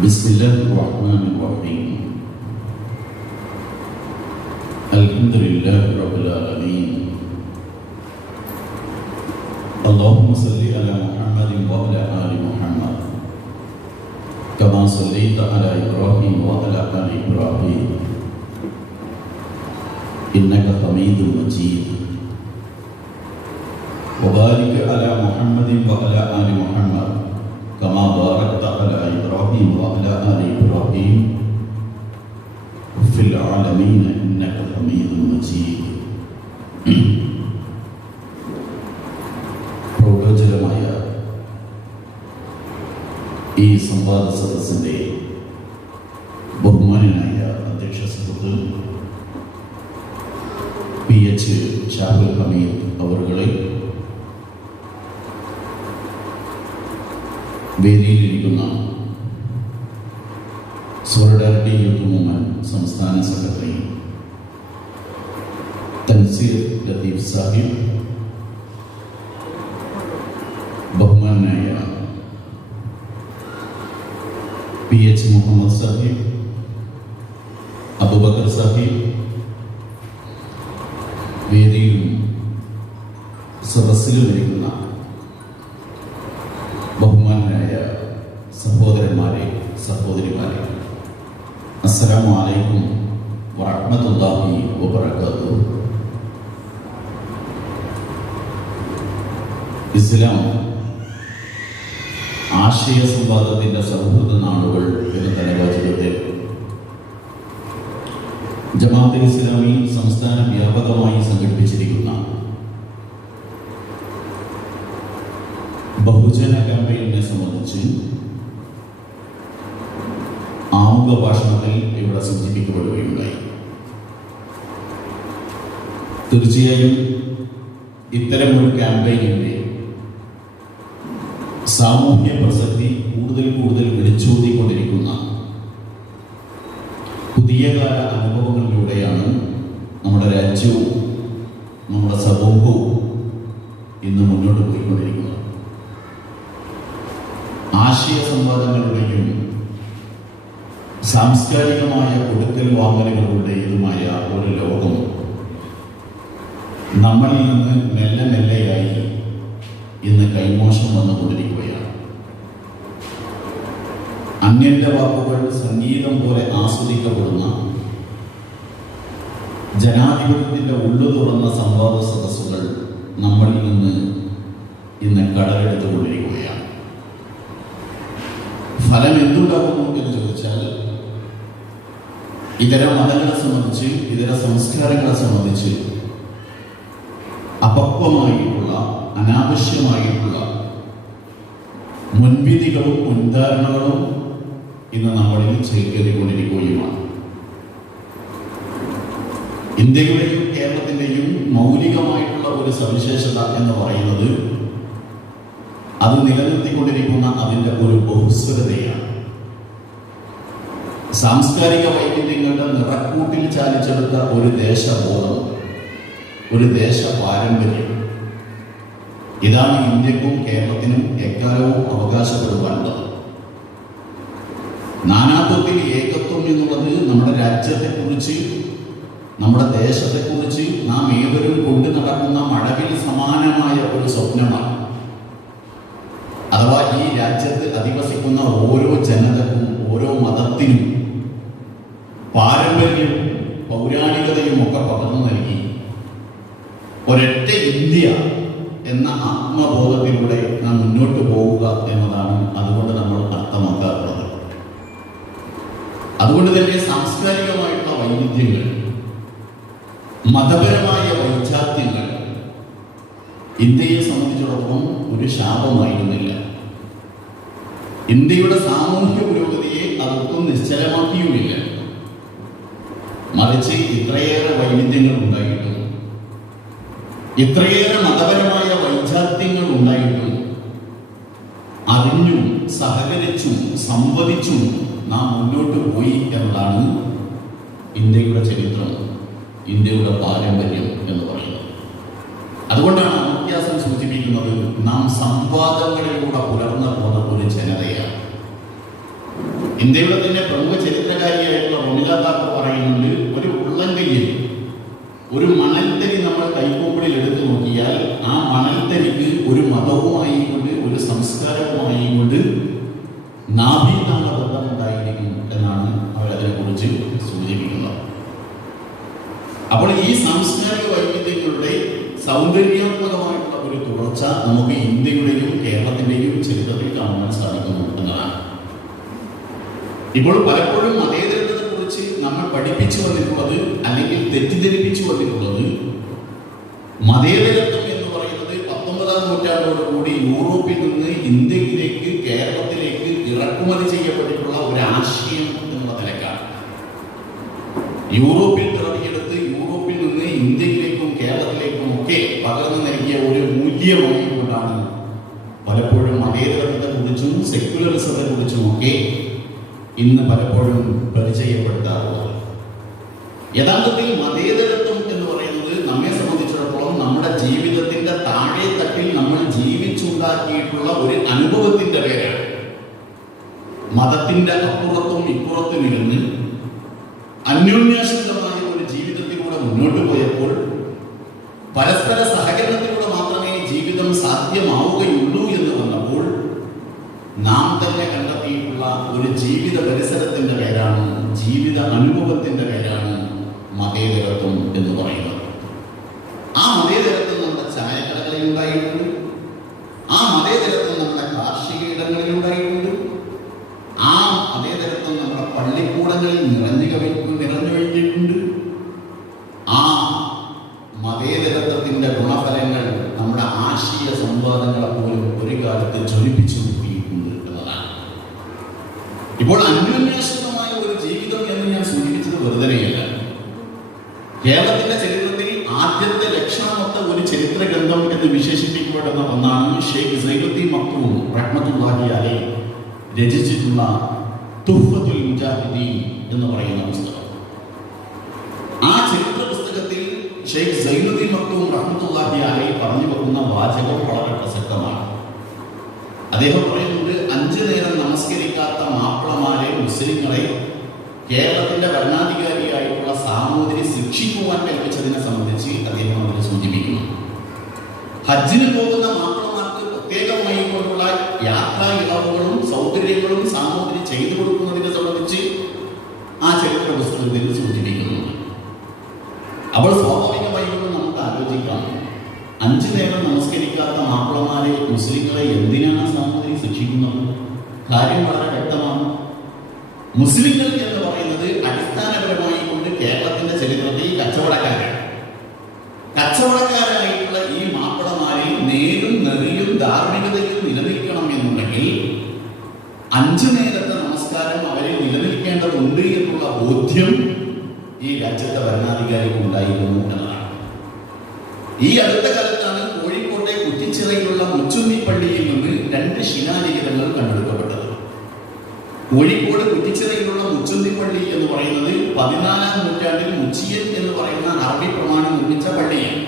Bismillahirrahmanirrahim. Alhamdulillahi Rabbil Alamin. Allahumma salli ala Muhammadin wa ala ali Muhammad kama sallaita ala Ibrahim wa ala ali Ibrahim innaka Hamidum Majid. Wa barik ala Muhammadin wa ala ali Muhammad kama barakta ala Ibrahim wa ala ali Ibrahim fil alamin innaka Hamidum Majid. പ്രൗഢോജ്വലമായ ഈ സംവാദ സദസ്സിൻ്റെ ബഹുമാന്യനായ അധ്യക്ഷ സുഹൃത്ത് PH Shahul Hameed അവരുകളെ, വേദിയിലിരിക്കുന്ന solidarity youth movement സംസ്ഥാന secretary Thanseer Latheef Sahib, ബഹുമാനായ PH Muhammad Sahib, Abubakar Sahib, വേദിയിലും സദസ്സിലും ഇരിക്കുന്ന ബഹുമാനായ സഹോദരന്മാരെ, സഹോദരിമാരെ, അസ്സലാമു അലൈക്കും വറഹ്മത്തുള്ളാഹി വബറകാതുഹു. ഇസ്ലാം ആശയ സംവാദത്തിന്റെ സൗഹൃദ നാളുകൾ എന്ന തലവാചകത്തിൽ ജമാഅത്തെ ഇസ്ലാമി സംസ്ഥാന വ്യാപകമായി സംഘടിപ്പിച്ചിരിക്കുന്ന ബഹുജന ക്യാമ്പയിനെ സംബന്ധിച്ച് ആമുഖ ഭാഷണത്തിൽ ഇവിടെ സൂചിപ്പിക്കപ്പെടുകയുണ്ടായി. തീർച്ചയായും ഇത്തരമൊരു ക്യാമ്പയിനിന്റെ സാമൂഹ്യ പ്രസക്തി കൂടുതൽ വിളിച്ചോതിക്കൊണ്ടിരിക്കുന്ന പുതിയ കാല അനുഭവങ്ങളിലൂടെയാണ് നമ്മുടെ രാജ്യവും നമ്മുടെ സമൂഹവും ഇന്ന് മുന്നോട്ട് പോയിക്കൊണ്ടിരിക്കുന്നത്. ആശയ സംവാദങ്ങളുടെയും സാംസ്കാരികമായ കൊടുക്കൽ വാങ്ങലുകളുടേതുമായ ഒരു ലോകം നമ്മളിൽ നിന്ന് മെല്ലെ മെല്ലെയായി ഇന്ന് കൈമോശം വന്നുകൊണ്ടിരിക്കുകയാണ്. അന്യന്റെ വാക്കുകൾ സംഗീതം പോലെ ആസ്വദിക്കപ്പെടുന്ന ജനാധിപത്യത്തിന്റെ ഉള്ളു തുറന്ന സംവാദ സദസ്സുകൾ നമ്മളിൽ നിന്ന് ഇന്ന് കടലെടുത്തുകൊണ്ടിരിക്കുകയാണ്. ഫലം എന്തുണ്ടാകുന്നു എന്ന് ചോദിച്ചാൽ, ഇതര മതങ്ങളെ സംബന്ധിച്ച്, ഇതര സംസ്കാരങ്ങളെ സംബന്ധിച്ച് അപക്വമായിട്ടുള്ള, അനാവശ്യമായിട്ടുള്ള മുൻവിധികളും മുൻധാരണകളും ഇന്ന് നമ്മളിൽ ചേക്കേറിക്കൊണ്ടിരിക്കുകയുമാണ്. ഇന്ത്യയുടെയും കേരളത്തിൻ്റെയും മൗലികമായിട്ടുള്ള ഒരു സവിശേഷത എന്ന് പറയുന്നത് അത് നിലനിർത്തിക്കൊണ്ടിരിക്കുന്ന അതിൻ്റെ ഒരു ബഹുസ്വരതയാണ്. സാംസ്കാരിക വൈവിധ്യങ്ങളുടെ നിറക്കൂട്ടിൽ ചാലിച്ചെടുത്ത ഒരു ദേശബോധം, ഒരു ദേശ പാരമ്പര്യം, ഇതാണ് ഇന്ത്യക്കും കേരളത്തിനും എക്കാലവും അവകാശപ്പെടുവാനുള്ളത്. നാനാത്വത്തിൽ ഏകത്വം എന്നുള്ളത് നമ്മുടെ രാജ്യത്തെക്കുറിച്ച്, നമ്മുടെ ദേശത്തെക്കുറിച്ച് നാം ഏവരും കൊണ്ടു നടക്കുന്ന മഴവിൽ സമാനമായ ഒരു സ്വപ്നമാണ്. അഥവാ ഈ രാജ്യത്ത് അധിവസിക്കുന്ന ഓരോ ജനതക്കും, ഓരോ മതത്തിനും പാരമ്പര്യവും പൗരാണികതയും ഒക്കെ പകർന്നു നൽകി ഒരൊറ്റ ഇന്ത്യ എന്ന ആത്മബോധത്തിലൂടെ നാം മുന്നോട്ട് പോവുക എന്നതാണ് അതുകൊണ്ട് നമ്മൾ അർത്ഥമാക്കാറുള്ളത്. അതുകൊണ്ട് തന്നെ സാംസ്കാരികമായിട്ടുള്ള വൈവിധ്യങ്ങൾ, മതപരമായ വൈചാത്യങ്ങൾ ഇന്ത്യയെ സംബന്ധിച്ചിടത്തോളം ഒരു ശാപമായിരുന്നില്ല. ഇന്ത്യയുടെ സാമൂഹ്യ പുരോഗതിയെ അതൊട്ടും നിശ്ചലമാക്കിയുമില്ല. മറിച്ച് ഇത്രയേറെ വൈവിധ്യങ്ങൾ ഉണ്ടായിട്ടും, ഇത്രയേറെ മതപരമായ വൈചാത്യങ്ങൾ ഉണ്ടായിട്ടും അറിഞ്ഞും സഹകരിച്ചും സംവദിച്ചും നാം മുന്നോട്ട് പോയി എന്നതാണ് ഇന്ത്യയുടെ ചരിത്രം, ഇന്ത്യയുടെ പാരമ്പര്യം എന്ന് പറയുന്നത്. അതുകൊണ്ടാണ് അത്യാസം സൂചിപ്പിക്കുന്നത് നാം സംവാദങ്ങളിലൂടെ പുലർന്നു പോകുന്ന ഒരു ജനതയാണ്. ഇന്ത്യയുടെ തന്നെ പ്രമുഖ ചരിത്രകാരിയായിട്ടുള്ള റോമില താക്കൂർ പറയുന്നുണ്ട്, ഒരു ഉള്ളംകൈയിൽ ഒരു മണൽത്തരി നമ്മൾ കൈക്കൂപ്പിളിൽ എടുത്തു നോക്കിയാൽ ആ മണൽത്തരിക്ക് ഒരു മതവുമായി കൊണ്ട് ഒരു സംസ്കാരവുമായി കൊണ്ട് നാഭീനാള ബന്ധമുണ്ടായിരിക്കും എന്നാണ് അവരതിനെക്കുറിച്ച് സൂചിപ്പിക്കുന്നത്. അപ്പോൾ ഈ സാംസ്കാരിക വൈവിധ്യങ്ങളുടെ സൗന്ദര്യാത്മകമായിട്ടുള്ള ഒരു തുടർച്ച നമുക്ക് ഇന്ത്യയുടെയും കേരളത്തിന്റെയും ചരിത്രത്തിൽ കാണാൻ സാധിക്കുന്നു എന്നതാണ്. ഇപ്പോൾ പലപ്പോഴും മതേതരത്വത്തെ കുറിച്ച് നമ്മൾ പഠിപ്പിച്ചു വന്നിട്ടുള്ളത് അല്ലെങ്കിൽ തെറ്റിദ്ധരിപ്പിച്ചു വന്നിട്ടുള്ളത്, മതേതരത്വം എന്ന് പറയുന്നത് 19-ാം നൂറ്റാണ്ടോടുകൂടി യൂറോപ്പിൽ നിന്ന് ഇന്ത്യയിലേക്ക് കേരളത്തിലേക്ക് ഇറക്കുമതി ചെയ്യപ്പെട്ടിട്ടുള്ള ഒരു ആശയം എന്നുള്ള നിലക്കാണ്. യൂറോപ്പിൽ പിറവിയെടുത്ത് യൂറോപ്പിൽ നിന്ന് ഇന്ത്യയിലേക്കും കേരളത്തിലേക്കും ഒക്കെ പകർന്നു നൽകിയ ഒരു മൂല്യമായി കൊണ്ടാണ് പലപ്പോഴും മതേതരത്വത്തെ കുറിച്ചും സെക്യുലറിസത്തെ കുറിച്ചും ഒക്കെ ഇന്ന് പലപ്പോഴും പരിചയപ്പെടുത്താറുള്ളത്. യഥാർത്ഥത്തിൽ മതേതരത്വം എന്ന് പറയുന്നത് നമ്മെ സംബന്ധിച്ചിടത്തോളം നമ്മുടെ ജീവിതത്തിന്റെ താഴെ തട്ടിൽ നമ്മൾ ജീവിച്ചുണ്ടാക്കിയിട്ടുള്ള ഒരു അനുഭവത്തിന്റെ പേരാണ്. മതത്തിന്റെ അപ്പുറത്തും ഇപ്പുറത്തും ഇരുന്ന് അന്യോന്യാശ്രിതമായ ഒരു ജീവിതത്തിലൂടെ മുന്നോട്ട് പോയപ്പോൾ പരസ്പര സഹകരണത്തിലൂടെ മാത്രമേ ജീവിതം സാധ്യമാവുകയുള്ളൂ എന്ന് വന്നപ്പോൾ നാം തന്നെ കണ്ടെത്തിയിട്ടുള്ള ഒരു ജീവിത പരിസരത്തിന്റെ പേരാണ്, ജീവിത അനുഭവത്തിന്റെ പേരാണ് മതേതരത്വം എന്ന് പറയുന്നത്. ആ മതേതരത്വം നമ്മുടെ ചായക്കടകളിൽ ഉണ്ടായിട്ടുണ്ട്, ആ മതേതരത്വം നമ്മുടെ കാർഷിക ഇടങ്ങളിൽ ഉണ്ടായിട്ടുണ്ട്, ആ മതേതരത്വം നമ്മുടെ പള്ളിക്കൂടങ്ങളിൽ നിറഞ്ഞൊഴിഞ്ഞിട്ടുണ്ട്. ആ മതേതരത്വത്തിന്റെ ഗുണഫലങ്ങൾ നമ്മുടെ ആശയ സംവാദങ്ങളെ പോലും ഒരു കാലത്ത് ജ്വലിപ്പിച്ചു നിർത്തിയിട്ടുണ്ട് എന്നതാണ്. ഇപ്പോൾ അന്യോന്യാശ്രിതമായ ഒരു ജീവിതം എന്ന് ഞാൻ സൂചിപ്പിച്ചത് വെറുതെയല്ല. കേരളത്തിന്റെ ചരിത്രത്തിൽ ആദ്യത്തെ ലക്ഷണമൊത്ത ഒരു ചരിത്ര ഗ്രന്ഥം എന്ന് വിശേഷിപ്പിക്കപ്പെടുന്ന ഒന്നാണ് ഷെയ്ഖ് സൈനുദ്ദീൻ മക്തൂം റഹ്മത്തുള്ളാഹി അലൈഹി രചിച്ചിട്ടുള്ള തുഹ്ഫത്തുൽ മുജാഹിദീൻ എന്ന് പറയുന്ന പുസ്തകം. ആ ചരിത്ര പുസ്തകത്തിൽ ഷെയ്ഖ് സൈനുദ്ദീൻ മക്തൂം റഹ്മത്തുള്ളാഹി അലൈഹി പറഞ്ഞു വെക്കുന്ന വാചകം വളരെ പ്രസക്തമാണ്. അദ്ദേഹം പറയുന്നുണ്ട്, 5 നേരം നമസ്കരിക്കാത്ത മാപ്പിളമാരെ, മുസ്ലിങ്ങളെ കേരളത്തിന്റെ ഭരണാധികാരിയായിട്ടുള്ള സാമൂതിരി ശിക്ഷിക്കുവാൻ കൽപ്പിച്ചതിനെ സംബന്ധിച്ച് അദ്ദേഹം അതിൽ സൂചിപ്പിക്കുന്നു. ഹജ്ജിന് പോകുന്ന മാപ്പിളമാർക്ക് പ്രത്യേകമായി കൊണ്ടുള്ള യാത്രാ ഇളവുകളും സൗകര്യങ്ങളും സാമൂതിരി ചെയ്തു കൊടുക്കുന്നതിനെ സംബന്ധിച്ച് ആ ചരിത്ര പുസ്തകത്തിൽ സൂചിപ്പിക്കുന്നുണ്ട്. അപ്പോൾ സ്വാഭാവികമായും നമുക്ക് ആലോചിക്കാം, 5 നേരം നമസ്കരിക്കാത്ത മാപ്പിളമാരെ, മുസ്ലിങ്ങളെ എന്തിനാണ് സാമൂതിരി ശിക്ഷിക്കുന്നത്? കാര്യം വളരെ വ്യക്തമാണ്. മുസ്ലിങ്ങൾ എന്ന് പറയുന്നത് അടിസ്ഥാനപരമായി കൊണ്ട് കേരളത്തിന്റെ ചരിത്രത്തിൽ കച്ചവടക്കാരായിട്ടുള്ള ഈ മാപ്പിളമാരിൽ നേരും നെറിയും ധാർമ്മികതയും നിലനിൽക്കണം എന്നുണ്ടെങ്കിൽ 5 നേരത്തെ നമസ്കാരം അവരിൽ നിലനിൽക്കേണ്ടതുണ്ട് എന്നുള്ള ബോധ്യം ഈ രാജ്യത്തെ ഭരണാധികാരികൾ ഉണ്ടായിരുന്നു എന്നതാണ്. ഈ അടുത്ത കാലത്താണ് കോഴിക്കോട്ടെ കുറ്റിച്ചിറയിലുള്ള മുച്ചുന്നി പള്ളിയിൽ നിന്ന് 2 ശിലാലിഖിതങ്ങൾ കണ്ടെടുക്കപ്പെട്ടത്. കോഴിക്കോട് കുറ്റിച്ചിറയിലുള്ള മുച്ചുന്തിപ്പള്ളി എന്ന് പറയുന്നത് 14-ാം നൂറ്റാണ്ടിൽ മുച്ചിയൻ എന്ന് പറയുന്ന അറബി പ്രമാണം നിർമ്മിച്ച പള്ളിയാണ്.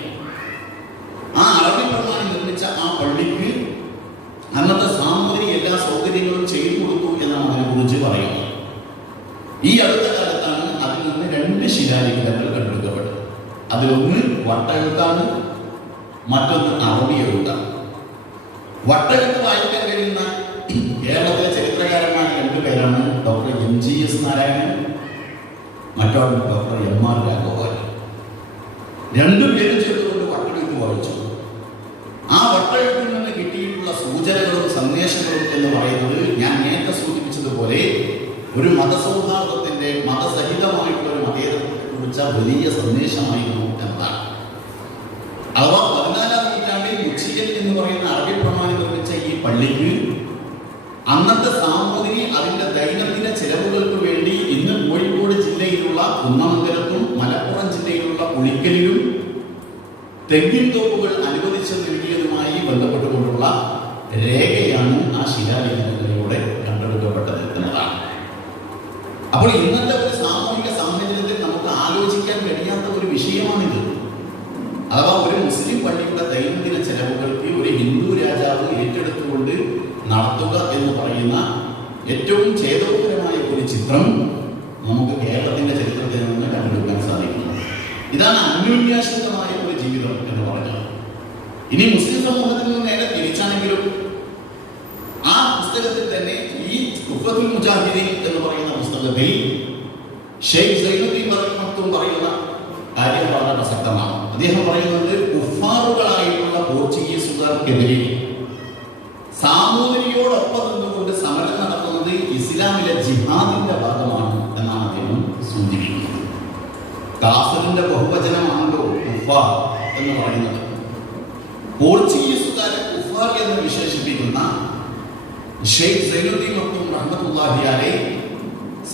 ആ അറബി പ്രമാണം നിർമ്മിച്ച ആ പള്ളിക്ക് അന്നത്തെ സാമൂതിരി എല്ലാ സൗകര്യങ്ങളും ചെയ്തു കൊടുത്തു എന്നാണ് അതിനെക്കുറിച്ച് പറയുന്നത്. ഈ അടുത്ത കാലത്താണ് അതിൽ നിന്ന് 2 ശിലാലിഖിതങ്ങൾ കണ്ടെടുക്കപ്പെട്ടത്. അതിലൊന്ന് വട്ടെഴുത്താണ്, മറ്റൊന്ന് അറബി എഴുത്താണ്. വട്ടെഴുത്ത് വായിക്കാൻ കഴിയുന്ന കേരളത്തിലെ ചരിത്രകാരന്മാർ 2 പേരാണ് ഡോക്ടർ MGS നാരായണൻ, മറ്റൊരാൾ ഡോക്ടർ MR രാഘവൻ. 2 പേരും ചേർത്തുകൊണ്ട് വട്ടെഴുത്ത് വായിച്ചു. ആ വട്ടെഴുത്തിൽ നിന്ന് കിട്ടിയിട്ടുള്ള സൂചനകളും സന്ദേശങ്ങളും എന്ന് പറയുന്നത് ഞാൻ നേരത്തെ സൂചിപ്പിച്ചതുപോലെ ഒരു മതസൗഹാർദ്ദത്തിന്റെ മതസഹിതമായിട്ടുള്ള ഒരു മതേതരത്തെ കുറിച്ച വലിയ സന്ദേശമായിരുന്നു എന്നതാണ്. അഥവാ 14-ാം നൂറ്റാണ്ടിൽ മുച്ചിയൻ എന്ന് പറയുന്ന അറബി പ്രമാണം നിർമ്മിച്ച ഈ പള്ളിക്ക് അന്നത്തെ സാമൂതിരി അതിന്റെ ദൈനംദിന ചെലവുകൾക്ക് വേണ്ടി ഇന്ന് കോഴിക്കോട് ജില്ലയിലുള്ള കുന്നമംഗലത്തും മലപ്പുറം ജില്ലയിലുള്ള ഉളിക്കലിലും തെങ്ങിൻ തോപ്പുകൾ അനുവദിച്ചു നൽകിയതുമായി ബന്ധപ്പെട്ടുകൊണ്ടുള്ള രേഖയാണ് ആ ശിലാലിഖിതങ്ങളിലൂടെ കണ്ടെടുക്കപ്പെട്ടത് എന്നതാണ്. അപ്പോൾ ഇന്നത്തെ ഒരു സാമൂഹിക സാഹചര്യത്തിൽ നമുക്ക് ആലോചിക്കാൻ കഴിയാത്ത ഒരു വിഷയമാണിത്. അഥവാ ഒരു മുസ്ലിം പള്ളിയുടെ ദൈനംദിന ചെലവുകൾക്ക് ഒരു ഹിന്ദു രാജാവ് ഏറ്റെടുത്തുകൊണ്ട് നടത്തുക എന്ന് പറയുന്ന ഏറ്റവും ഛേദോപരമായ ഒരു ചിത്രം നമുക്ക് കേരളത്തിന്റെ ചരിത്രത്തിൽ നിന്ന് കണ്ടെടുക്കാൻ സാധിക്കുന്നു. ഇതാണ് അന്യോന്യാശ്രിതമായ ഒരു ജീവിതം എന്ന് പറഞ്ഞത്. ഇനി മുസ്ലിം സമൂഹത്തിൽ നിന്ന് നേരെ തിരിച്ചാണെങ്കിലും ആ പുസ്തകത്തിൽ തന്നെ ഈ തുഹ്ഫത്തുൽ മുജാഹിദീൻ എന്ന് പറയുന്ന പുസ്തകത്തിൽ ഷെയ്ഖ് സൈനുദ്ദീൻ മക്തും പറയുന്ന കാര്യം വളരെ പ്രസക്തമാണ്. അദ്ദേഹം പറയുന്നത് കുഫാറുകളായിട്ടുള്ള പോർച്ചുഗീസുകാർക്കെതിരെ സാമൂതിരിയോടൊപ്പം നിന്നുകൊണ്ട് സമരം നടത്തുന്നത് ഇസ്ലാമിലെ ജിഹാദിന്റെ ഭാഗമാണ് എന്നാണ് അദ്ദേഹം സൂചിപ്പിക്കുന്നത്. കാഫിറിന്റെ ബഹുവചനമാണല്ലോ കുഫാർ എന്ന് പറയുന്നത്. പോർച്ചുഗീസുകാരെ കുഫാർ എന്ന് വിശേഷിപ്പിക്കുന്ന ഷെയ്ഖ് സൈനുദ്ദീൻ മക്തും റഹ്മത്തുള്ളാഹി അലൈഹി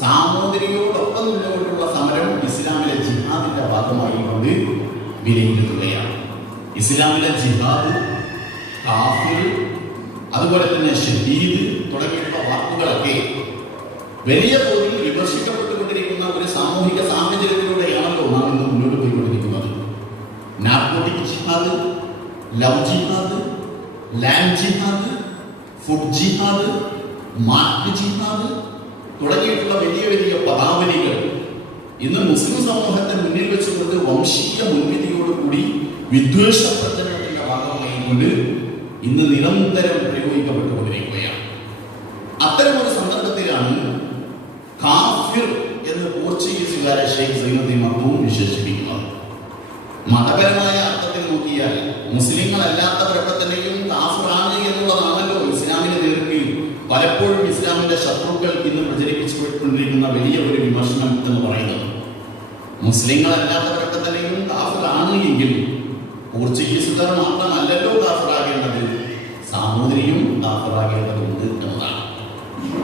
സാമൂതിരിയോടൊപ്പം നിന്നുകൊണ്ടുള്ള സമരം ഇസ്ലാമിലെ ജിഹാദിന്റെ ഭാഗമായി കൊണ്ട് വിലയിരുത്തുകയാണ്. ഇസ്ലാമിലെ ജിഹാദ്, കാഫിർ, അതുപോലെ തന്നെ ഷഹീദ് തുടങ്ങിയുള്ള വാക്കുകളൊക്കെ വലിയ തോതിൽ വിമർശിക്കപ്പെട്ടുകൊണ്ടിരിക്കുന്ന ഒരു സാമൂഹിക സാഹചര്യത്തിലൂടെയാണല്ലോ നാം ഇന്ന് മുന്നോട്ട് പോയിക്കൊണ്ടിരിക്കുന്നത്. നാർക്കോട്ടിക് ജിഹാദ്, ലവ് ജിഹാദ്, ലാൻഡ് ജിഹാദ്, ഫുഡ് ജിഹാദ്, മാർക്ക് ജിഹാദ് തുടങ്ങിയിട്ടുള്ള വലിയ വലിയ പദാവലികൾ ഇന്ന് മുസ്ലിം സമൂഹത്തെ മുന്നിൽ വെച്ചുകൊണ്ട് വംശീയ മുൻവിധിയോടുകൂടി വിദ്വേഷ പ്രചരണത്തിന്റെ ഭാഗമായി കൊണ്ട് ഇന്ന് നിരന്തരം പ്രയോഗിക്കപ്പെട്ടുകൊണ്ടിരിക്കുകയാണ്. അത്തരമൊരു സന്ദർഭത്തിലാണ് കാഫിർ എന്ന് പോർച്ചുഗീസുകാരെ ഷെയ്ഖ് സൈനുദ്ദീൻ മക്തും വിശേഷിപ്പിക്കുന്നത്. മതപരമായ അർത്ഥത്തിൽ നോക്കിയാൽ മുസ്ലിങ്ങളല്ലാത്തവരൊക്കെ തന്നെയും കാഫിറാണ് എന്നുള്ളതാണല്ലോ ഇസ്ലാമിനെ നേർക്ക് പലപ്പോഴും ഇസ്ലാമിന്റെ ശത്രുക്കൾ ഇന്ന് പ്രചരിപ്പിച്ചുകൊണ്ടിരിക്കുന്ന വലിയ ഒരു വിമർശനം എന്ന് പറയുന്നത്. മുസ്ലിങ്ങളല്ലാത്തവരൊക്കെ തന്നെയും കാഫിറാണ് എങ്കിൽ പോർച്ചുഗീസുകാർ മാത്രമല്ലല്ലോ കാഫിറാകേണ്ടത്, സാമൂതിരിയും കാഫിറാകേണ്ടതുണ്ട് എന്നതാണ്.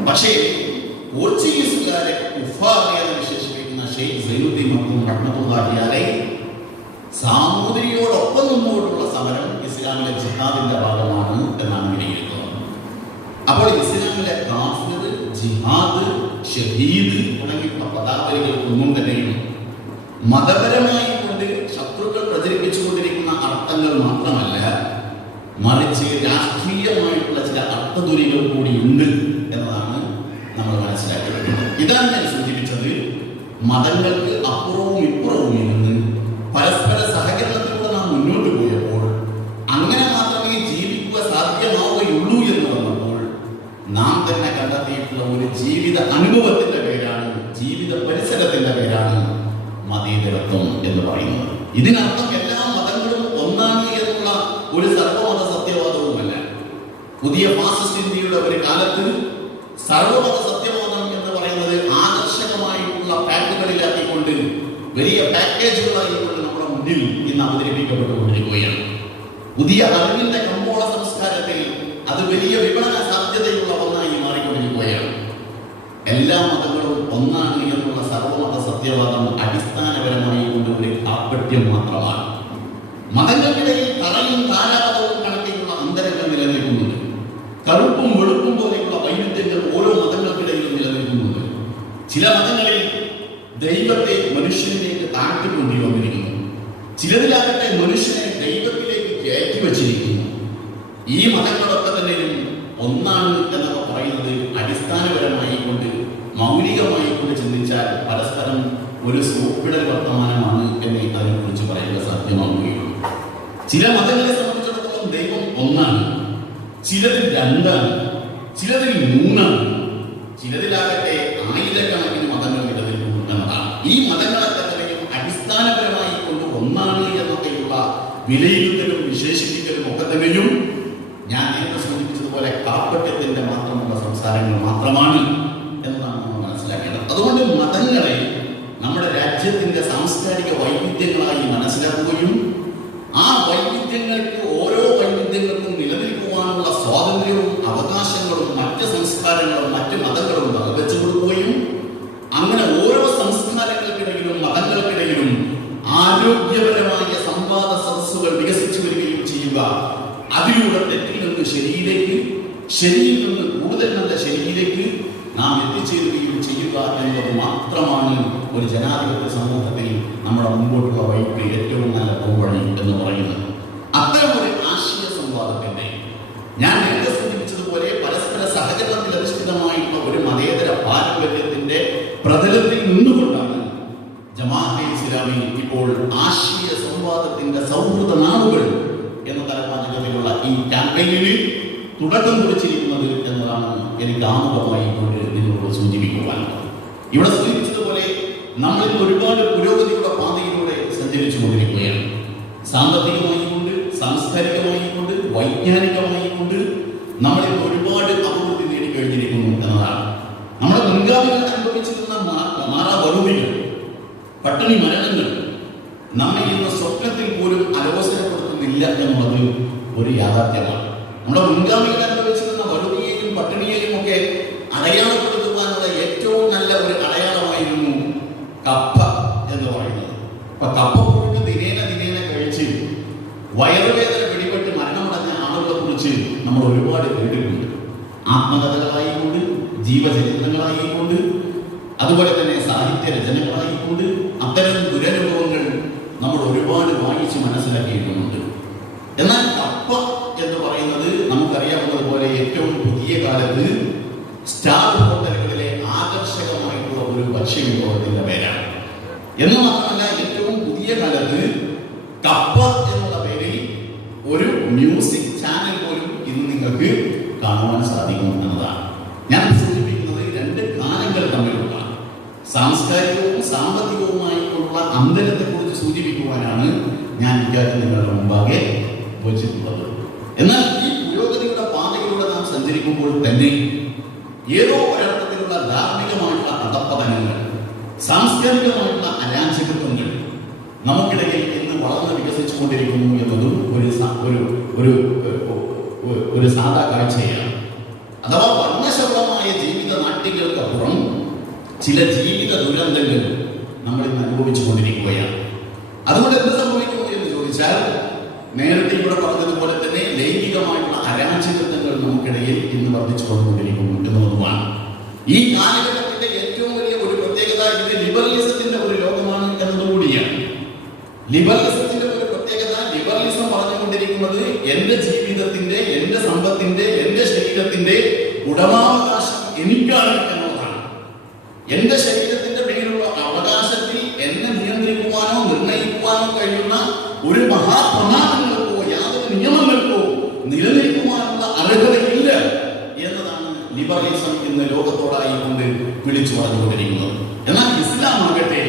പക്ഷേ പോർച്ചുഗീസുകാരെ കുഫാർ എന്ന് വിശേഷിപ്പിക്കുന്ന ഷെയ്ഖ് സൈനുദ്ദീൻ മക്തും റഹ്മത്തുള്ളാഹി അലൈഹി സാമൂതിരിയോടൊപ്പം നിന്നുകൊണ്ടുള്ള സമരം ഇസ്ലാമിലെ ജിഹാദിന്റെ ഭാഗമാണ് എന്നാണ് വിലയിരുത്തുന്നത്. അപ്പോൾ ഇസ്ലാമിലെ കാഫിർ, ജിഹാദ്, ഷഹീദ് തുടങ്ങിയുള്ള പദാവലികൾക്കൊന്നും തന്നെയും മതപരമായി കൊണ്ട് ശത്രുക്കൾ പ്രചരിപ്പിച്ചുകൊണ്ടിരിക്കുന്ന അർത്ഥങ്ങൾ മാത്രമല്ല, മറിച്ച് രാഷ്ട്രീയമായിട്ടുള്ള ചില അർത്ഥധുരികൾ കൂടി ഉണ്ട് എന്നതാണ് നമ്മൾ മനസ്സിലാക്കുന്നത്. ഇതാണ് ഞാൻ സൂചിപ്പിച്ചത്. മതങ്ങൾക്ക് അപ്പുറവും ഇപ്പുറവും ഇരുന്ന് പരസ്പര സഹകരണത്തിലൂടെ നാം മുന്നോട്ട് പോയപ്പോൾ അങ്ങനെ മാത്രമേ ജീവിക്കുക സാധ്യമാവുകയുള്ളൂ എന്ന് വന്നപ്പോൾ നാം തന്നെ കണ്ടെത്തിയിട്ടുള്ള ഒരു ജീവിത അനുഭവത്തിന്റെ പേരാണ്, ജീവിത പരിസരത്തിന്റെ പേരാണ് മതേതരത്വം എന്ന് പറയുന്നത്. ഇതിനർത്ഥം എല്ലാ മതങ്ങളും ഒന്നാണ് എന്നുള്ള ഒരു സർവമത സത്യവാദവുമല്ല. പുതിയ ഫാസിസ്റ്റ് ഇന്ത്യയുടെ ഒരു കാലത്ത് സർവമത സത്യവാദം എന്ന് പറയുന്നത് ആകർഷകമായിട്ടുള്ള പാക്കുകളിലാക്കിക്കൊണ്ട് വലിയ പാക്കേജുകളായിക്കൊണ്ട് നമ്മുടെ മുന്നിൽ ഇന്ന് അവതരിപ്പിക്കപ്പെട്ടുകൊണ്ടിരിക്കുകയാണ്. പുതിയ അറിവിന്റെ കമ്പോള സംസ്കാരത്തിൽ അത് വലിയ വിപണന സാധ്യതയുള്ള ഒന്നായി മാറിക്കൊണ്ടിരിക്കുകയാണ്. എല്ലാ മതങ്ങളും ഒന്നാണ് എന്നുള്ള സർവമത സത്യവാദം അടിസ്ഥാനപരമായി കൊണ്ട് ഒരു കാപട്യം മാത്രമാണ്. മതങ്ങൾക്കിടയിൽ തറയും താരാപഥവും കണക്കിലുള്ള അന്തരങ്ങൾ നിലനിൽക്കുന്നുണ്ട്. കറുപ്പും വെളുപ്പും പോലെയുള്ള വൈവിധ്യങ്ങൾ ഓരോ മതങ്ങൾക്കിടയിലും നിലനിൽക്കുന്നുണ്ട്. ചില മതങ്ങളിൽ ദൈവത്തെ മനുഷ്യനിലേക്ക് താഴ്ത്തിക്കൊണ്ടു വന്നിരിക്കുന്നു, ചിലതിലാകട്ടെ മനുഷ്യനെ ദൈവത്തിലേക്ക് കയറ്റി വച്ചിരിക്കുന്നു. ഈ മതങ്ങളൊക്കെ തന്നെയും ഒന്നാണ് എന്നൊക്കെ പറയുന്നത് അടിസ്ഥാനപരമായി കൊണ്ട് മൗലികമായി കൊണ്ട് ചിന്തിച്ചാൽ പരസ്പരം ഒരു സോപ്പിടൽ വർത്തമാനമാണ് എന്ന് അതിനെക്കുറിച്ച് പറയുക സാധ്യമാവുകയുള്ളൂ. ചില മതങ്ങളെ സംബന്ധിച്ചിടത്തോളം ദൈവം ഒന്നാണ്, ചിലതിൽ രണ്ടാണ്, ചിലതിൽ മൂന്നാണ്, ചിലതിലാകട്ടെ ആയിരക്കണക്കിന് മതങ്ങൾ നിലനിൽക്കുന്നു എന്നതാണ്. ഈ മതങ്ങളൊക്കെ തന്നെയും അടിസ്ഥാനപരമായി കൊണ്ട് ഒന്നാണ് എന്നൊക്കെയുള്ള വിലയിരുത്തലും വിശേഷിപ്പിക്കലും ഒക്കെ തന്നെയും ഞാൻ നേരത്തെ സൂചിപ്പിച്ചതുപോലെ കാപ്പട്യത്തിന്റെ മാത്രമുള്ള സംസാരങ്ങൾ മാത്രമാണ് എന്നതാണ് നമ്മൾ മനസ്സിലാക്കേണ്ടത്. അതുകൊണ്ട് മതങ്ങളെ നമ്മുടെ രാജ്യത്തിന്റെ സാംസ്കാരിക വൈവിധ്യങ്ങളായി മനസ്സിലാക്കുകയും ആ വൈവിധ്യങ്ങൾക്ക് ഓരോ വൈവിധ്യങ്ങൾക്കും നിലനിൽക്കുവാനുള്ള സ്വാതന്ത്ര്യവും അവകാശങ്ങളും മറ്റ് സംസ്കാരങ്ങളും മറ്റ് മതങ്ങളും വെച്ചു കൊടുക്കുകയും അങ്ങനെ ഓരോ സംസ്കാരങ്ങൾക്കിടയിലും മതങ്ങൾക്കിടയിലും ആരോഗ്യപരമായ സംവാദ സദസ്സുകൾ വികസിച്ചു വരികയും ചെയ്യുക, അതിലൂടെ തെറ്റിൽ നിന്ന് ശരിയിലേക്ക്, ശരിയിൽ നിന്ന് കൂടുതൽ നല്ല ശരിയിലേക്ക് നാം എത്തിച്ചേരുകയും ചെയ്യുക എന്നത് മാത്രമാണ് ഒരു ജനാധിപത്യ സമൂഹത്തിൽ നമ്മുടെ മുമ്പോട്ടുള്ള വഴിക്ക് ഏറ്റവും നല്ല പോംവഴി എന്ന് പറയുന്നത്. അത്തരം ഒരു ആശയ സംവാദത്തിന്റെ ഞാൻ നേരത്തെ സൂചിപ്പിച്ചതുപോലെ പരസ്പര സഹകരണത്തിൽ അധിഷ്ഠിതമായിട്ടുള്ള ഒരു ബന്ധത്തിൽ നിന്നുകൊണ്ടാണ് ജമാഅത്തെ ഇസ്ലാമി ഇപ്പോൾ ആശയ സംവാദത്തിന്റെ സൗഹൃദ നാളുകൾ എന്ന തലപ്പാചകത്തിലുള്ള ഈ ക്യാമ്പയിനിന് തുടക്കം കുറിച്ചിരിക്കുന്നത് എന്നതാണ് എനിക്ക് ആമുഖമായി കൊണ്ട് നിങ്ങളോട് സൂചിപ്പിക്കുവാനുള്ളത്. ഇവിടെ സൂചിപ്പിച്ചതുപോലെ നമ്മൾ ഒരുപാട് പുരോഗതിയുടെ പാതയിലൂടെ സഞ്ചരിച്ചു കൊണ്ടിരിക്കുകയാണ്. സാമ്പത്തികമായിക്കൊണ്ട്, സാംസ്കാരികമായിക്കൊണ്ട്, വൈജ്ഞാനികമായിക്കൊണ്ട് നമ്മളിൽ ഒരുപാട് അഭിവൃദ്ധി നേടിക്കഴിഞ്ഞിരിക്കുന്നു എന്നതാണ്. നമ്മുടെ മുൻഗാമികൾ അനുഭവിച്ചിരുന്ന മാറാവറുതികൾ, പട്ടിണി മരണങ്ങൾ നമ്മെ ഇന്ന് സ്വപ്നത്തിൽ പോലും അലോസരപ്പെടുത്തുന്നില്ല എന്നുള്ളത് ഒരു യാഥാർത്ഥ്യമാണ്. നമ്മുടെ മുൻഗാമികൾ അനുഭവിച്ചിരുന്ന വറുതിയെയും പട്ടിണിയെയും ഒക്കെ അടയാളപ്പെടുത്തുവാനുള്ള ഏറ്റവും നല്ല ഒരു അടയാളമായിരുന്നു കപ്പ എന്ന് പറയുന്നത്. അപ്പൊ കപ്പ പുഴുക്ക് ദിനേന കഴിച്ച് വയറുവേദന പിടിപെട്ട് മരണമടഞ്ഞ ആളുകളെ കുറിച്ച് നമ്മൾ ഒരുപാട് കേട്ടിട്ടുണ്ട്. ആത്മകഥകളായിക്കൊണ്ട്, ജീവചരിത്രങ്ങളായിക്കൊണ്ട്, അതുപോലെ തന്നെ സാഹിത്യ രചനകളായിക്കൊണ്ട് അത്തരം ദുരനുഭവങ്ങൾ നമ്മൾ ഒരുപാട് വായിച്ച് മനസ്സിലാക്കിയിട്ടുമുണ്ട്. എന്നാൽ കപ്പ എന്ന് പറയുന്നത് നമുക്കറിയാവുന്നതുപോലെ ഏറ്റവും പുതിയ കാലത്ത് സ്റ്റാർ ഹോട്ടലുകളിലെ ആകർഷകമായിട്ടുള്ള ഒരു ഭക്ഷ്യവിഭവത്തിന്റെ പേരാണ്. എന്ന് മാത്രമല്ല, ഏറ്റവും പുതിയ കാലത്ത് കപ്പ എന്നുള്ള പേരിൽ ഒരു മ്യൂസിക് ചാനൽ പോലും ഇന്ന് നിങ്ങൾക്ക് കാണുവാൻ സാധിക്കും എന്നതാണ്. ഞാൻ സൂചിപ്പിക്കുന്നത് രണ്ട് കാലങ്ങൾ തമ്മിലുള്ള സാംസ്കാരികവും സാമ്പത്തികവുമായിട്ടുള്ള അന്തരത്തെക്കുറിച്ച് സൂചിപ്പിക്കുവാനാണ് ഞാൻ ഇക്കാര്യം നിങ്ങളുടെ മുമ്പാകെ വച്ചിട്ടുള്ളത്. എന്നാൽ ഈ പുരോഗതിയുടെ പാതയിലൂടെ നാം സഞ്ചരിക്കുമ്പോൾ തന്നെ ഏതോ ഒരർത്ഥത്തിലുള്ള ധാർമ്മികമായിട്ടുള്ള അധപ്പതനങ്ങൾ, സാംസ്കാരികമായിട്ടുള്ള അരാജകത്വങ്ങൾ നമുക്കിടയിൽ ഇന്ന് വളർന്ന് വികസിച്ചുകൊണ്ടിരിക്കുന്നു എന്നതും ഒരു സാധാ കാഴ്ചയാണ്. അഥവാ വർണ്ണശബളമായ ജീവിത നാട്യങ്ങൾക്കപ്പുറം ചില ജീവിത ദുരന്തങ്ങൾ നമ്മൾ ഇന്ന് അനുഭവിച്ചു കൊണ്ടിരിക്കുകയാണ്. അതുകൊണ്ട് എന്ത് സംഭവിക്കുന്നു എന്ന് ചോദിച്ചാൽ, നേരത്തെ ഇവിടെ പറഞ്ഞതുപോലെ തന്നെ ലൈംഗികമായിട്ടുള്ള അരാജകത്വങ്ങൾ നമുക്കിടയിൽ ഇന്ന് വർദ്ധിച്ചു കൊണ്ടുകൊണ്ടിരിക്കുന്നു എന്നുള്ളതുമാണ്. ഈ കാലഘട്ടത്തിന്റെ ഏറ്റവും വലിയ ഒരു പ്രത്യേകത ഇത് ലിബറലിസത്തിന്റെ ഒരു ലോകമാണ് എന്നതുകൂടിയാണ്. ലിബറലിസത്തിന്റെ ഒരു പ്രത്യേകത, ലിബറലിസം പറഞ്ഞുകൊണ്ടിരിക്കുന്നത് എന്റെ ജീവിതത്തിന്റെ, എന്റെ സമ്പത്തിന്റെ, എന്റെ ശരീരത്തിന്റെ ഉടമാവകാശം എനിക്കാണ് എന്നുള്ളതാണ്. എന്റെ ശരീരത്തിന്റെ മേലുള്ള അവകാശത്തിൽ എന്നെ നിയന്ത്രിക്കുവാനോ നിർണയിക്കുവാനോ കഴിയുന്ന ഒരു മഹാപ്രമാണങ്ങൾക്കോ യാതൊരു നിയമങ്ങൾക്കോ നിലനിൽക്കുവാനുള്ള അർഹതയില്ല എന്നതാണ് ലിബറലിസം ഇന്ന് ലോകത്തോടായി കൊണ്ട് വിളിച്ചു പറഞ്ഞുകൊണ്ടിരിക്കുന്നത്. എന്നാൽ ഇസ്ലാം ആകട്ടെ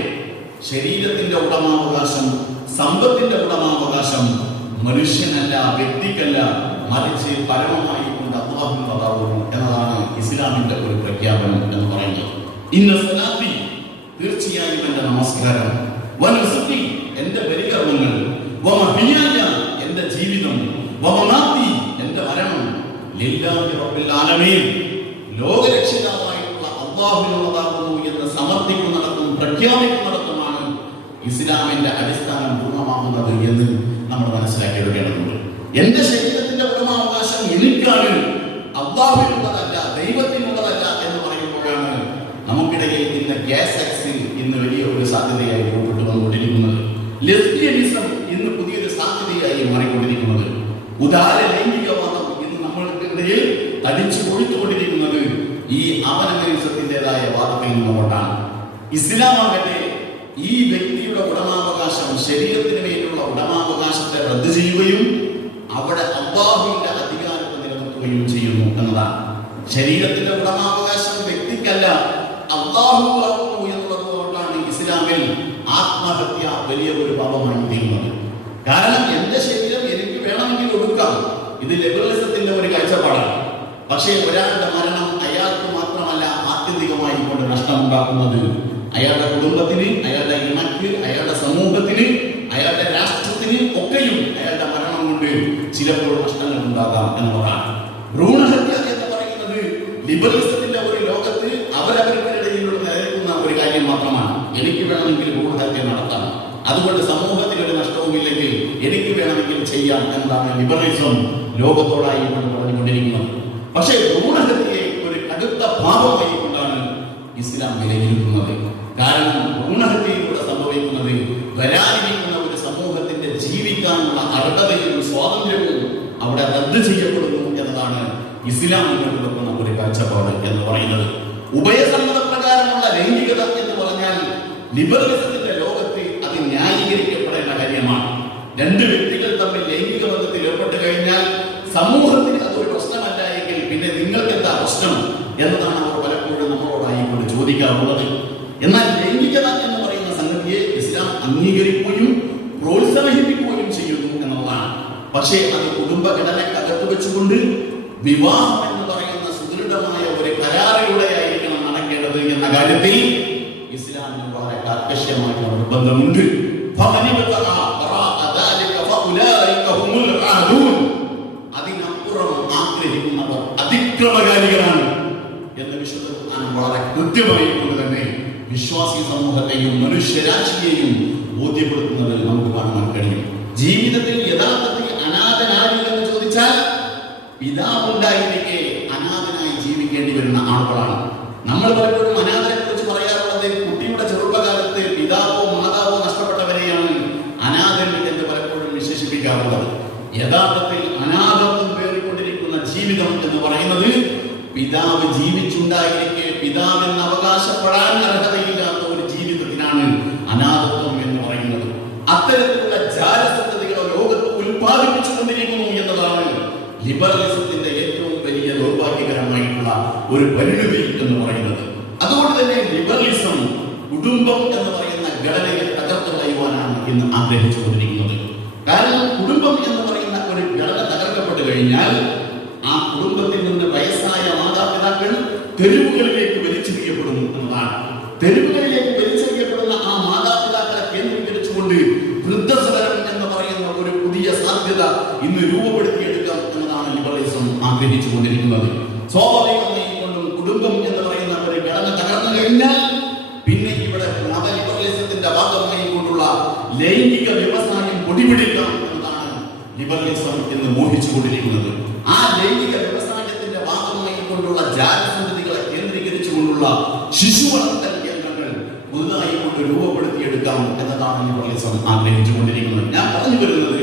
ശരീരത്തിന്റെ ഉടമാവകാശം, സമ്പത്തിന്റെ ഉടമാവകാശം മനുഷ്യനല്ല, വ്യക്തിക്കല്ല, മറിച്ച് പരമമായി കൊണ്ട് അല്ലാഹു തആലാവുന്നു എന്നതാണ് ഇസ്ലാമിന്റെ ഒരു പ്രഖ്യാപനം എന്ന് പറയുന്നത്. ഇന്ന സലാത്തി, തീർച്ചയായും എന്റെ നമസ്കാരം, വനുസുക്കി, എന്റെ ബലികർമ്മങ്ങൾ, വമഹിയായ, എന്റെ ജീവിതം, വമമാതി, എന്റെ മരണം, ലില്ലാഹി റബ്ബിൽ ആലമീൻ, ലോകരക്ഷിതാവായിട്ടുള്ള അല്ലാഹുവിനുള്ളതാകുന്നു എന്ന് സമർത്ഥിക്കുന്നിടത്തും പ്രഖ്യാപിക്കുന്നിടത്തുമാണ് ഇസ്ലാമിന്റെ അടിസ്ഥാനം പൂർണ്ണമാകുന്നത് എന്ന് നമ്മൾ മനസ്സിലാക്കിയെടുക്കേണ്ടതുണ്ട്. എന്റെ ശരീരത്തിന്റെ ഉടമാവകാശം എനിക്കാണ്, അല്ലാഹുവിനുള്ളതല്ല, ദൈവത്തിനുള്ളതല്ല എന്ന് പറയുമ്പോഴാണ് നമുക്കിടയിൽ ഇന്ന് ഗ്യാസ് സെക്സ് ഇന്ന് വലിയ ഒരു സാധ്യതയായി രൂപപ്പെട്ടു വന്നുകൊണ്ടിരിക്കുന്നത്. ലെസ്ബിയനിസം ഇന്ന് പുതിയൊരു സാധ്യതയായി മാറിക്കൊണ്ടിരിക്കുന്നത്. ഉദാര ലൈംഗികവാദം ഇന്ന് നമ്മൾക്കിടയിൽ തടിച്ചു കൊഴുത്തുകൊണ്ടിരിക്കുന്നത് ഈ അവനമനിസത്തിൻ്റെതായ വാദത്തിൽ നിന്നുകൊണ്ടാണ്. ഇസ്ലാമാകട്ടെ ഈ വ്യക്തിയുടെ ഉടമാവകാശം, ശരീരത്തിന് മേലുള്ള ഉടമാവകാശത്തെ റദ്ദ് ചെയ്യുകയും അവിടെ അല്ലാഹുവിന്റെ അധികാരത്തെ നിലനിർത്തുകയും ചെയ്യുന്നു എന്നതാണ്. ശരീരത്തിന്റെ ഉടമാവകാശം വ്യക്തിക്കല്ല, അല്ലാഹു ആകുന്നു എന്നുള്ളതുകൊണ്ടാണ് ഇസ്ലാമിൽ ആത്മഹത്യ വലിയ ഒരു പാപമായി തീരുന്നത്. കാരണം എന്റെ ശരീരം എനിക്ക് വേണമെങ്കിൽ ഒടുക്കാം, ഇത് ലിബറലിസത്തിന്റെ ഒരു കാഴ്ചപ്പാടാണ്. പക്ഷേ ഒരാളുടെ മരണം അയാൾക്ക് മാത്രമല്ല ആത്യന്തികമായി കൊണ്ട് നഷ്ടമുണ്ടാക്കുന്നത് അയാളുടെ കുടുംബത്തിന്, അയാളുടെ ഇണക്ക്, അയാളുടെ സമൂഹത്തിന്, അയാളുടെ രാഷ്ട്രത്തിന് ഒക്കെയും അയാളുടെ മരണം കൊണ്ട് ചിലപ്പോൾ നഷ്ടങ്ങൾ ഉണ്ടാകാം എന്നുള്ളതാണ്. ഭ്രൂണഹത്യ എന്ന് പറയുന്നത് ലിബറലിസത്തിന്റെ ഒരു ലോകത്ത് അവരവർക്കിടയിലുള്ള നിലനിൽക്കുന്ന ഒരു കാര്യം മാത്രമാണ്. എനിക്ക് വേണമെങ്കിൽ ഭ്രൂണഹത്യ നടത്താം, അതുകൊണ്ട് സമൂഹത്തിന് ഒരു നഷ്ടവുമില്ലെങ്കിൽ എനിക്ക് വേണമെങ്കിൽ ചെയ്യാം എന്നതാണ് ലിബറലിസം ലോകത്തോടായി കൊണ്ട് പറഞ്ഞുകൊണ്ടിരിക്കുന്നത്. പക്ഷേ ഭ്രൂണഹത്യയെ ഒരു കടുത്ത പാപമായി കൊണ്ടാണ് ഇസ്ലാം വിലയിരുത്തുന്നത്. കാരണം ഭ്രൂണഹത്യയിലൂടെ സംഭവിക്കുന്നത് വരാനിരിക്കുന്ന ഒരു സമൂഹത്തിന്റെ ജീവിക്കാനുള്ള അർഹതയും സ്വാതന്ത്ര്യവും അവിടെ റദ്ദ് ചെയ്യപ്പെടുന്നു എന്നതാണ് ഇസ്ലാം മുന്നോട്ട് വെക്കുന്ന ഒരു കാഴ്ചപ്പാട് എന്ന് പറയുന്നത്. ഉഭയസമ്മതപ്രകാരമുള്ള ലൈംഗികത എന്ന് പറഞ്ഞാൽ ലിബറലിസത്തിന്റെ ലോകത്ത് അത് ന്യായീകരിക്കപ്പെടേണ്ട കാര്യമാണ്. രണ്ട് വ്യക്തികൾ തമ്മിൽ ലൈംഗിക ബന്ധത്തിൽ ഏർപ്പെട്ട് കഴിഞ്ഞാൽ സമൂഹത്തിന് അതൊരു പ്രശ്നമല്ല എങ്കിൽ പിന്നെ നിങ്ങൾക്ക് എന്താ പ്രശ്നം എന്നതാണ് അവർ പലപ്പോഴും നമ്മളോടായിക്കൊണ്ട് ചോദിക്കാറുള്ളത്. എന്നാൽ ലൈംഗികത എന്ന് പറയുന്ന സംഗതിയെ ഇസ്ലാം അംഗീകരിക്കുകയും പ്രോത്സാഹിപ്പിക്കുകയും ചെയ്യുന്നു എന്നുള്ളതാണ്. പക്ഷേ അത് കുടുംബഘടനക്കകത്ത് വെച്ചുകൊണ്ട് വിവാഹം എന്ന് പറയുന്ന സുദൃഢമായ ഒരു കരാറിലൂടെ ആയിരിക്കണം നടക്കേണ്ടത് എന്ന കാര്യത്തിൽ ഇസ്ലാമിന് വളരെ കർക്കശമായിട്ടുള്ള നിർബന്ധമുണ്ട്. അതിനപ്പുറം ആഗ്രഹിക്കുന്നവർ അതിക്രമകാരികളാണ് എന്ന് വിശുദ്ധ ഖുർആൻ വളരെ കൃത്യമായി കൊണ്ട് തന്നെ വിശ്വാസി സമൂഹത്തെയും മനുഷ്യരാശിയെയും ബോധ്യപ്പെടുത്തുന്നത് നമുക്ക് കാണാൻ കഴിയും. ജീവിതത്തിൽ യഥാർത്ഥത്തിൽ അനാഥനായി എന്ന് ചോദിച്ചാൽ പിതാവുണ്ടായിരിക്കെ അനാഥനായി ജീവിക്കേണ്ടി വരുന്ന ആളുകളാണ് നമ്മൾ. പലപ്പോഴും അനാഥനെ കുറിച്ച് പറയാറുള്ളത് കുട്ടിയുടെ ചെറുപ്പകാലത്ത് പിതാവോ മാതാവോ നഷ്ടപ്പെട്ടവരെയാണ് അനാഥൻ എന്ന് പലപ്പോഴും വിശേഷിപ്പിക്കാറുള്ളത്. യഥാർത്ഥത്തിൽ അനാഥത്വം പേറിക്കൊണ്ടിരിക്കുന്ന ജീവിതം എന്ന് പറയുന്നത് പിതാവ് ജീവിച്ചുണ്ടായിരിക്കെ പിതാവെന്ന് അവകാശപ്പെടാൻ അർഹതയില്ലാത്ത ഒരു ജീവിതത്തിനാണ് അനാഥത്വം എന്ന് പറയുന്നത്. അത്തരത്തിലുള്ള ജാലസന്തതികളെ ലോകത്ത് ഉൽപ്പാദിപ്പിച്ചുകൊണ്ടിരിക്കുന്നു എന്നതാണ് ലിബറലിസത്തിന്റെ ഏറ്റവും വലിയ ദൗർഭാഗ്യകരമായിട്ടുള്ള ഒരു പരിണതി എന്ന് പറയുന്നത്. അതുകൊണ്ട് തന്നെ ലിബറലിസം കുടുംബം എന്ന് പറയുന്ന ഘടനയെ തകർത്തു കളയുവാനാണ് ഇന്ന് ആഗ്രഹിച്ചുകൊണ്ടിരിക്കുന്നത്. കാരണം കുടുംബം എന്ന് പറയുന്ന ഒരു ഘടന തകർക്കപ്പെട്ടു കഴിഞ്ഞാൽ ആ കുടുംബത്തിൽ നിന്ന് വയസ്സായ മാതാപിതാക്കൾ തെരുവുകളിലേക്ക് വലിച്ചെറിയപ്പെടുന്നു എന്നതാണ്. തെരുവുകളിലേക്ക് വലിച്ചെറിയപ്പെടുന്ന ആ മാതാപിതാക്കളെ കേന്ദ്രീകരിച്ചുകൊണ്ട് വൃദ്ധസദനം എന്ന് പറയുന്ന ഒരു പുതിയ സാധ്യത ഇന്ന് രൂപപ്പെടുത്തിയെടുക്കാം എന്നതാണ് ലിബറലിസം ആഗ്രഹിച്ചുകൊണ്ടിരിക്കുന്നത്. സ്വാഭാവികമായി കൊണ്ടും കുടുംബം എന്ന് പറയുന്ന ഒരു ഘടന തകർന്നു കഴിഞ്ഞാൽ പിന്നെ ഇവിടെ മത ലിബറലിസത്തിന്റെ ഭാഗമായി കൊണ്ടുള്ള ലൈംഗിക വ്യവസായം പൊടിപിടിക്കാം എന്നതാണ് ലിബറലിസം എന്ന് മോഹിച്ചുകൊണ്ടിരിക്കുന്നത്. ആ ലൈംഗിക വ്യവസായത്തിന്റെ ഭാഗമായി കൊണ്ടുള്ള ജാലസന്തതികളെ കേന്ദ്രീകരിച്ചുകൊണ്ടുള്ള ശിശു വളർത്തൽ കേന്ദ്രങ്ങൾ പുതുതായി കൊണ്ട് രൂപപ്പെടുത്തിയെടുക്കാം എന്നതാണ് ലിബറലിസം ആഗ്രഹിച്ചുകൊണ്ടിരിക്കുന്നത്. ഞാൻ പറഞ്ഞു വരുന്നത്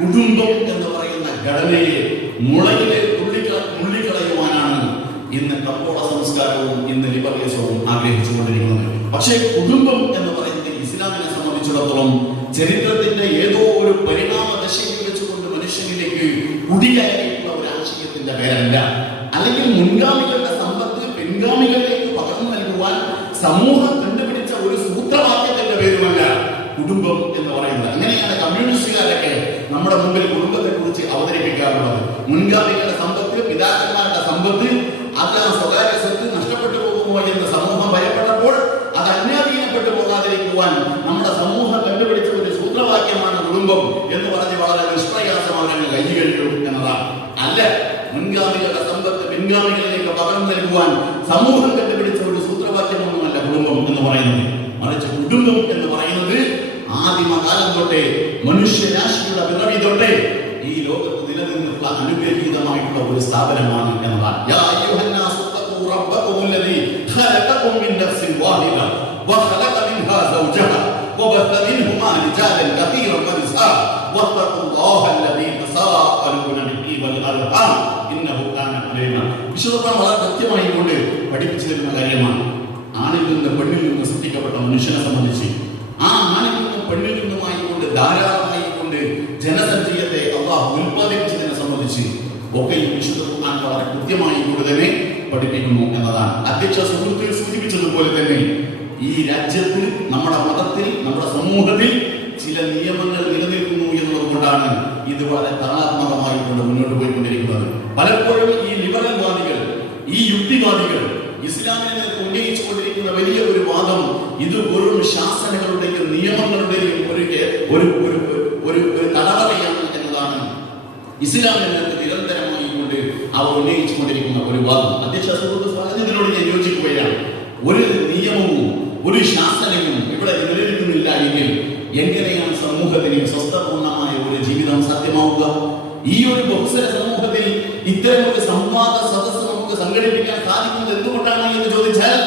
കുടുംബം എന്ന് പറയുന്ന ഘടനയെ മുളയിലെ നുള്ളിക്കളയുവാനാണ് ഇന്ന് കമ്പോള സംസ്കാരവും ഇന്ന് ലിബറലിസവും ആഗ്രഹിച്ചുകൊണ്ടിരിക്കുന്നത്. പക്ഷേ കുടുംബം എന്ന് പറയുന്നത് ഇസ്ലാമിനെ സംബന്ധിച്ചിടത്തോളം ചരിത്രത്തിന്റെ ഏതോ ഒരു പരിണാമ ദശയിൽ വെച്ചുകൊണ്ട് മനുഷ്യനിലേക്ക് കുടികയറിയിട്ടുള്ള ഒരു ആശയത്തിന്റെ പേരല്ല, അല്ലെങ്കിൽ മുൻഗാമികളുടെ സമ്പത്ത് പിൻഗാമികളിലേക്ക് പകർന്നു നൽകുവാൻ സമൂഹം കണ്ടുപിടിച്ച ഒരു സൂത്രവാക്യത്തിന്റെ പേരുമല്ല കുടുംബം എന്ന് പറയുന്നത്. അങ്ങനെയാണ് കമ്മ്യൂണിസ്റ്റുകാരൊക്കെ നമ്മുടെ മുമ്പിൽ കുടുംബത്തെ കുറിച്ച് അവതരിപ്പിക്കാറുള്ളത്. മുൻഗാമികളുടെ സമ്പത്ത്, പിതാക്കന്മാരുടെ സമ്പത്ത്, അത് സ്വകാര്യ സ്വത്ത് നഷ്ടപ്പെട്ടു പോകുമോ എന്ന് സമൂഹം ഭയപ്പെട്ടപ്പോൾ അത് അന്യാധീനപ്പെട്ടു പോകാതിരിക്കുവാൻ നമ്മുടെ സമൂഹം കണ്ടുപിടിച്ച ഒരു സൂത്രവാക്യമാണ് കുടുംബം എന്ന് പറഞ്ഞ് വളരെ നിഷ്പ്രയാസം അവരങ്ങ് കൈകഴിക്കും എന്നതാണ്. അല്ല, മുൻഗാമികളുടെ സമ്പത്ത് പിൻഗാമികളിലേക്ക് പകർന്നു നൽകുവാൻ സമൂഹം കണ്ടുപിടിച്ച ഒരു സൂത്രവാക്യമൊന്നുമല്ല കുടുംബം എന്ന് പറയുന്നത്. മറിച്ച് കുടുംബം എന്ന് പറയുന്നത് ആദിമകാലം തൊട്ടേ മനുഷ്യരാശിയുടെ പിറവി തൊട്ടേ ഈ ലോകത്ത് നിലനിന്നിട്ടുള്ള അനുഗ്രഹീതമായിട്ടുള്ള ഒരു സ്ഥാപനമാണ് എന്നതാണ്. യാ അയ്യുഹന്നാസു തഖൂ റബ്ബകുമുല്ലദീ ഖലഖകും മിൻ നഫ്സിൻ വാഹിദ വഖലഖ മിൻഹാ സൗജഹ വബഥ മിൻഹുമാ റിജാലൻ കതീറൻ വനിസാ വത്തഖുല്ലാഹല്ലദീ തസാഅലൂന ബിഹി വൽ അർഹാം ഇന്നഹു കാന അലീമാ. വിശുദ്ധ വളരെ കൃത്യമായി കൊണ്ട് പഠിപ്പിച്ചു തരുന്ന കാര്യമാണ്. ആണിൽ നിന്ന് പെണ്ണിൽ നിന്ന് സൃഷ്ടിക്കപ്പെട്ട മനുഷ്യനെ സംബന്ധിച്ച് ആ ആണിൽ നിന്നും പെണ്ണിൽ നിന്നുമായി കൊണ്ട് ധാരാളമായി കൊണ്ട് ജനസഞ്ചയത്തെ അല്ലാഹു ഉൽപ്പാദിപ്പിച്ചതിനെ സംബന്ധിച്ച് ഒക്കെ ഈ വിശുദ്ധ ഖുർആൻ വളരെ കൃത്യമായി കൊണ്ട് തന്നെ പഠിപ്പിക്കുന്നു എന്നതാണ്. അധ്യക്ഷ സുഹൃത്ത് സൂചിപ്പിച്ചതുപോലെ തന്നെ ഈ രാജ്യത്ത്, നമ്മുടെ മതത്തിൽ, നമ്മുടെ സമൂഹത്തിൽ ചില നിയമങ്ങൾ നിലനിൽക്കുന്നു എന്നുള്ളത് കൊണ്ടാണ് ഇത് വളരെ താളാത്മകമായി കൊണ്ട് മുന്നോട്ട് പോയിക്കൊണ്ടിരിക്കുന്നത്. പലപ്പോഴും ഈ ലിബറൽ വാദികൾ, ഈ യുക്തിവാദികൾ ഇസ്ലാമിനെ ഉന്നയിച്ചുകൊണ്ടിരിക്കുന്ന വലിയ ഒരു വാദം ഇത് വെറും ശാസനകളുടെയും നിയമങ്ങളുടെയും ഒരു തടവറയാണ് എന്നതാണ് ഇസ്ലാമിനെ നിരന്തരമായി കൊണ്ട് അവർ ഉന്നയിച്ചുകൊണ്ടിരിക്കുന്ന ഒരു വാദം. അധ്യക്ഷ സുഹൃത്ത് പറഞ്ഞതിനോട് ഞാൻ യോജിക്കുകയാണ്. ഒരു നിയമവും ഒരു ശാസനയും ഇവിടെ നിലനിൽക്കുന്നില്ല എങ്കിൽ എങ്ങനെയാണ് സമൂഹത്തിന് സ്വസ്ഥപൂർണമായ ഒരു ജീവിതം സാധ്യമാവുക? ഈ ഒരു ബഹുസ്വര സമൂഹത്തിൽ ഇത്തരം ഒരു സംവാദ സദസ്സ് നമുക്ക് സംഘടിപ്പിക്കാൻ സാധിക്കുന്നത് എന്തുകൊണ്ടാണ് എന്ന് ചോദിച്ചാൽ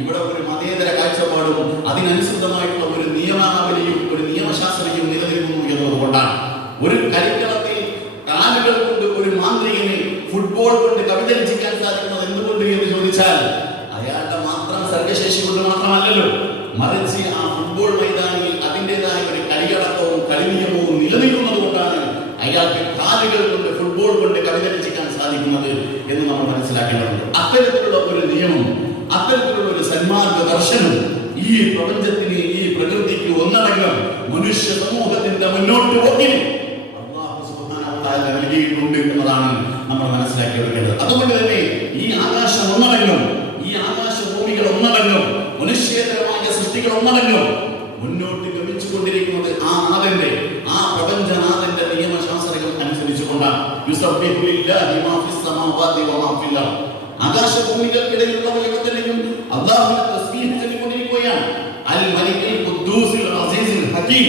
ഇവിടെ ഒരു മതേതര കാഴ്ചപ്പാടും അതിനനുസൃതമായിട്ടുള്ള ഒരു നിയമാവലിയും ഒരു നിയമശാസ്ത്രയും നിലനിൽക്കുന്നു എന്നതുകൊണ്ടാണ്. ഒരു കരിക്കളത്തിൽ കാലുകൾ കൊണ്ട് ഒരു മാന്ത്രികനെ ഫുട്ബോൾ കൊണ്ട് കവിത രചിക്കാൻ സാധിക്കുന്നത് എന്തുകൊണ്ട് എന്ന് ചോദിച്ചാൽ അയാളുടെ മാത്രം സർഗശേഷി കൊണ്ട് മാത്രമല്ലല്ലോ, മറിച്ച് ആ ഫുട്ബോൾ മൈതാനിൽ അതിൻ്റെതായ ഒരു കളിയടക്കവും കളിനിയമവും നിലനിൽക്കുന്നത് കൊണ്ടാണ് അയാൾക്ക് കാലുകൾ കൊണ്ട് ഫുട്ബോൾ കൊണ്ട് കവിത രചിക്കാൻ സാധിക്കുന്നത് എന്ന് നമ്മൾ മനസ്സിലാക്കേണ്ടതുണ്ട്. അത്തരത്തിലുള്ള ഒരു നിയമം, അത്തരത്തിലുള്ള ഒരു സന്മാർഗ ദർശനം ഈ പ്രപഞ്ചത്തിന്, ഈ പ്രകൃതിക്ക് ഒന്നടങ്കം മനുഷ്യ സമൂഹത്തിന്റെ മുന്നോട്ട് പോക്കിന് അല്ലാഹു സുബ്ഹാനഹു വ തആല നൽകിയിട്ടുണ്ട് എന്നതാണ് നമ്മൾ മനസ്സിലാക്കിയെടുക്കേണ്ടത്. അതുകൊണ്ട് തന്നെ ഈ ആകാശം ഒന്നടങ്കം, ഈ ആകാശഭൂമികൾ ഒന്നടങ്കം, മനുഷ്യേതരമായ സൃഷ്ടികൾ ഒന്നടങ്കം മുന്നോട്ട് ഗമിച്ചുകൊണ്ടിരിക്കുന്നത് ആ നാഥന്റെ, ആ പ്രപഞ്ചനാഥന്റെ നിയമശാസ്ത്രങ്ങൾ അനുസരിച്ചുകൊണ്ടാണ്. യുസബ്ബിഹു ലില്ലാഹി മാ ഫിസ് സമാവാതി വ മാ ഫിൽ അർദ്. ആകാശഭൂമികൾക്കിടയിലുള്ളവയൊക്കെ അല്ലാഹുവിനെ തസ്ബീഹ് ചൊല്ലിക്കൊണ്ടിരിക്കുകയാണ്. അൽ മലിക്കുൽ ഖുദ്ദൂസുൽ അസീസുൽ ഹകീം.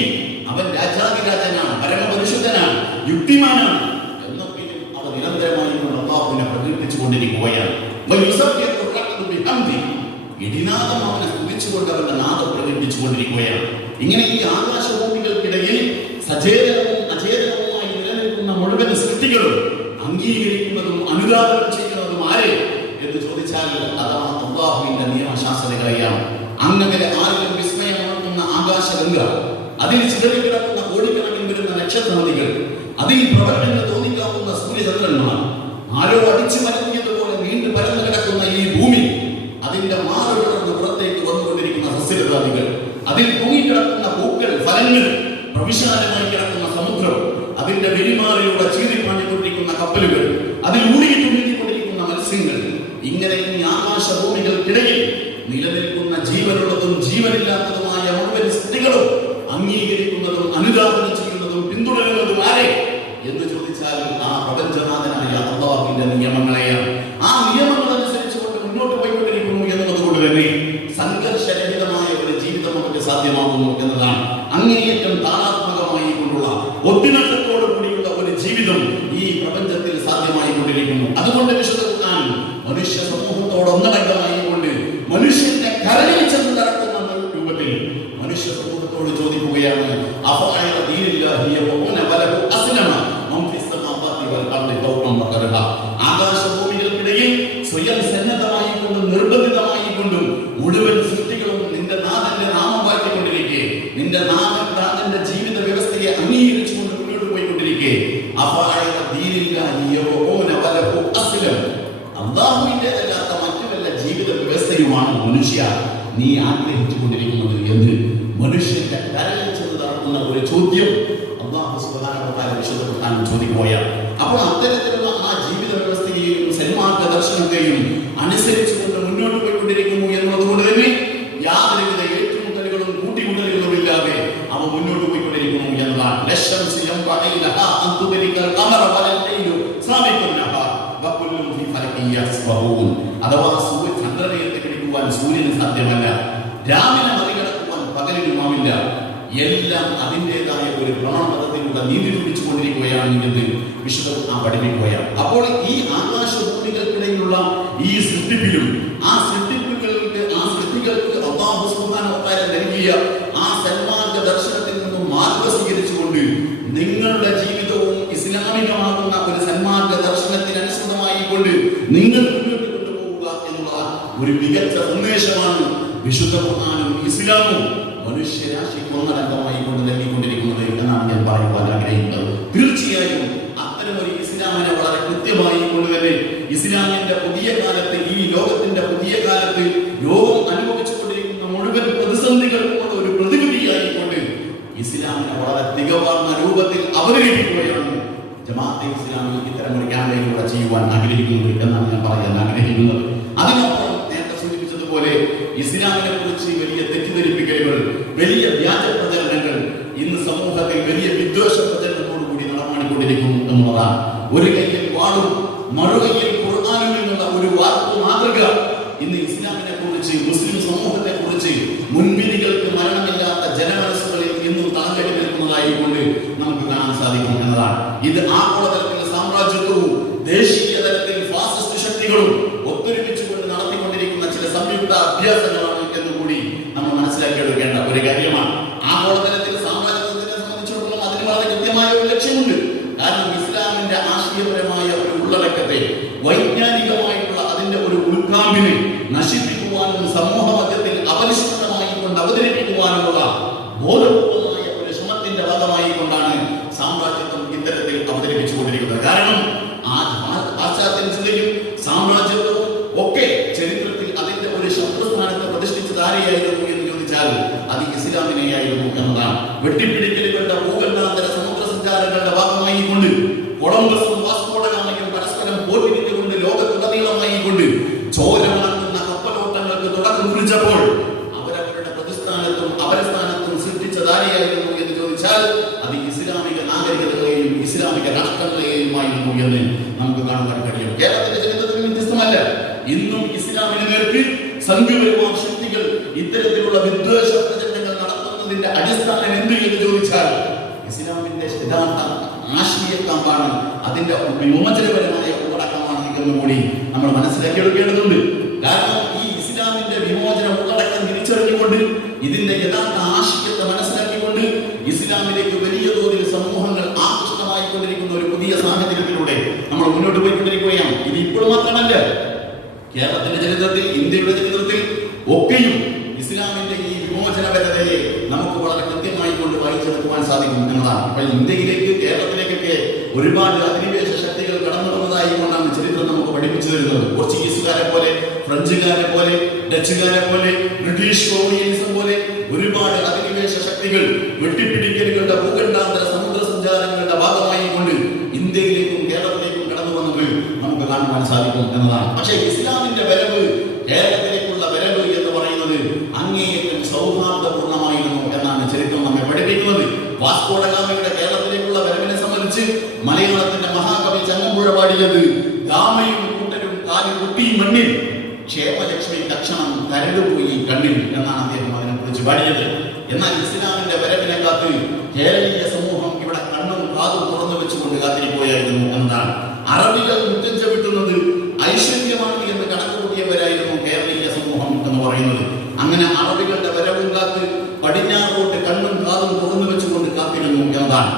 അവൻ രാജാതിരാജനാണ്, പരമപരിശുദ്ധനാണ്, യുക്തിമാനാണ് എന്നൊക്കെയും അവ നിരന്തരമായി അല്ലാഹുവിനെ പ്രകീർത്തിച്ചു കൊണ്ടിരിക്കുകയാണ്. ഇടിനാദം അവനെ സ്തുതിച്ചുകൊണ്ട് അവന്റെ നാദം പ്രകടിപ്പിച്ചു കൊണ്ടിരിക്കുകയാണ്. ഇങ്ങനെ ഈ ആകാശഭൂമികൾക്കിടയിൽ സചേതനവും അചേതനവുമായി നിലനിൽക്കുന്ന മുഴുവൻ സൃഷ്ടികളും അംഗീകരിക്കുന്നതും അനുദാനം ചെയ്യുന്നതും ആരെ എന്ന് ചോദിച്ചാൽ അതാണ് അല്ലാഹുവിന്റെ നിയമശാസ്ത്രങ്ങളെയാണ്. അങ്ങനെ ആരും വിസ്മയമുണർത്തുന്ന ആകാശഗംഗ, അതിൽ ചിതറിക്കിടക്കുന്ന കോടിക്കണക്കിന് വരുന്ന നക്ഷത്രനദികൾ, അതിൽ പ്രപഞ്ചങ്ങൾ തോന്നിക്കാവുന്ന സൂര്യചന്ദ്രന്മാർ, ആരോ അടിച്ചു മരത്തിയതുപോലെ നീണ്ടു പരന്നു കിടക്കുന്ന ഈ ഭൂമി, അതിന്റെ മാറുകളർന്ന് പുറത്തേക്ക് വന്നുകൊണ്ടിരിക്കുന്ന സസ്യലതാദികൾ, അതിൽ തൂങ്ങിക്കിടക്കുന്ന പൂക്കൾ, ഫലങ്ങൾ, പ്രവിശാലമായി കിടക്കുന്ന സമുദ്രം, അതിന്റെ വെരിമാറിലൂടെ ചീറിപ്പാഞ്ഞുകൊണ്ടിരിക്കുന്ന കപ്പലുകൾ, അതിൽ ഊടിയിട്ടുകൊണ്ടിരിക്കുന്ന മത്സ്യങ്ങൾ, ഇങ്ങനെ ഈ ആകാശഭൂമികൾക്കിടയിൽ നിലനിൽക്കുന്ന ജീവനുള്ളതും ജീവനില്ലാത്തതുമായ മുഴുവൻ സൃഷ്ടികളും അംഗീകരിക്കുന്നതും അനുദാപനം ചെയ്യുന്നതും പിന്തുടരുന്നതും ആരെ എന്ന് ചോദിച്ചാൽ ആ പ്രപഞ്ചനാഥനായ അല്ലാഹുവിന്റെ നിയമങ്ങളെയാണ്. ആ നിയമങ്ങൾ അനുസരിച്ചുകൊണ്ട് മുന്നോട്ട് പോയിക്കൊണ്ടിരിക്കുന്നു എന്നതുകൊണ്ട് തന്നെ സംഘർഷരഹിതമായ ഒരു ജീവിതം നമുക്ക് സാധ്യമാകുന്നു എന്നതാണ്. അങ്ങേയറ്റം താളാത്മകമായി കൊണ്ടുള്ള ഒത്തിണക്കത്തോടു കൂടിയുള്ള ഒരു ജീവിതം ഈ പ്രപഞ്ചത്തിൽ സാധ്യമായി കൊണ്ടിരിക്കുന്നു. അതുകൊണ്ട് വിശുദ്ധ ഖുർആൻ മനുഷ്യ സമൂഹത്തോട് ഒന്നടങ്കമായി കൊണ്ട് മനുഷ്യന്റെ കരളിൽ ചെന്ന് നടക്കുന്ന രൂപത്തിൽ മനുഷ്യ സമൂഹത്തോട് ചോദിക്കുകയാണ്, ആകാശഭൂമികൾക്കിടയിൽ സ്വയം സന്നദ്ധമായിക്കൊണ്ടും നിർബന്ധിതമായിക്കൊണ്ടും മുഴുവൻ സൃഷ്ടികളും നിന്റെ നാഥന്റെ നാമം വാഴ്ത്തിക്കൊണ്ടിരിക്കെ, നിന്റെ നാഥന്റെ ജീവിത വ്യവസ്ഥയെ അംഗീകരിച്ചുകൊണ്ട് മുന്നോട്ട് പോയിക്കൊണ്ടിരിക്കെ, അല്ലാഹുവിന്റേതല്ലാത്ത മറ്റു വല്ല ജീവിത വ്യവസ്ഥയുമാണ് മനുഷ്യ നീ ആഗ്രഹിച്ചു കൊണ്ടിരിക്കുന്നത് എന്ന് മനുഷ്യന്റെ കരളിൽ ചെന്ന് നടക്കുന്ന ഒരു ചോദ്യം അല്ലാഹു സുബ്ഹാനഹു വ തആല വിശുദ്ധ ഖുർആനിൽ ചോദിക്കുകയാണ്. അപ്പോൾ അത്തരത്തിലുള്ള ആ ജീവിത വ്യവസ്ഥയെയും സന്മാർഗ ദർശനത്തെയും അനുസരിച്ചുകൊണ്ട് മുന്നോട്ട് പോയിക്കൊണ്ടിരിക്കുന്നു എന്നതുകൊണ്ട് തന്നെ യാതൊരുവിധ ഏറ്റുമുട്ടലുകളും കൂട്ടിമുട്ടലുകളും ഇല്ലാതെ അവ മുന്നോട്ട് പോയിക്കൊണ്ടിരിക്കുന്നു എന്നതാണ്. അഥവാ ചന്ദ്രനേരത്തെ പിടിക്കുവാൻ സൂര്യന് സാധ്യമല്ല, രാവിലെ മറികടക്കുവാൻ പകലിനുമാവില്ല. എല്ലാം അതിൻ്റെതായ ഒരു ഭ്രമണപഥത്തിലൂടെ നീതി പിടിച്ചുകൊണ്ടിരിക്കുകയാണ് എന്ന് വിശുദ്ധ പഠിപ്പിക്കുകയാണ്. അപ്പോൾ ഈ ആകാശഭൂമികൾക്കിടയിലുള്ള ഈ സൃഷ്ടിപ്പിലും ആ സൃഷ്ടിപ്പുകൾക്ക് അല്ലാഹു സുബ്ഹാനഹു വ തആല നൽകിയ ആ സന്മാർഗ ദർശനത്തിൽ നിന്നും മാർഗ്ഗം സ്വീകരിച്ചുകൊണ്ട് നിങ്ങളുടെ ജീവിതവും ഇസ്ലാമികമാകുന്ന ഒരു സന്മാർഗ ദർശനത്തിനനുസൃതമായി കൊണ്ട് നിങ്ങൾ മുന്നോട്ട് കൊണ്ടുപോകുക എന്നുള്ള ഒരു മികച്ച സന്ദേശമാണ് വിശുദ്ധ ഖുർആനും ഇസ്ലാമും മനുഷ്യരാശിക്ക് ഒന്നടങ്കമായി കൊണ്ട് നൽകിക്കൊണ്ടിരിക്കുന്നത് എന്നാണ് ഞാൻ പറയുവാൻ ആഗ്രഹിക്കുന്നത്. തീർച്ചയായും അത്തരമൊരു ഇസ്ലാമിനെ വളരെ കൃത്യമായി കൊണ്ട് തന്നെ ഇസ്ലാമിന്റെ പുതിയ കാലത്ത്, ഈ ലോകത്തിന്റെ പുതിയ കാലത്ത് ലോകം അനുഭവിച്ചുകൊണ്ടിരിക്കുന്ന മുഴുവൻ പ്രതിസന്ധികൾക്കുള്ള ഒരു പ്രതിവിധിയായിക്കൊണ്ട് ഇസ്ലാമിനെ വളരെ തികവാർന്ന രൂപത്തിൽ അവതരിപ്പിക്കുകയാണ് ജമാഅത്തെ ഇസ്ലാമി ഇത്തരം ഒരു ക്യാമ്പയിലൂടെ ചെയ്യുവാൻ ആഗ്രഹിക്കുന്നത് എന്നാണ് ഞാൻ പറയാൻ ആഗ്രഹിക്കുന്നത്. അതിനപ്പുറം നേരത്തെ സൂചിപ്പിച്ചതുപോലെ ഇസ്ലാമിനെ കുറിച്ച് വലിയ തെറ്റിദ്ധരിപ്പിക്കലുകൾ, വലിയ വ്യാജ പ്രചരണങ്ങൾ ഇന്ന് സമൂഹത്തിൽ വലിയ വിദ്വേഷ പ്രചരണത്തോടു കൂടി നടമാടിക്കൊണ്ടിരിക്കുന്നു എന്നുള്ളതാണ്. ഒരു കയ്യിൽ വാളും മറുകയ്യിൽ ഖുർആനിൽ നിന്നുള്ള ഒരു വാർത്ത മാതൃക ഇന്ന് ഇസ്ലാമിനെ കുറിച്ച്, മുസ്ലിം സമൂഹത്തെ കുറിച്ച് മുൻവിധികൾക്ക് മരണമില്ലാത്ത ജനമനസ്സുകളിൽ ഇന്നും തളങ്കെട്ടി നിൽക്കുന്നതായി കൊണ്ട് നമുക്ക് കാണാൻ സാധിക്കും എന്നതാണ്. ഇത് ആഗോളതലത്തിൽ സാമ്രാജ്യത്വവും ദേശീയ തലത്തിൽ ഫാസിസ്റ്റ് ശക്തികളും ഒത്തൊരുമിച്ചുകൊണ്ട് നടത്തിക്കൊണ്ടിരിക്കുന്ന ചില സംയുക്ത അഭ്യാസങ്ങളാണ് എന്നുകൂടി നമ്മൾ മനസ്സിലാക്കിയെടുക്കേണ്ട ഒരു കാര്യമാണ്. ആഗോളതലത്തിൽ സാമ്രാജ്യത്വത്തിനെ സംബന്ധിച്ചിടത്തോളം അതിന് വളരെ കൃത്യമായ ഒരു ലക്ഷ്യമുണ്ട്. കാരണം ഇസ്ലാമിന്റെ ആശയപരമായ ഒരു ഉള്ളടക്കത്തെ, വൈജ്ഞാനികമായിട്ടുള്ള അതിന്റെ ഒരു ഉൾക്കാമ്പിനെ നശിപ്പിക്കുവാനും സമൂഹ മധ്യത്തിൽ അപരിഷ്കൃതമായി കൊണ്ട് കേരളത്തിന്റെ ചരിത്രത്തിൽ വ്യത്യസ്തമല്ല. ഇന്നും ഇസ്ലാമിന് നേർക്ക് സംഘപരിവാർ ശക്തികൾ ഇത്തരത്തിലുള്ള വിദ്വേഷ പ്രചരണങ്ങൾ നടത്തുന്നതിന്റെ അടിസ്ഥാനം എന്ത് എന്ന് ചോദിച്ചാൽ ഇസ്ലാമിന്റെ യഥാർത്ഥ ആശയ കാമ്പാണ്, അതിന്റെ വിമോചനപരമായ ഉള്ളടക്കമാണ് എന്നുകൂടി നമ്മൾ മനസ്സിലാക്കിയെടുക്കേണ്ടതുണ്ട്. കാരണം ഈ ഇസ്ലാമിന്റെ വിമോചന ഉള്ളടക്കം തിരിച്ചറിഞ്ഞുകൊണ്ട് ഇതിന്റെ യഥാർത്ഥ ആശയത്തെ മനസ്സിലാക്കിക്കൊണ്ട് ഇസ്ലാമിലേക്ക് വലിയ തോതിൽ സമൂഹങ്ങൾ ആകൃഷ്ടമായി കൊണ്ടിരിക്കുന്ന ഒരു പുതിയ സാഹചര്യത്തിലൂടെ നമ്മൾ മുന്നോട്ട് പോയിക്കൊണ്ടിരിക്കുകയാണ്. ഇത് ഇപ്പോൾ മാത്രമല്ല, കേരളത്തിന്റെ ചരിത്രത്തിൽ, ഇന്ത്യയുടെ ചരിത്രത്തിൽ ഒക്കെയും ഇസ്ലാമിന്റെ ഈ വിമോചനപരതയെ നമുക്ക് വളരെ കൃത്യമായി കൊണ്ട് വായിച്ചെടുക്കുവാൻ സാധിക്കും എന്നതാണ്. അപ്പോൾ ഇന്ത്യയിലേക്ക്, കേരളത്തിലേക്കൊക്കെ ഒരുപാട് അധിനിവേശ ശക്തികൾ കടന്നു വന്നതായി കൊണ്ടാണ് ചരിത്രം നമുക്ക് പഠിപ്പിച്ചു തരുന്നത്. പോർച്ചുഗീസുകാരെ പോലെ, ഫ്രഞ്ചുകാരെ പോലെ, ഡച്ചുകാരെ പോലെ, ബ്രിട്ടീഷ് കൊളോണിയലിസം പോലെ ഒരുപാട് അധിനിവേശ ശക്തികൾ വെട്ടിപ്പിടിക്കലുകളുടെ ഭൂഖണ്ഡാന്തര സമുദ്ര സഞ്ചാരങ്ങളുടെ ഭാഗമായി കൊണ്ട് ഇന്ത്യയിലേക്കും കേരളത്തിലേക്കും കടന്നു വന്നത് നമുക്ക് കാണുവാൻ സാധിക്കും എന്നതാണ്. പക്ഷേ ഇസ്ലാമിന്റെ വരവ്, കേരളത്തിലേക്കുള്ള വരവ് എന്ന് പറയുന്നത് അങ്ങേയറ്റം സൗഹാർദ്ദപൂർണ്ണമായിരുന്നു എന്നാണ് ചരിത്രം നമ്മെ പഠിപ്പിക്കുന്നത്. വാസ്കോ ഡ ഗാമയുടെ കേരളത്തിലേക്കുള്ള വരവിനെ സംബന്ധിച്ച് മലയാളത്തിന്റെ മഹാകവി ചങ്ങമ്പുഴ പാടിയത് ഗാമയും കൂട്ടരും കാലി കുട്ടി മണ്ണിൽ ക്ഷേമലക്ഷ്മി തക്ഷണം കരടുപോയി കണ്ണിൽ എന്നാണ് അദ്ദേഹം അതിനെക്കുറിച്ച് പാടിയത്. എന്നാൽ ഇസ്ലാമിന്റെ വരവിനെ കാത്ത് കേരളീയ സമൂഹം ഇവിടെ കണ്ണും കാതും തുറന്നു വെച്ചുകൊണ്ട് കാത്തിരിക്കുകയായിരുന്നു എന്നതാണ്. അറബികൾ മുറ്റം ചവിട്ടുന്നത് ഐശ്വര്യമാണ് എന്ന് കണക്കുകൂട്ടിയവരായിരുന്നു കേരളീയ സമൂഹം എന്ന് പറയുന്നത്. അങ്ങനെ അറബികളുടെ വരവും കാത്ത് പടിഞ്ഞാറോട്ട് കണ്ണും കാതും തുറന്നു വെച്ചുകൊണ്ട് കാത്തിരുന്നു എന്നതാണ്.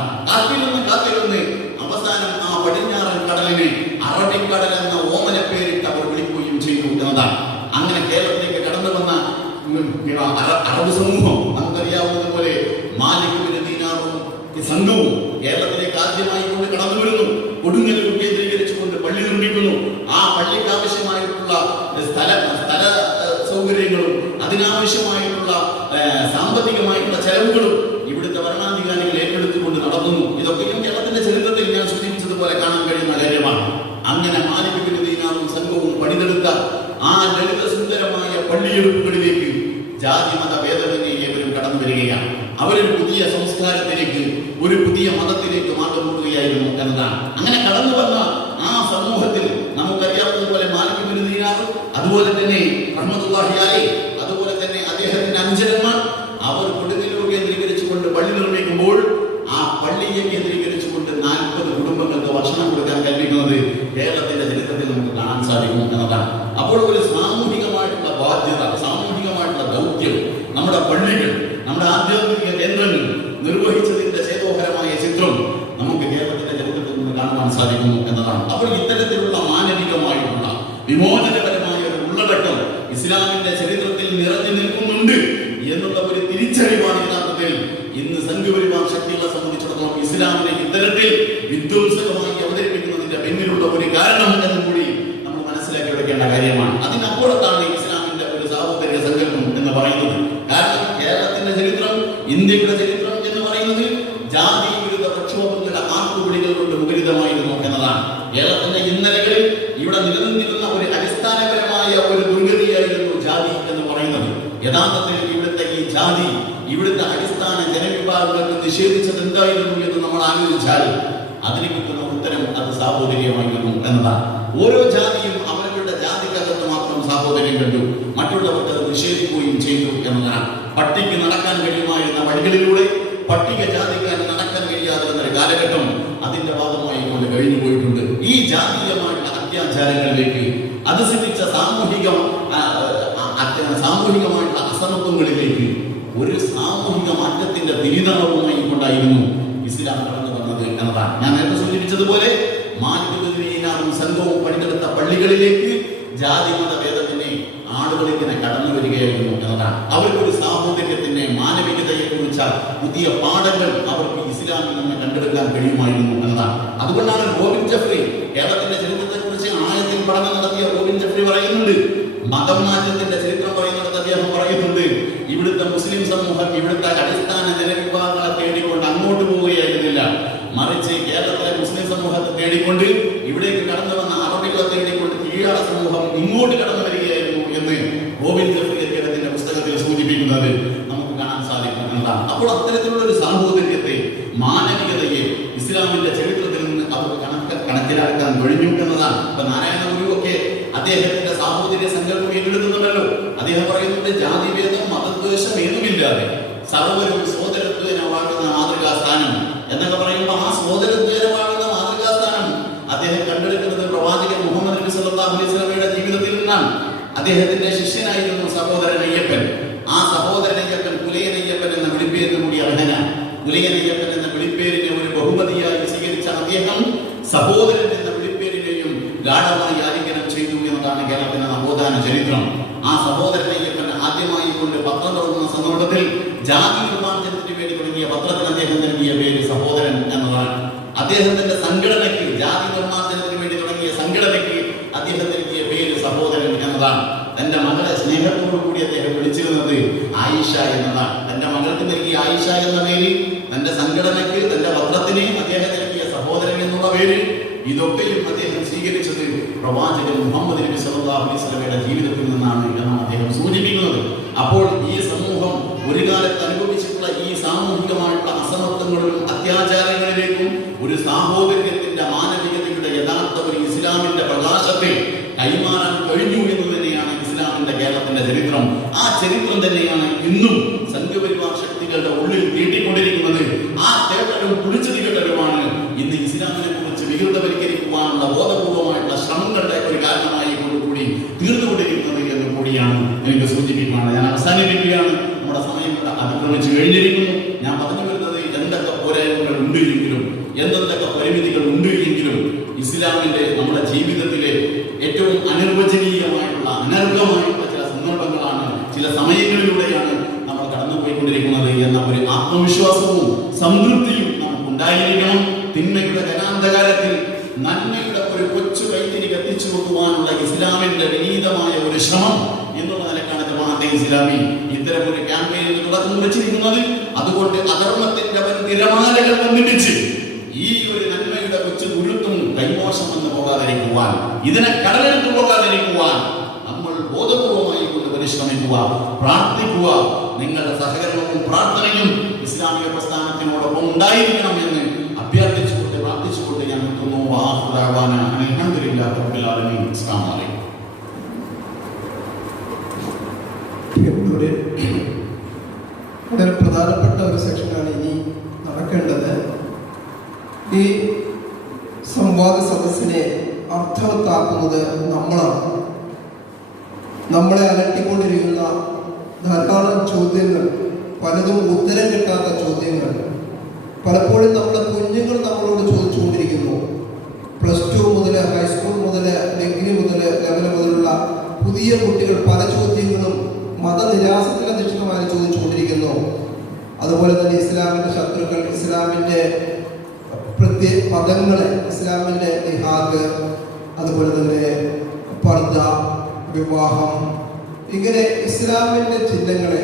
കാത്തിരുന്ന് അവസാനം ആ പടിഞ്ഞാറൻ കടലിനെ അറബിക്കടൽ എന്ന ഓമന പേരിട്ട് അവർ വിളിക്കുകയും ചെയ്തു എന്നതാണ്. അങ്ങനെ കേരളത്തിലേക്ക് കടന്നു വന്ന അറബ് സമൂഹം നമുക്കറിയാവുന്നതുപോലെ മാലിക് ബിൻ ദീനാറും സംഘവും കേരളത്തിലേക്ക് ആദ്യമായി കൊണ്ട് കടന്നു വരുന്നു. കൊടുങ്ങല്ലൂർ കേന്ദ്രീകരിച്ചുകൊണ്ട് പള്ളി നിർമ്മിക്കുന്നു. ആ പള്ളിക്ക് ആവശ്യമായിട്ടുള്ള സ്ഥല സൗകര്യങ്ങളും അതിനാവശ്യമായിട്ടുള്ള സാമ്പത്തികമായിട്ടുള്ള ചെലവുകളും ഇവിടുത്തെ ഭരണാധികാരികൾ ഏറ്റെടുത്തുകൊണ്ട് നടത്തുന്നു. ഇതൊക്കെയും കേരളത്തിന്റെ ചരിത്രത്തിൽ ഞാൻ സൂചിപ്പിച്ചതുപോലെ കാണാൻ കഴിയുന്ന കാര്യമാണ്. അങ്ങനെ മാലിക് ബിൻ ദീനാറും സംഘവും പണിതെടുത്ത ആ ലളിത സുന്ദരമായ പള്ളിയെടുപ്പുകളിലേക്ക് ജാതി മത ഭേദമന്യേ ഏവരും കടന്നു വരികയാണ്. അവരൊരു പുതിയ സംസ്കാരത്തിലേക്ക്, ഒരു പുതിയ മതത്തിലേക്ക് മാറ്റം കൊടുക്കുകയായിരുന്നു എന്നതാണ്. അങ്ങനെ കടന്നു വന്ന ആ സമൂഹത്തിൽ നമുക്കറിയാവുന്നതുപോലെ മാലിക് ബിൻ ദീനാർ, അതുപോലെ തന്നെ റഹ്മത്തുള്ളാഹി അലൈഹി, അതുപോലെ തന്നെ അദ്ദേഹത്തിന്റെ അനുചരന്മാർ, അവർ കൊടുങ്ങല്ലൂർ കേന്ദ്രീകരിച്ചുകൊണ്ട് പള്ളി നിർമ്മിക്കുമ്പോൾ ആ പള്ളിയെ കേന്ദ്രീകരിച്ചുകൊണ്ട് 40 കുടുംബങ്ങൾക്ക് ഭക്ഷണം കൊടുക്കാൻ കൽപ്പിക്കുന്നത് കേരളത്തിന്റെ ചരിത്രത്തിൽ നമുക്ക് കാണാൻ സാധിക്കും എന്നതാണ്. അപ്പോൾ ഒരു സാമൂഹികമായിട്ടുള്ള ബാധ്യത, സാമൂഹികമായിട്ടുള്ള ദൗത്യം നമ്മുടെ പള്ളികൾ, നമ്മുടെ ആധ്യാത്മിക കേന്ദ്രങ്ങൾ നിർവഹിച്ചതിന്റെ ചേതോഹരമായ ചിത്രം നമുക്ക് കേരളത്തിന്റെ ചരിത്രത്തിൽ നിന്ന് കാണുവാൻ സാധിക്കുന്നു എന്നതാണ്. അപ്പോൾ ഇത്തരത്തിലുള്ള മാനവികമായിട്ടുള്ള വിമോചനപരമായ ഒരു ഉള്ളടക്കം ഇസ്ലാമിന്റെ ചരിത്രത്തിൽ നിറഞ്ഞു നിൽക്കുന്നുണ്ട് എന്നുള്ള ഒരു തിരിച്ചറിവാണ് യഥാർത്ഥത്തിൽ ഇന്ന് സംഘപരിവാർ ശക്തികളെ സംബന്ധിച്ചിടത്തോളം ഇസ്ലാമിനെ ഇത്തരത്തിൽ വിധ്വംസകമായി അവതരിപ്പിക്കുന്നതിന്റെ പിന്നിലുള്ള ഒരു കാരണം എന്നും കൂടി നമ്മൾ മനസ്സിലാക്കി എടുക്കേണ്ട കാര്യമാണ്. അതിനപ്പുറത്താണ് ഇസ്ലാമിന്റെ ഒരു സാഹോദര്യ സങ്കല്പം എന്ന് പറയുന്നത്. കാരണം കേരളത്തിന്റെ ചരിത്രം, ഇന്ത്യയുടെ ചരിത്രം എന്ന് പറയുന്നത് ജാതി വിരുദ്ധ പ്രക്ഷോഭങ്ങളുടെ ആർപ്പുവിളികൾ കൊണ്ട് മുഖരിതമായിരുന്നു എന്നതാണ്. കേരളത്തിന്റെ ഇന്നലകളിൽ ഇവിടെ നിലനിന്നിരുന്ന ഒരു അടിസ്ഥാനപരമായ ഒരു ദുർഗതിയായിരുന്നു ജാതി എന്ന് പറയുന്നത്. യഥാർത്ഥത്തിൽ ഇവിടുത്തെ ഈ ജാതി, ഇവിടുത്തെ അടിസ്ഥാന ജനവിഭാഗങ്ങൾക്ക് നിഷേധിച്ചത് എന്തായിരുന്നു എന്ന് നമ്മൾ ആലോചിച്ചാൽ അതിന് കിട്ടുന്ന ഉത്തരം അത് സാഹോദര്യമായിരുന്നു എന്നതാണ്. ഓരോ ജാതിയും അവരുടെ ജാതിക്കകത്ത് മാത്രം സാഹോദര്യം കണ്ടു, മറ്റുള്ളവർക്ക് അത് നിഷേധിക്കുകയും ചെയ്തു എന്നതാണ്. പട്ടിക്ക് നടക്കാൻ കഴിയുമായിരുന്ന വഴികളിലൂടെ പട്ടിക ജാതിക്കാരൻ നടക്കാൻ കഴിയാതെ എന്നൊരു കാലഘട്ടം അതിന്റെ ഭാഗമായി കൊണ്ട് കഴിഞ്ഞു പോയിട്ടുണ്ട്. ഈ ജാതീയമായിട്ടുള്ള അത്യാചാരങ്ങളിലേക്ക്, അത് സിദ്ധിച്ച സാമൂഹികമായിട്ടുള്ള അസമത്വങ്ങളിലേക്ക് ഒരു സാമൂഹിക മാറ്റത്തിന്റെ തിരിതാളവുമായി കൊണ്ടായിരുന്നു ഇസ്ലാം കടന്നു വന്നത് എന്നതാണ്. ഞാൻ നേരത്തെ സൂചിപ്പിച്ചതുപോലെ മാലിക് ബിൻ ദീനാറും സംഘവും പണിതെടുത്ത പള്ളികളിലേക്ക് ജാതി മത ഭേദത്തിന്റെ ആളുകൾ ഇങ്ങനെ കടന്നു വരികയായിരുന്നു എന്നതാണ്. അവർക്കൊരു സാഹോദര്യത്തിന്റെ മാനവികതയെ കുറിച്ച പുതിയ പാഠങ്ങൾ അവർക്ക് ഇസ്ലാമിൽ നിന്ന് കണ്ടെടുക്കാൻ കഴിയുമായിരുന്നു എന്നതാണ്. അതുകൊണ്ടാണ് റോബിൻ ജഫ്രി കേരളത്തിന്റെ ചരിത്രത്തെ കുറിച്ച് ആഴത്തിൽ പഠനം നടത്തിയ റോബിൻ ജഫ്രി പറയുന്നുണ്ട്, മതം മാറ്റത്തിന്റെ ചരിത്രം പറയുന്നിടത്ത് അദ്ദേഹം പറയുന്നുണ്ട്, ഇവിടുത്തെ മുസ്ലിം സമൂഹം ഇവിടുത്തെ അടിസ്ഥാന ജനവിഭാഗങ്ങളെ തേടിക്കൊണ്ട് അങ്ങോട്ട് പോവുകയായിരുന്നില്ല, മറിച്ച് കേരളത്തിലെ മുസ്ലിം സമൂഹത്തെ തേടിക്കൊണ്ട് ഇവിടേക്ക് കടന്നു വന്ന അറബികളെ തേടിക്കൊണ്ട് കീഴാള സമൂഹം ഇങ്ങോട്ട് കടന്നു വരികയായിരുന്നു എന്ന് റോബിൻ ജഫ്രി അദ്ദേഹത്തിന്റെ പുസ്തകത്തിൽ സൂചിപ്പിക്കുന്നത് നമുക്ക് കാണാൻ സാധിക്കും എന്നതാണ്. അപ്പോൾ അത്തരത്തിലുള്ള ഒരു സാഹോദര്യത്തെ, മാനവികതയെ ഇസ്ലാമിന്റെ ചരിത്രത്തിൽ നിന്ന് അവർ കണക്കിലാക്കാൻ കഴിഞ്ഞു എന്നതാണ്. ഇപ്പൊ നാരായണ അദ്ദേഹത്തിന്റെ സാഹോദര്യ സങ്കല്പം ഏറ്റെടുക്കുന്നുണ്ടല്ലോ. അദ്ദേഹം പറയുന്നുണ്ട്, ജാതിഭേദം മതദ്വേഷം ഏതുമില്ലാതെ സർവരും സോദരത്വേന വാഴുന്ന മാതൃകാസ്ഥാനം എന്നൊക്കെ പറയുമ്പോൾ ആ സോദരത്വേന വാഴുന്ന മാതൃകാസ്ഥാനം അദ്ദേഹം കണ്ടെടുക്കുന്നത് പ്രവാചകൻ മുഹമ്മദ് നബി സല്ലല്ലാഹു അലൈഹി വസല്ലമയുടെ ജീവിതത്തിൽ നിന്നാണ്. അദ്ദേഹത്തിന്റെ ശിഷ്യനായിരുന്നു സഹോദരൻ അയ്യപ്പൻ. ആ സഹോദരൻ അയ്യപ്പൻ കുലയനയ്യപ്പൻ എന്ന വിളിപ്പേരിന് കൂടി അർഹനാണ്. കുലയനയ്യപ്പൻ എന്ന വിളിപ്പേരിനെ ഒരു ബഹുമതിയായി സ്വീകരിച്ച അദ്ദേഹം സഹോദരൻ എന്ന വിളിപ്പേരിനെയും ഗാഢമായി ആലിംഗനം ചെയ്തു എന്നതാണ് കേരളത്തിന്റെ നവോത്ഥാന ചരിത്രം. ആ സഹോദരൻ അയ്യപ്പൻ ആദ്യമായി കൊണ്ട് പത്രം തുടങ്ങുന്ന സന്ദർഭത്തിൽ ജാതി നിർമ്മാർജ്ജനത്തിന് വേണ്ടി തുടങ്ങിയ പത്രത്തിന് അദ്ദേഹം നൽകിയ പേര് സഹോദരൻ എന്നതാണ്. അദ്ദേഹത്തിന്റെ സംഘടനയ്ക്ക്, ജാതി നിർമ്മാർജ്ജനത്തിന് വേണ്ടി തുടങ്ങിയ സംഘടനയ്ക്ക് അദ്ദേഹം നൽകിയ പേര് സഹോദരൻ എന്നതാണ്. തന്റെ മകളെ സ്നേഹത്തോടു കൂടി അദ്ദേഹം വിളിച്ചിരുന്നത് ആയിഷ എന്നതാണ്. തന്റെ മകൾക്ക് നൽകിയ ആയിഷ എന്ന പേര്, തന്റെ സംഘടനയ്ക്ക്, തന്റെ പത്രത്തിന് അദ്ദേഹം നൽകിയ സഹോദരൻ എന്നുള്ള പേര്, ഇതൊക്കെയും അദ്ദേഹം സ്വീകരിച്ചത് പ്രവാചകൻ മുഹമ്മദ് നബി സല്ലല്ലാഹു അലൈഹി വസല്ലമയുടെ ജീവിതത്തിൽ നിന്നാണ് എന്നാണ് അദ്ദേഹം സൂചിപ്പിക്കുന്നത്. അപ്പോൾ ഈ സമൂഹം ഒരു കാലത്ത് അനുഭവിച്ചിട്ടുള്ള ഈ സാമൂഹികമായിട്ടുള്ള അസമത്വങ്ങളിലും അത്യാചാരങ്ങളിലേക്കും ഒരു സാഹോദര്യത്തിന്റെ, മാനവികതയുടെ യഥാർത്ഥ ഒരു ഇസ്ലാമിന്റെ പ്രകാശത്തെ കൈമാറാൻ കഴിഞ്ഞു എന്ന് തന്നെയാണ് ഇസ്ലാമിന്റെ കേരളത്തിന്റെ ചരിത്രം. ആ ചരിത്രം തന്നെയാണ് ഇന്നും സംഘപരിവാർ ശക്തികളുടെ ഉള്ളിൽ നീട്ടിക്കൊണ്ടിരിക്കുന്നത്. ആ തേട്ടലും കുടിച്ചുതീട്ടലുമാണ് ഇന്ന് ഇസ്ലാമിനെ കുറിച്ച് വികൃതവൽക്കരിക്കുവാനുള്ള ബോധപൂർവമായിട്ടുള്ള ശ്രമങ്ങളുടെ ഒരു കാരണമായി കൊണ്ടുകൂടി തീർന്നുകൊണ്ടിരിക്കുന്നത് എന്ന് കൂടിയാണ് എനിക്ക് സൂചിപ്പിക്കുകയാണ്. ഞാൻ അവസാനിപ്പിക്കുകയാണ്. നമ്മുടെ സമയം അതിക്രമിച്ചു കഴിഞ്ഞിരിക്കുന്നു. ഞാൻ പറഞ്ഞു വരുന്നത്, എന്തൊക്കെ പോരായ്മകൾ ഉണ്ട് എങ്കിലും, എന്തൊക്കെ പരിമിതികൾ ഉണ്ട് എങ്കിലും, ഇസ്ലാമിന്റെ നമ്മുടെ ജീവിതത്തിലെ ഏറ്റവും അനിർവചനീയമായിട്ടുള്ള, അനർഘമായിട്ടുള്ള ചില സന്ദർഭങ്ങളാണ്, ചില സമയങ്ങളിലൂടെയാണ് നമ്മൾ കടന്നുപോയിക്കൊണ്ടിരിക്കുന്നത് എന്ന ഒരു ആത്മവിശ്വാസവും സംതൃപ്തിയും നമുക്കുണ്ടായിരിക്കണം. തിന്മയുടെ ഘനാന്ധകാരത്തിൽ നന്മയുടെ ഒരു കൊച്ചു കൈത്തിരി കത്തിച്ചു വെക്കുവാനുള്ള ഇസ്ലാമിന്റെ വിനീതമായ ഒരു ശ്രമം എന്നുള്ള നിലക്കാണ് ജമാഅത്തെ ഇസ്ലാമി ഇത്തരം ഒരു ക്യാമ്പയിന് തുടക്കം വെച്ചിരിക്കുന്നത്. അതുകൊണ്ട് അധർമ്മത്തിന്റെ തിരമാലകൾ വന്നിടിച്ച് ഈ ഒരു നന്മയുടെ കൊച്ചു ഗുരുത്വം കൈമോശം വന്ന് പോകാതിരിക്കുവാൻ, ഇതിനെ കടലെടുത്തു പോകാതിരിക്കുവാൻ നമ്മൾ ബോധപൂർവമായി കൊണ്ട് പരിശ്രമിക്കുക, പ്രാർത്ഥിക്കുക. നിങ്ങളുടെ സഹകരണവും പ്രാർത്ഥനയും ഇസ്ലാമിക പ്രസ്ഥാനത്തിനോടൊപ്പം ഉണ്ടായിരിക്കണം എന്ന് അഭ്യർത്ഥിച്ചുകൊണ്ട്, പ്രാർത്ഥിച്ചുകൊണ്ട് ഞാൻ നിർത്തുന്നു. അൽഹംദുലില്ലാഹി റബ്ബിൽ ആലമീൻ. അസ്സലാമു അലൈക്കും. വളരെ പ്രധാനപ്പെട്ട ഒരു സെക്ഷനാണ് ഇനി നടക്കേണ്ടത്. ഈ സംവാദ സദസ്സിനെ അർത്ഥവത്താക്കുന്നത് നമ്മളാണ്. നമ്മളെ അലട്ടിക്കൊണ്ടിരിക്കുന്ന ധാരാളം ചോദ്യങ്ങൾ, പലതും ഉത്തരം കിട്ടാത്ത ചോദ്യങ്ങൾ, പലപ്പോഴും നമ്മുടെ കുഞ്ഞുങ്ങൾ നമ്മളോട് ചോദിച്ചുകൊണ്ടിരിക്കുന്നു. +2 മുതൽ, ഹൈസ്കൂൾ മുതൽ, ഡിഗ്രി മുതൽ, ലെവൽ മുതലുള്ള പുതിയ കുട്ടികൾ പല ചോദ്യങ്ങളും മതനിരാസത്തിൽ അധിഷ്ഠിതമായി ചോദിച്ചുകൊണ്ടിരിക്കുന്നു. അതുപോലെ തന്നെ ഇസ്ലാമിന്റെ ശത്രുക്കൾ, ഇസ്ലാമിന്റെ പദങ്ങളെ, ഇസ്ലാമിന്റെ ജിഹാദ്, അതുപോലെ തന്നെ പർദ, വിവാഹം, ഇങ്ങനെ ഇസ്ലാമിന്റെ ചിഹ്നങ്ങളെ,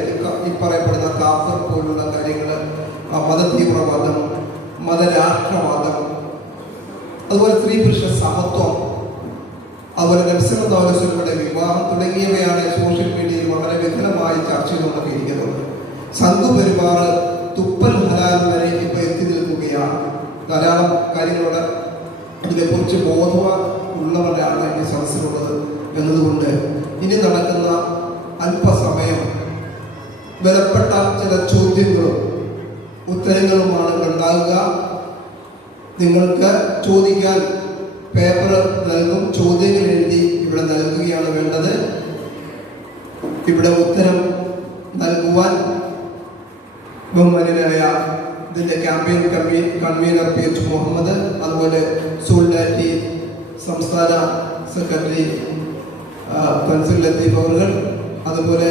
ഈ പറയപ്പെടുന്ന കാഫർ പോലുള്ള കാര്യങ്ങൾ, മതതീവ്രവാദം, മതരാഷ്ട്രവാദം, അതുപോലെ സ്ത്രീ പുരുഷ സമത്വം, അതുപോലെ നബിയുടെ വിവാഹം തുടങ്ങിയവയാണ് സോഷ്യൽ മീഡിയയിൽ വളരെ വിപുലമായി ചർച്ച ചെയ്തുകൊണ്ടിരിക്കുന്നത്. സംഘപരിവാർ തുപ്പൽ ഹലാൽ വരെ ഇപ്പൊ എത്തി നിൽക്കുകയാണ്. ധാരാളം കാര്യങ്ങളുടെ ഇതിനെക്കുറിച്ച് ബോധമുള്ളവരാണ് ഈ സദസ്സിലുള്ളത് എന്നതുകൊണ്ട് ഇനി നടക്കുന്ന അല്പസമയം വിലപ്പെട്ട ചില ചോദ്യങ്ങളും ഉത്തരങ്ങളുമാണ് ഉണ്ടാകുക. നിങ്ങൾക്ക് ചോദിക്കാൻ പേപ്പർ നൽകും, ചോദ്യങ്ങൾ എഴുതി ഇവിടെ നൽകുകയാണ് വേണ്ടത്. ഇവിടെ ഉത്തരം നൽകുവാൻ ബഹുമാന്യനായ ഇതിന്റെ ക്യാമ്പയിൻ കൺവീനർ PH മുഹമ്മദ്, അതുപോലെ സോൾഡാറ്റി സംസ്ഥാന സെക്രട്ടറി കൺസിൽ ലത്തീഫ് അവർ, അതുപോലെ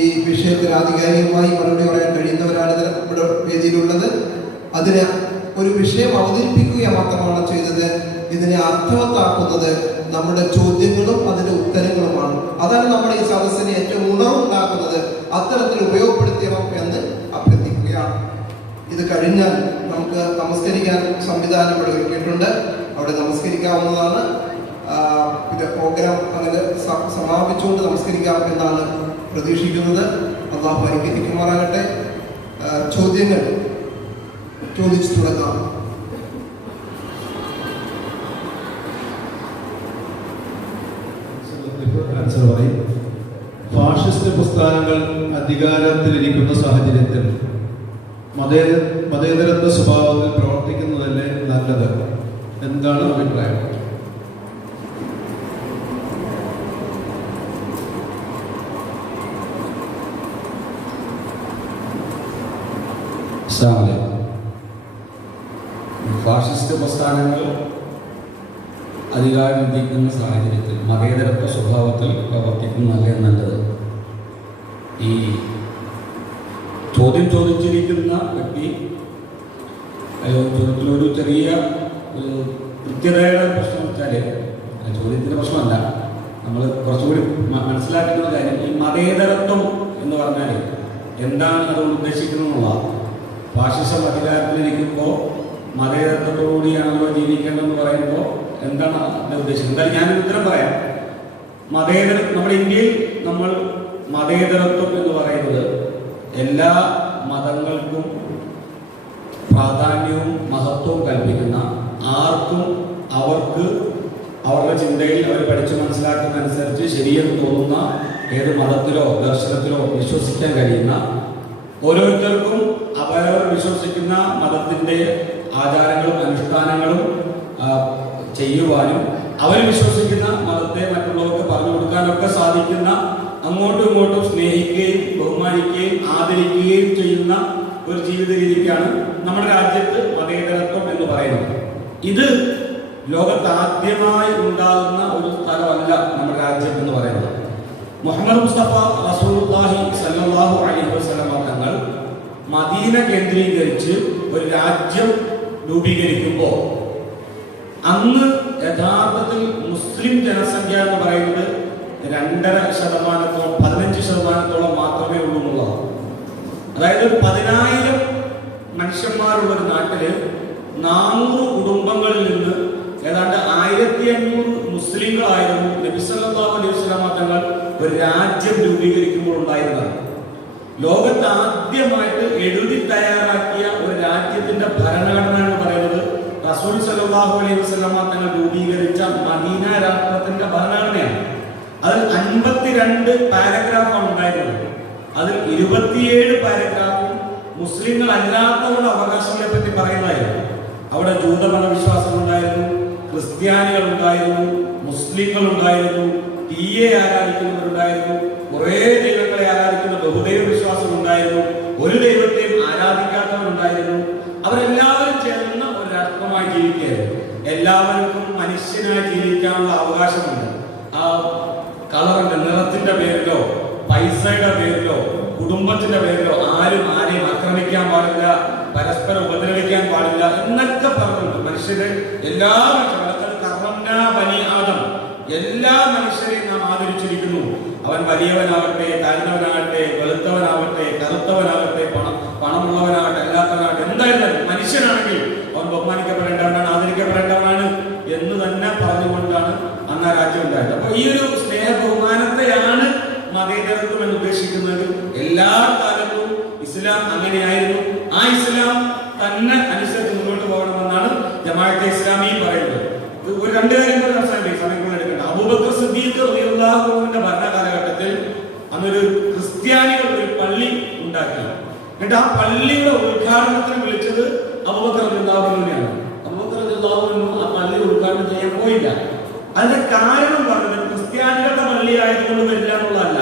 ഈ വിഷയത്തിൽ ആധികാരികമായി മറുപടി പറയാൻ കഴിയുന്നവരാണ് ഇവിടെ വേദിയിലുള്ളത്. അതിന് ഒരു വിഷയം അവതരിപ്പിക്കുക മാത്രമാണ് ചെയ്തത്. ഇതിനെ അർത്ഥവത്താക്കുന്നത് നമ്മുടെ ചോദ്യങ്ങളും അതിന്റെ ഉത്തരങ്ങളുമാണ്. അതാണ് നമ്മുടെ ഈ സദസ്സിന് ഏറ്റവും ഉണർവുണ്ടാക്കുന്നത്. അത്തരത്തിൽ ഉപയോഗപ്പെടുത്തിയണം എന്ന് അഭ്യർത്ഥിക്കുകയാണ്. ഇത് കഴിഞ്ഞാൽ നമുക്ക് നമസ്കരിക്കാൻ സംവിധാനം ഇവിടെ ഒരുക്കിയിട്ടുണ്ട്. അവിടെ നമസ്കരിക്കാവുന്നതാണ്. പിന്നെ പ്രോഗ്രാം അങ്ങനെ സമാപിച്ചുകൊണ്ട് നമസ്കരിക്കാം എന്നാണ് പ്രതീക്ഷിക്കുന്നത്. അല്ലാഹു അനുഗ്രഹിക്കുമാറാകട്ടെ. ചോദ്യങ്ങൾ ചോദിച്ചു തുടങ്ങാം. ആൻസർ പറയും. ഫാഷിസ്റ്റ് പ്രസ്ഥാനങ്ങൾ അധികാരത്തിലിരിക്കുന്ന സാഹചര്യത്തിൽ മതേതരത്വ സ്വഭാവത്തിൽ പ്രവർത്തിക്കുന്നതല്ലേ നല്ലത്? എന്താണ് അഭിപ്രായം? ഫാഷിസ്റ്റ് പ്രസ്ഥാനങ്ങൾ അധികാരം ലഭിക്കുന്ന സാഹചര്യത്തിൽ മതേതരത്വ സ്വഭാവത്തിൽ പ്രവർത്തിക്കുന്നതല്ലേ നല്ലത്? ഈ ചോദ്യം ചോദിച്ചിരിക്കുന്ന വ്യക്തി ചോദ്യത്തിലൊരു ചെറിയ കൃത്യതയുടെ പ്രശ്നം വെച്ചാൽ, ചോദ്യത്തിൻ്റെ പ്രശ്നമല്ല, നമ്മൾ കുറച്ചുകൂടി മനസ്സിലാക്കുന്ന കാര്യം ഈ മതേതരത്വം എന്ന് പറഞ്ഞാൽ എന്താണ് അതുകൊണ്ട് ഉദ്ദേശിക്കുന്നതെന്നുള്ള. ഫാഷിസം അധികാരത്തിലിരിക്കുമ്പോൾ മതേതരത്വത്തോടുകൂടിയാണല്ലോ ജീവിക്കേണ്ടതെന്ന് പറയുമ്പോൾ എന്താണ് അതിൻ്റെ ഉദ്ദേശം? എന്തായാലും ഞാനൊരു ഉത്തരം പറയാം. നമ്മുടെ ഇന്ത്യയിൽ നമ്മൾ മതേതരത്വം എന്ന് പറയുന്നത് എല്ലാ മതങ്ങൾക്കും പ്രാധാന്യവും മഹത്വവും കൽപ്പിക്കുന്ന, ആർക്കും അവർക്ക് അവരുടെ ചിന്തയിൽ അവർ പഠിച്ചു മനസ്സിലാക്കുന്ന അനുസരിച്ച് ശരിയെന്ന് തോന്നുന്ന ഏത് മതത്തിലോ ദർശനത്തിലോ വിശ്വസിക്കാൻ കഴിയുന്ന, ഓരോരുത്തർക്കും അവരവർ വിശ്വസിക്കുന്ന മതത്തിൻ്റെ ആചാരങ്ങളും അനുഷ്ഠാനങ്ങളും ചെയ്യുവാനും അവർ വിശ്വസിക്കുന്ന മതത്തെ മറ്റുള്ളവർക്ക് പറഞ്ഞു കൊടുക്കാനൊക്കെ സാധിക്കുന്ന, അങ്ങോട്ടും ഇങ്ങോട്ടും സ്നേഹിക്കുകയും ബഹുമാനിക്കുകയും ആദരിക്കുകയും ചെയ്യുന്ന ഒരു ജീവിത രീതിക്കാണ് നമ്മുടെ രാജ്യത്ത് മതേതരത്വം എന്ന് പറയുന്നത്. ഇത് ലോകത്ത് ആദ്യമായി ഉണ്ടാകുന്ന ഒരു സ്ഥലമല്ല നമ്മുടെ രാജ്യം എന്ന് പറയുന്നത്. മുഹമ്മദ് മുസ്തഫ റസൂലുള്ളാഹി സ്വല്ലല്ലാഹു അലൈഹി വസല്ലം തങ്ങൾ മദീന കേന്ദ്രീകരിച്ച് ഒരു രാജ്യം രൂപീകരിക്കുമ്പോൾ അന്ന് യഥാർത്ഥത്തിൽ മുസ്ലിം ജനസംഖ്യ എന്ന് പറയുന്നത് 2.5%, 15% മാത്രമേ ഉള്ളൂ എന്നുള്ളതാണ്. അതായത് 10,000 മനുഷ്യന്മാരുള്ള ഒരു നാട്ടില് 400 കുടുംബങ്ങളിൽ നിന്ന് ഏതാണ്ട് 1500 മുസ്ലിങ്ങളായിരുന്നു നബി സല്ലല്ലാഹു അലൈഹി വസല്ലം തങ്ങൾ ഒരു രാജ്യം രൂപീകരിക്കുമ്പോൾ ഉണ്ടായിരുന്നത്. ലോകത്ത് ആദ്യമായിട്ട് എഴുതി തയ്യാറാക്കിയ ഒരു രാജ്യത്തിന്റെ ഭരണഘടന എന്ന് പറയുന്നത് റസൂൽ സല്ലല്ലാഹു അലൈഹി വസല്ലം തങ്ങൾ രൂപീകരിച്ച മദീന രാഷ്ട്രത്തിന്റെ ഭരണഘടനയാണ്. അതിൽ 52 പാരഗ്രാഫാണ് ഉണ്ടായിരുന്നത്. അതിൽ 27 പാരഗ്രാഫും മുസ്ലിങ്ങൾ അല്ലാത്തവരുടെ അവകാശങ്ങളെ പറ്റി പറയുന്നതായിരുന്നു. അവിടെ ജൂതമത വിശ്വാസം ഉണ്ടായിരുന്നു, ക്രിസ്ത്യാനികൾ ഉണ്ടായിരുന്നു, മുസ്ലിങ്ങൾ ഉണ്ടായിരുന്നു, തീയെ ആരാധിക്കുന്നവരുണ്ടായിരുന്നു, കുറേ ദൈവങ്ങളെ ആരാധിക്കുന്ന ബഹുദൈവ വിശ്വാസം ഉണ്ടായിരുന്നു, ഒരു ദൈവത്തെയും ആരാധിക്കാത്തവരുണ്ടായിരുന്നു. അവരെല്ലാവരും ചേർന്ന ഒരു രാഷ്ട്രമായി ജീവിക്കുകയായിരുന്നു. എല്ലാവർക്കും മനുഷ്യനായി ജീവിക്കാനുള്ള അവകാശമുണ്ട്. ആ കളറിന്റെ നിറത്തിന്റെ പേരിലോ പൈസയുടെ പേരിലോ കുടുംബത്തിന്റെ പേരിലോ ആരും ആരെയും ആക്രമിക്കാൻ പാടില്ല, പരസ്പരം ഉപദ്രവിക്കാൻ പാടില്ല എന്നൊക്കെ പറഞ്ഞിട്ടുണ്ട്. മനുഷ്യരെ എല്ലാ എല്ലാ മനുഷ്യരെയും നാം ആദരിച്ചിരിക്കുന്നു. അവൻ വലിയവനാകട്ടെ, താഴ്ന്നവനാകട്ടെ, വെളുത്തവനാകട്ടെ, കറുത്തവനാകട്ടെ, പണമുള്ളവനാകട്ടെ, അല്ലാത്തവനാകട്ടെ, എന്തായിരുന്നാലും മനുഷ്യനാണെങ്കിൽ അവൻ ബഹുമാനിക്കപ്പെടേണ്ടവനാണ്, ആദരിക്കപ്പെടേണ്ടവനാണ് എന്ന് തന്നെ പറഞ്ഞുകൊണ്ടാണ് അന്ന് ആ രാജ്യം ഉണ്ടായത്. അപ്പൊ ഈ ഒരു സ്നേഹ ബഹുമാനത്തെയാണ് മതേതരത്വം എന്ന് ഉദ്ദേശിക്കുന്നത്. എല്ലാ കാലത്തും ഇസ്ലാം അങ്ങനെയായിരുന്നു. ആ ഇസ്ലാം തന്നെ അനുസരിച്ച് മുന്നോട്ട് പോകണമെന്നാണ് ജമാഅത്തെ ഇസ്ലാമി പറയുന്നത്. ഒരു 2 കാര്യം കൂടെ സമയം എടുക്കണം. അബൂബക്കർ സിദ്ദീഖ് റളിയല്ലാഹു അൻഹുവിന്റെ ഭരണകാലഘട്ടത്തിൽ അന്നൊരു ക്രിസ്ത്യാനികൾ ഒരു പള്ളി ഉണ്ടാക്കി. എന്നിട്ട് ആ പള്ളിയുടെ ഉദ്ഘാടനത്തിന് വിളിച്ചത് അബൂബക്കർ റളിയല്ലാഹു അൻഹുവിനെയാണ്. അബൂബക്കർ റളിയല്ലാഹു അൻഹു ആ പള്ളി ഉദ്ഘാടനം ചെയ്യാൻ പോയില്ല. അതിന്റെ കാരണം പറഞ്ഞത് ക്രിസ്ത്യാനികളുടെ പള്ളി ആയതുകൊണ്ട് വരില്ല എന്നുള്ളതല്ല.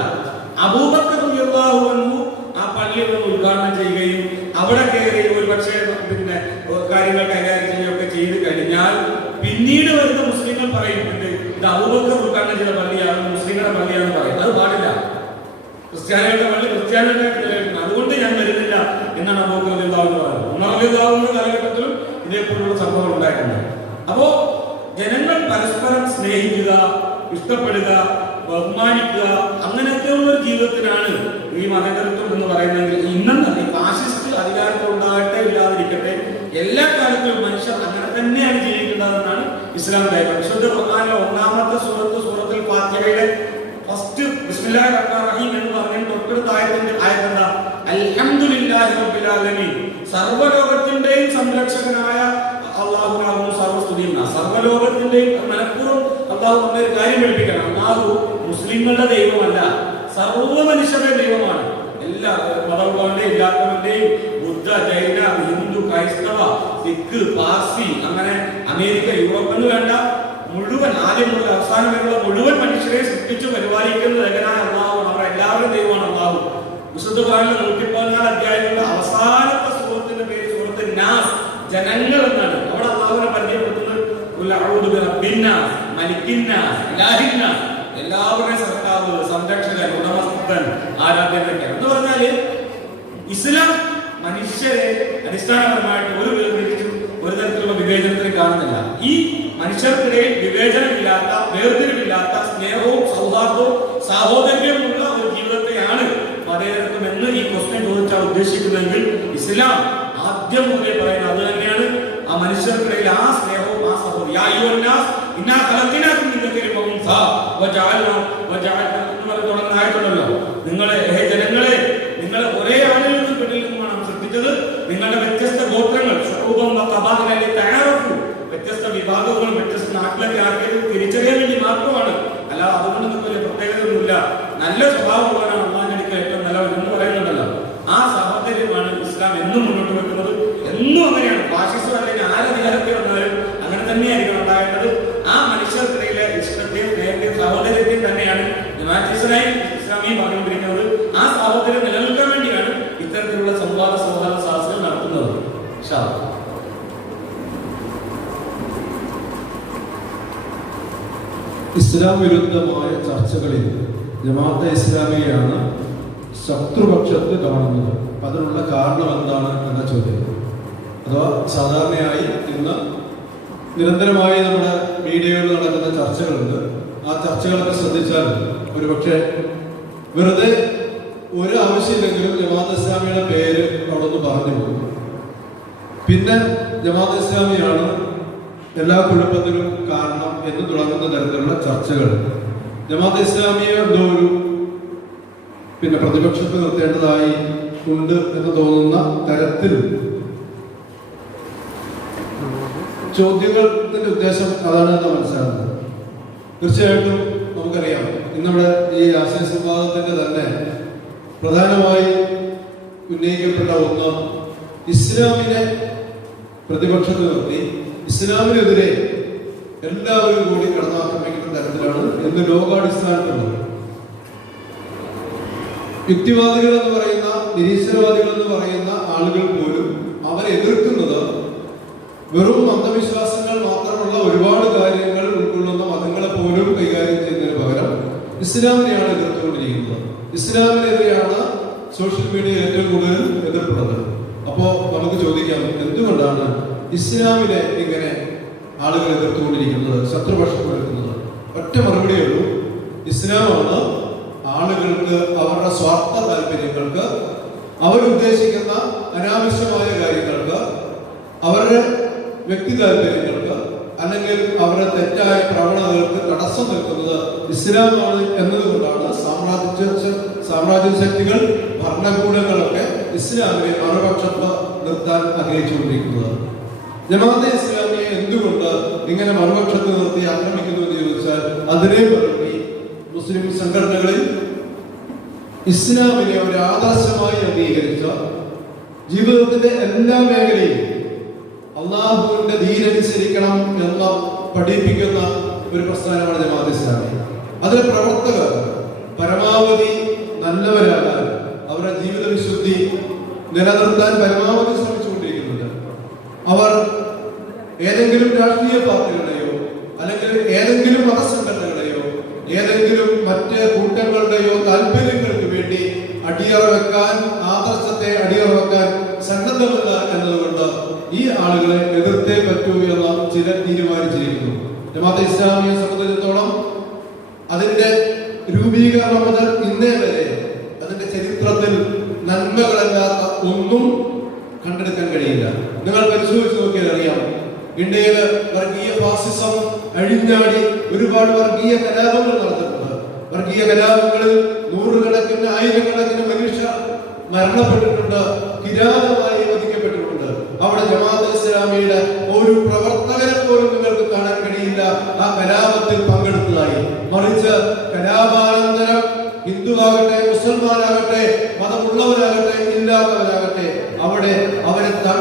അബൂബക്കർ റളിയല്ലാഹു അൻഹു ആ പള്ളി ഉദ്ഘാടനം ചെയ്യുകയും അവിടെ കയറി ഒരു പക്ഷേ കാര്യങ്ങൾ കൈകാര്യം ചെയ്യുകയൊക്കെ ചെയ്ത് കഴിഞ്ഞാൽ പിന്നീട് വരുന്ന മുസ്ലിങ്ങൾ പറയുന്നുണ്ട് ഇത് അബൂബക്കർ ഉദ്ഘാടനം ചെയ്ത പള്ളിയാണ്, മുസ്ലിങ്ങളുടെ പള്ളിയാണെന്ന് പറയും. അത് പാടില്ല. ക്രിസ്ത്യാനികളുടെ പള്ളി ക്രിസ്ത്യാനികളുടെ നിലനിൽക്കുന്നത്, അതുകൊണ്ട് ഞാൻ വരുന്നില്ല എന്നാണ് അബൂബക്കർ റളിയല്ലാഹു അൻഹു പറയുന്നത്. ഉമർ റളിയല്ലാഹു അൻഹു കാലഘട്ടത്തിലും ഇതേപോലുള്ള സംഭവം ഉണ്ടായിട്ടുണ്ട്. അപ്പോ ജനങ്ങൾ പരസ്പരം സ്നേഹിക്കുക, ഇഷ്ടപ്പെടുക, ബഹുമാനിക്കുക, അങ്ങനെയൊക്കെയുള്ള ഒരു ജീവിതത്തിനാണ് ഈ മതേതരത്വം എന്ന് പറയുന്നത്. ഇന്നെന്നല്ല, ഫാഷിസ്റ്റ് അധികാരത്തിൽ ഉണ്ടാകട്ടെ ഇല്ലാതിരിക്കട്ടെ, എല്ലാ കാലത്തും മനുഷ്യർ അങ്ങനെ തന്നെയാണ് ജീവിക്കേണ്ടതെന്നാണ് ഇസ്ലാമിന്റെ വിശുദ്ധ ഖുർആനിലെ 1-ാമത്തെ സൂറത്തുൽ ഫാത്തിഹയുടെ ഫസ്റ്റ് ബിസ്മില്ലാഹിർ റഹ്മാനിർ റഹീം എന്ന് പറഞ്ഞ തൊട്ടടുത്ത ആയതെന്താ? അൽഹംദുലില്ലാഹി റബ്ബിൽ ആലമീൻ. സർവ്വലോകത്തിന്റെയും സംരക്ഷകനായ അല്ലാഹുവിനാകുന്നു സർവ്വസ്തുതിയും. സർവ്വലോകത്തിന്റെയും മനഃപൂർവ്വം അല്ലാഹു നമ്മെ ഒരു കാര്യം പഠിപ്പിക്കണം. അല്ലാഹു മുസ്ലിങ്ങളുടെ ദൈവമല്ല, സർവ്വ മനുഷ്യരുടെ ദൈവമാണ്. എല്ലാ മതങ്ങളുടെയും ഇല്ലാത്തവരുടെയും ബുദ്ധ, ജൈന, ഹിന്ദു, ക്രൈസ്തവ, സിഖ്, പാർസി, അങ്ങനെ അമേരിക്ക, യൂറോപ്പ് എന്ന് വേണ്ട മുഴുവൻ ആദ്യം മുതൽ അവസാനം വരെയുള്ള മുഴുവൻ മനുഷ്യരെ സൃഷ്ടിച്ചു പരിപാലിക്കുന്ന ഏകനായ അള്ളാഹുവാണ്. അവർ എല്ലാവരും ദൈവമാണ് അള്ളാഹു. വിശുദ്ധ ഖുർആനിലെ 114 അധ്യായങ്ങളുടെ അവസാനത്തെ സൂറത്തിന്റെ പേര് സൂറത്ത് നാസ്, ജനങ്ങൾ എന്നാണ്. അവിടെ അള്ളാഹുവിനെ പരിചയപ്പെടുത്തുന്നത് ഖുൽ അഊദു ബിറബ്ബിന്നാസ്, മലിക്കിന്നാസ്, ഇലാഹിന്നാസ്, എല്ലാവരുടെയും സർക്കാവ്, സംരക്ഷകൻ, ഉടമസ്ഥൻ, ആരാധ്യനൊക്കെയാണ്. എന്ന് പറഞ്ഞാല് ഇസ്ലാം മനുഷ്യരെ അടിസ്ഥാനപരമായിട്ട് ഒരു വേർതിരിച്ചും ഒരു തരത്തിലുള്ള വിവേചനത്തിന് കാണുന്നില്ല. ഈ മനുഷ്യർക്കിടയിൽ വിവേചനമില്ലാത്ത, വേർതിരിവില്ലാത്ത, സ്നേഹവും സൗഹാർദ്ദവും സഹോദര്യമുള്ള ഒരു ജീവിതത്തെയാണ് മതേതരത്വം എന്ന് ഈ ക്വസ്റ്റ്യൻ ചോദിച്ചാൽ ഉദ്ദേശിക്കുന്നതെങ്കിൽ ഇസ്ലാം ആദ്യം മുതലേ പറയുന്നത് അത് തന്നെയാണ്. ആ മനുഷ്യർക്കിടയിൽ ആ സ്നേഹവും ആ സഹോദര്യം തുടങ്ങുന്നതായിട്ടുണ്ടല്ലോ. ജനങ്ങളെ നിങ്ങളെ ഒരേ ആണിൽ നിന്നും പെണ്ണിൽ നിന്നുമാണ് സൃഷ്ടിച്ചത്. നിങ്ങളുടെ വ്യത്യസ്ത ഗോത്രങ്ങൾ വ്യത്യസ്ത വിഭാഗങ്ങളും വ്യത്യസ്ത നാട്ടിലൊക്കെ ആർക്കെങ്കിലും തിരിച്ചറിയാൻ വേണ്ടി മാത്രമാണ്. അല്ല അതുകൊണ്ട് നമുക്ക് വലിയ പ്രത്യേകതയൊന്നുമില്ല. നല്ല സ്വഭാവമുള്ളവരാണ് അള്ളാഹിന്റെ ഏറ്റവും നല്ലവൻ എന്ന് പറയുന്നുണ്ടല്ലോ. ആ സാഹചര്യമാണ് ഇസ്ലാം എന്നും മുന്നോട്ട് വെക്കുന്നത്. എന്നും അങ്ങനെയാണ്. ഫാഷിസം അല്ലെങ്കിൽ ആരധികാരത്തിൽ വന്നവരും അങ്ങനെ തന്നെയായിരിക്കും ഉണ്ടാകേണ്ടത്. ആ മനുഷ്യർക്കിടയിലെ ഇഷ്ടത്തെയും സ്നേഹത്തെയും സഹോദര്യത്തെയും തന്നെയാണ് ഇസ്ലാമി പറഞ്ഞുകൊണ്ടിരിക്കുന്നത്. ആ സഹോദര്യം നിലനിൽക്കാൻ വേണ്ടിയാണ് ഇത്തരത്തിലുള്ള സംവാദ സൗഹാർദ്ദ സാഹസങ്ങൾ നടത്തുന്നത്. ഇസ്ലാം വിരുദ്ധമായ ചർച്ചകളിൽ ജമാഅത്തെ ഇസ്ലാമിയെയാണ് ശത്രുപക്ഷത്ത് കാണുന്നത്. അതിനുള്ള കാരണം എന്താണ് എന്ന ചോദ്യം, അഥവാ സാധാരണയായി ഇന്ന് നിരന്തരമായി നമ്മുടെ മീഡിയകളിൽ നടക്കുന്ന ചർച്ചകളുണ്ട്. ആ ചർച്ചകളൊക്കെ ശ്രദ്ധിച്ചാൽ ഒരുപക്ഷെ വെറുതെ ഒരു ആവശ്യമില്ലെങ്കിലും ജമാഅത്തെ ഇസ്ലാമിയുടെ പേര് അവിടെ നിന്ന് പറഞ്ഞു പോകും. പിന്നെ ജമാഅത്തെ ഇസ്ലാമിയാണ് എല്ലാ കുഴപ്പത്തിനും കാരണം എന്ന് തുടങ്ങുന്ന തരത്തിലുള്ള ചർച്ചകൾ ജമാഅത്തെ ഇസ്ലാമിയെ എന്തോ ഒരു പിന്നെ പ്രതിപക്ഷത്ത് നിർത്തേണ്ടതായി ഉണ്ട് എന്ന് തോന്നുന്ന തരത്തിൽ ചോദ്യങ്ങളുടെ ഉദ്ദേശം അതാണ് എന്ന് മനസ്സിലാക്കുന്നത്. തീർച്ചയായിട്ടും നമുക്കറിയാം ഇന്നിവിടെ ഈ ആശയ സംവാദത്തിന്റെ തന്നെ പ്രധാനമായി ഉന്നയിക്കപ്പെട്ട ഒന്ന് ഇസ്ലാമിനെ പ്രതിപക്ഷത്ത് നിർത്തി ഇസ്ലാമിനെതിരെ എല്ലാവരും കൂടി കടന്നാക്രമിക്കുന്ന തരത്തിലാണ് ഇന്ന് ലോകാടിസ്ഥാനത്തുള്ളത്. യുക്തിവാദികൾ എന്ന് പറയുന്ന, നിരീശ്വരവാദികൾ എന്ന് പറയുന്ന ആളുകൾ പോലും അവരെ എതിർക്കുന്നത് വെറും അന്ധവിശ്വാസങ്ങൾ മാത്രമുള്ള ഒരുപാട് കാര്യങ്ങൾ ഉൾക്കൊള്ളുന്ന മതങ്ങളെ പോലും കൈകാര്യം ചെയ്യുന്നതിന് പകരം ഇസ്ലാമിനെയാണ് എതിർത്തുകൊണ്ടിരിക്കുന്നത്. ഇസ്ലാമിനെതിരെയാണ് സോഷ്യൽ മീഡിയ ഏറ്റവും കൂടുതൽ എതിർപ്പെടുന്നത്. അപ്പോ നമുക്ക് ചോദിക്കാം, എന്തുകൊണ്ടാണ് ഇസ്ലാമിനെ ഇങ്ങനെ ആളുകൾ എതിർത്തുകൊണ്ടിരിക്കുന്നത്, ശത്രുപക്ഷം എടുക്കുന്നത്? ഒറ്റ മറുപടിയേ ഉള്ളൂ. ഇസ്ലാമാണ് ആളുകൾക്ക് അവരുടെ സ്വാർത്ഥ താല്പര്യങ്ങൾക്ക്, അവരുദ്ദേശിക്കുന്ന അനാവശ്യമായ കാര്യങ്ങൾക്ക്, അവരുടെ വ്യക്തി താല്പര്യങ്ങൾക്ക് അല്ലെങ്കിൽ അവരുടെ തെറ്റായ പ്രവണതകൾക്ക് തടസ്സം നിൽക്കുന്നത് ഇസ്ലാമാണ് എന്നതുകൊണ്ടാണ് സാമ്രാജ്യ ശക്തികൾ, ഭരണകൂടങ്ങളൊക്കെ ഇസ്ലാമിനെ മറുപക്ഷത്ത് നിർത്താൻ ആഗ്രഹിച്ചുകൊണ്ടിരിക്കുന്നത്. ജമാഅത്തെ ഇസ്ലാമിയെ എന്തുകൊണ്ട് ഇങ്ങനെ മറുപക്ഷത്ത് നിർത്തി ആക്രമിക്കുന്നു എന്ന് ചോദിച്ചാൽ അതിനെ മറുപടി മുസ്ലിം സംഘടനകളിൽ ഇസ്ലാമിനെ ഒരു ആദർശമായി അംഗീകരിച്ച ജീവിതത്തിന്റെ എല്ലാ മേഖലയും അള്ളാഹുവിന്റെ ദീനനുസരിക്കണം എന്ന് പഠിപ്പിക്കുന്ന ഒരു പ്രസ്ഥാനമാണ് ജമാഅത്തെ ഇസ്ലാമി. അതിലെ പ്രവർത്തകർ പരമാവധി നല്ലവരാകാൻ, അവരുടെ ജീവിത വിശുദ്ധി നിലനിർത്താൻ പരമാവധി ശ്രമിച്ചുകൊണ്ടിരിക്കുന്നുണ്ട്. അവർ ഏതെങ്കിലും രാഷ്ട്രീയ പാർട്ടികളുടെയോ അല്ലെങ്കിൽ ഏതെങ്കിലും മതസംഘടനകളുടെയോ ഏതെങ്കിലും മറ്റ് കൂട്ടങ്ങളുടെയോ താല്പര്യങ്ങൾക്ക് വേണ്ടി അടിയറ വെക്കാൻ, ആദർശത്തെ അടിയറ വെക്കാൻ സന്നദ്ധമല്ല എന്നതുകൊണ്ട് ഈ ആളുകളെ എതിർത്തേ പറ്റൂ എന്ന് ചിലർ തീരുമാനിച്ചിരിക്കുന്നു. ജമാഅത്തെ ഇസ്ലാമിയെ സംബന്ധിച്ചിടത്തോളം അതിന്റെ രൂപീകരണം മുതൽ ഇന്നേ വരെ അതിന്റെ ചരിത്രത്തിൽ നന്മകളല്ലാത്ത ഒന്നും കണ്ടെടുക്കാൻ കഴിയില്ല. നിങ്ങൾ പരിശോധിച്ച് നോക്കിയാൽ അറിയാം, ഇന്ത്യയില് വർഗീയ ഫാസിസം അഴിഞ്ഞാടി ഒരുപാട് വർഗീയ കലാപങ്ങൾ നടന്നിട്ടുണ്ട്. വർഗീയ കലാപങ്ങളിൽ നൂറുകണക്കിന് ആയിരക്കണക്കിന് മനുഷ്യർ മരണപ്പെട്ടിട്ടുണ്ട്, കിരാതമായി വധിക്കപ്പെട്ടിട്ടുണ്ട്. അവിടെ ജമാഅത്തെ ഇസ്ലാമിയുടെ ഒരു പ്രവർത്തകരെ പോലും നിങ്ങൾക്ക് കാണാൻ കഴിയില്ല ആ കലാപത്തിൽ പങ്കെടുത്തതായി. മറിച്ച് കലാപ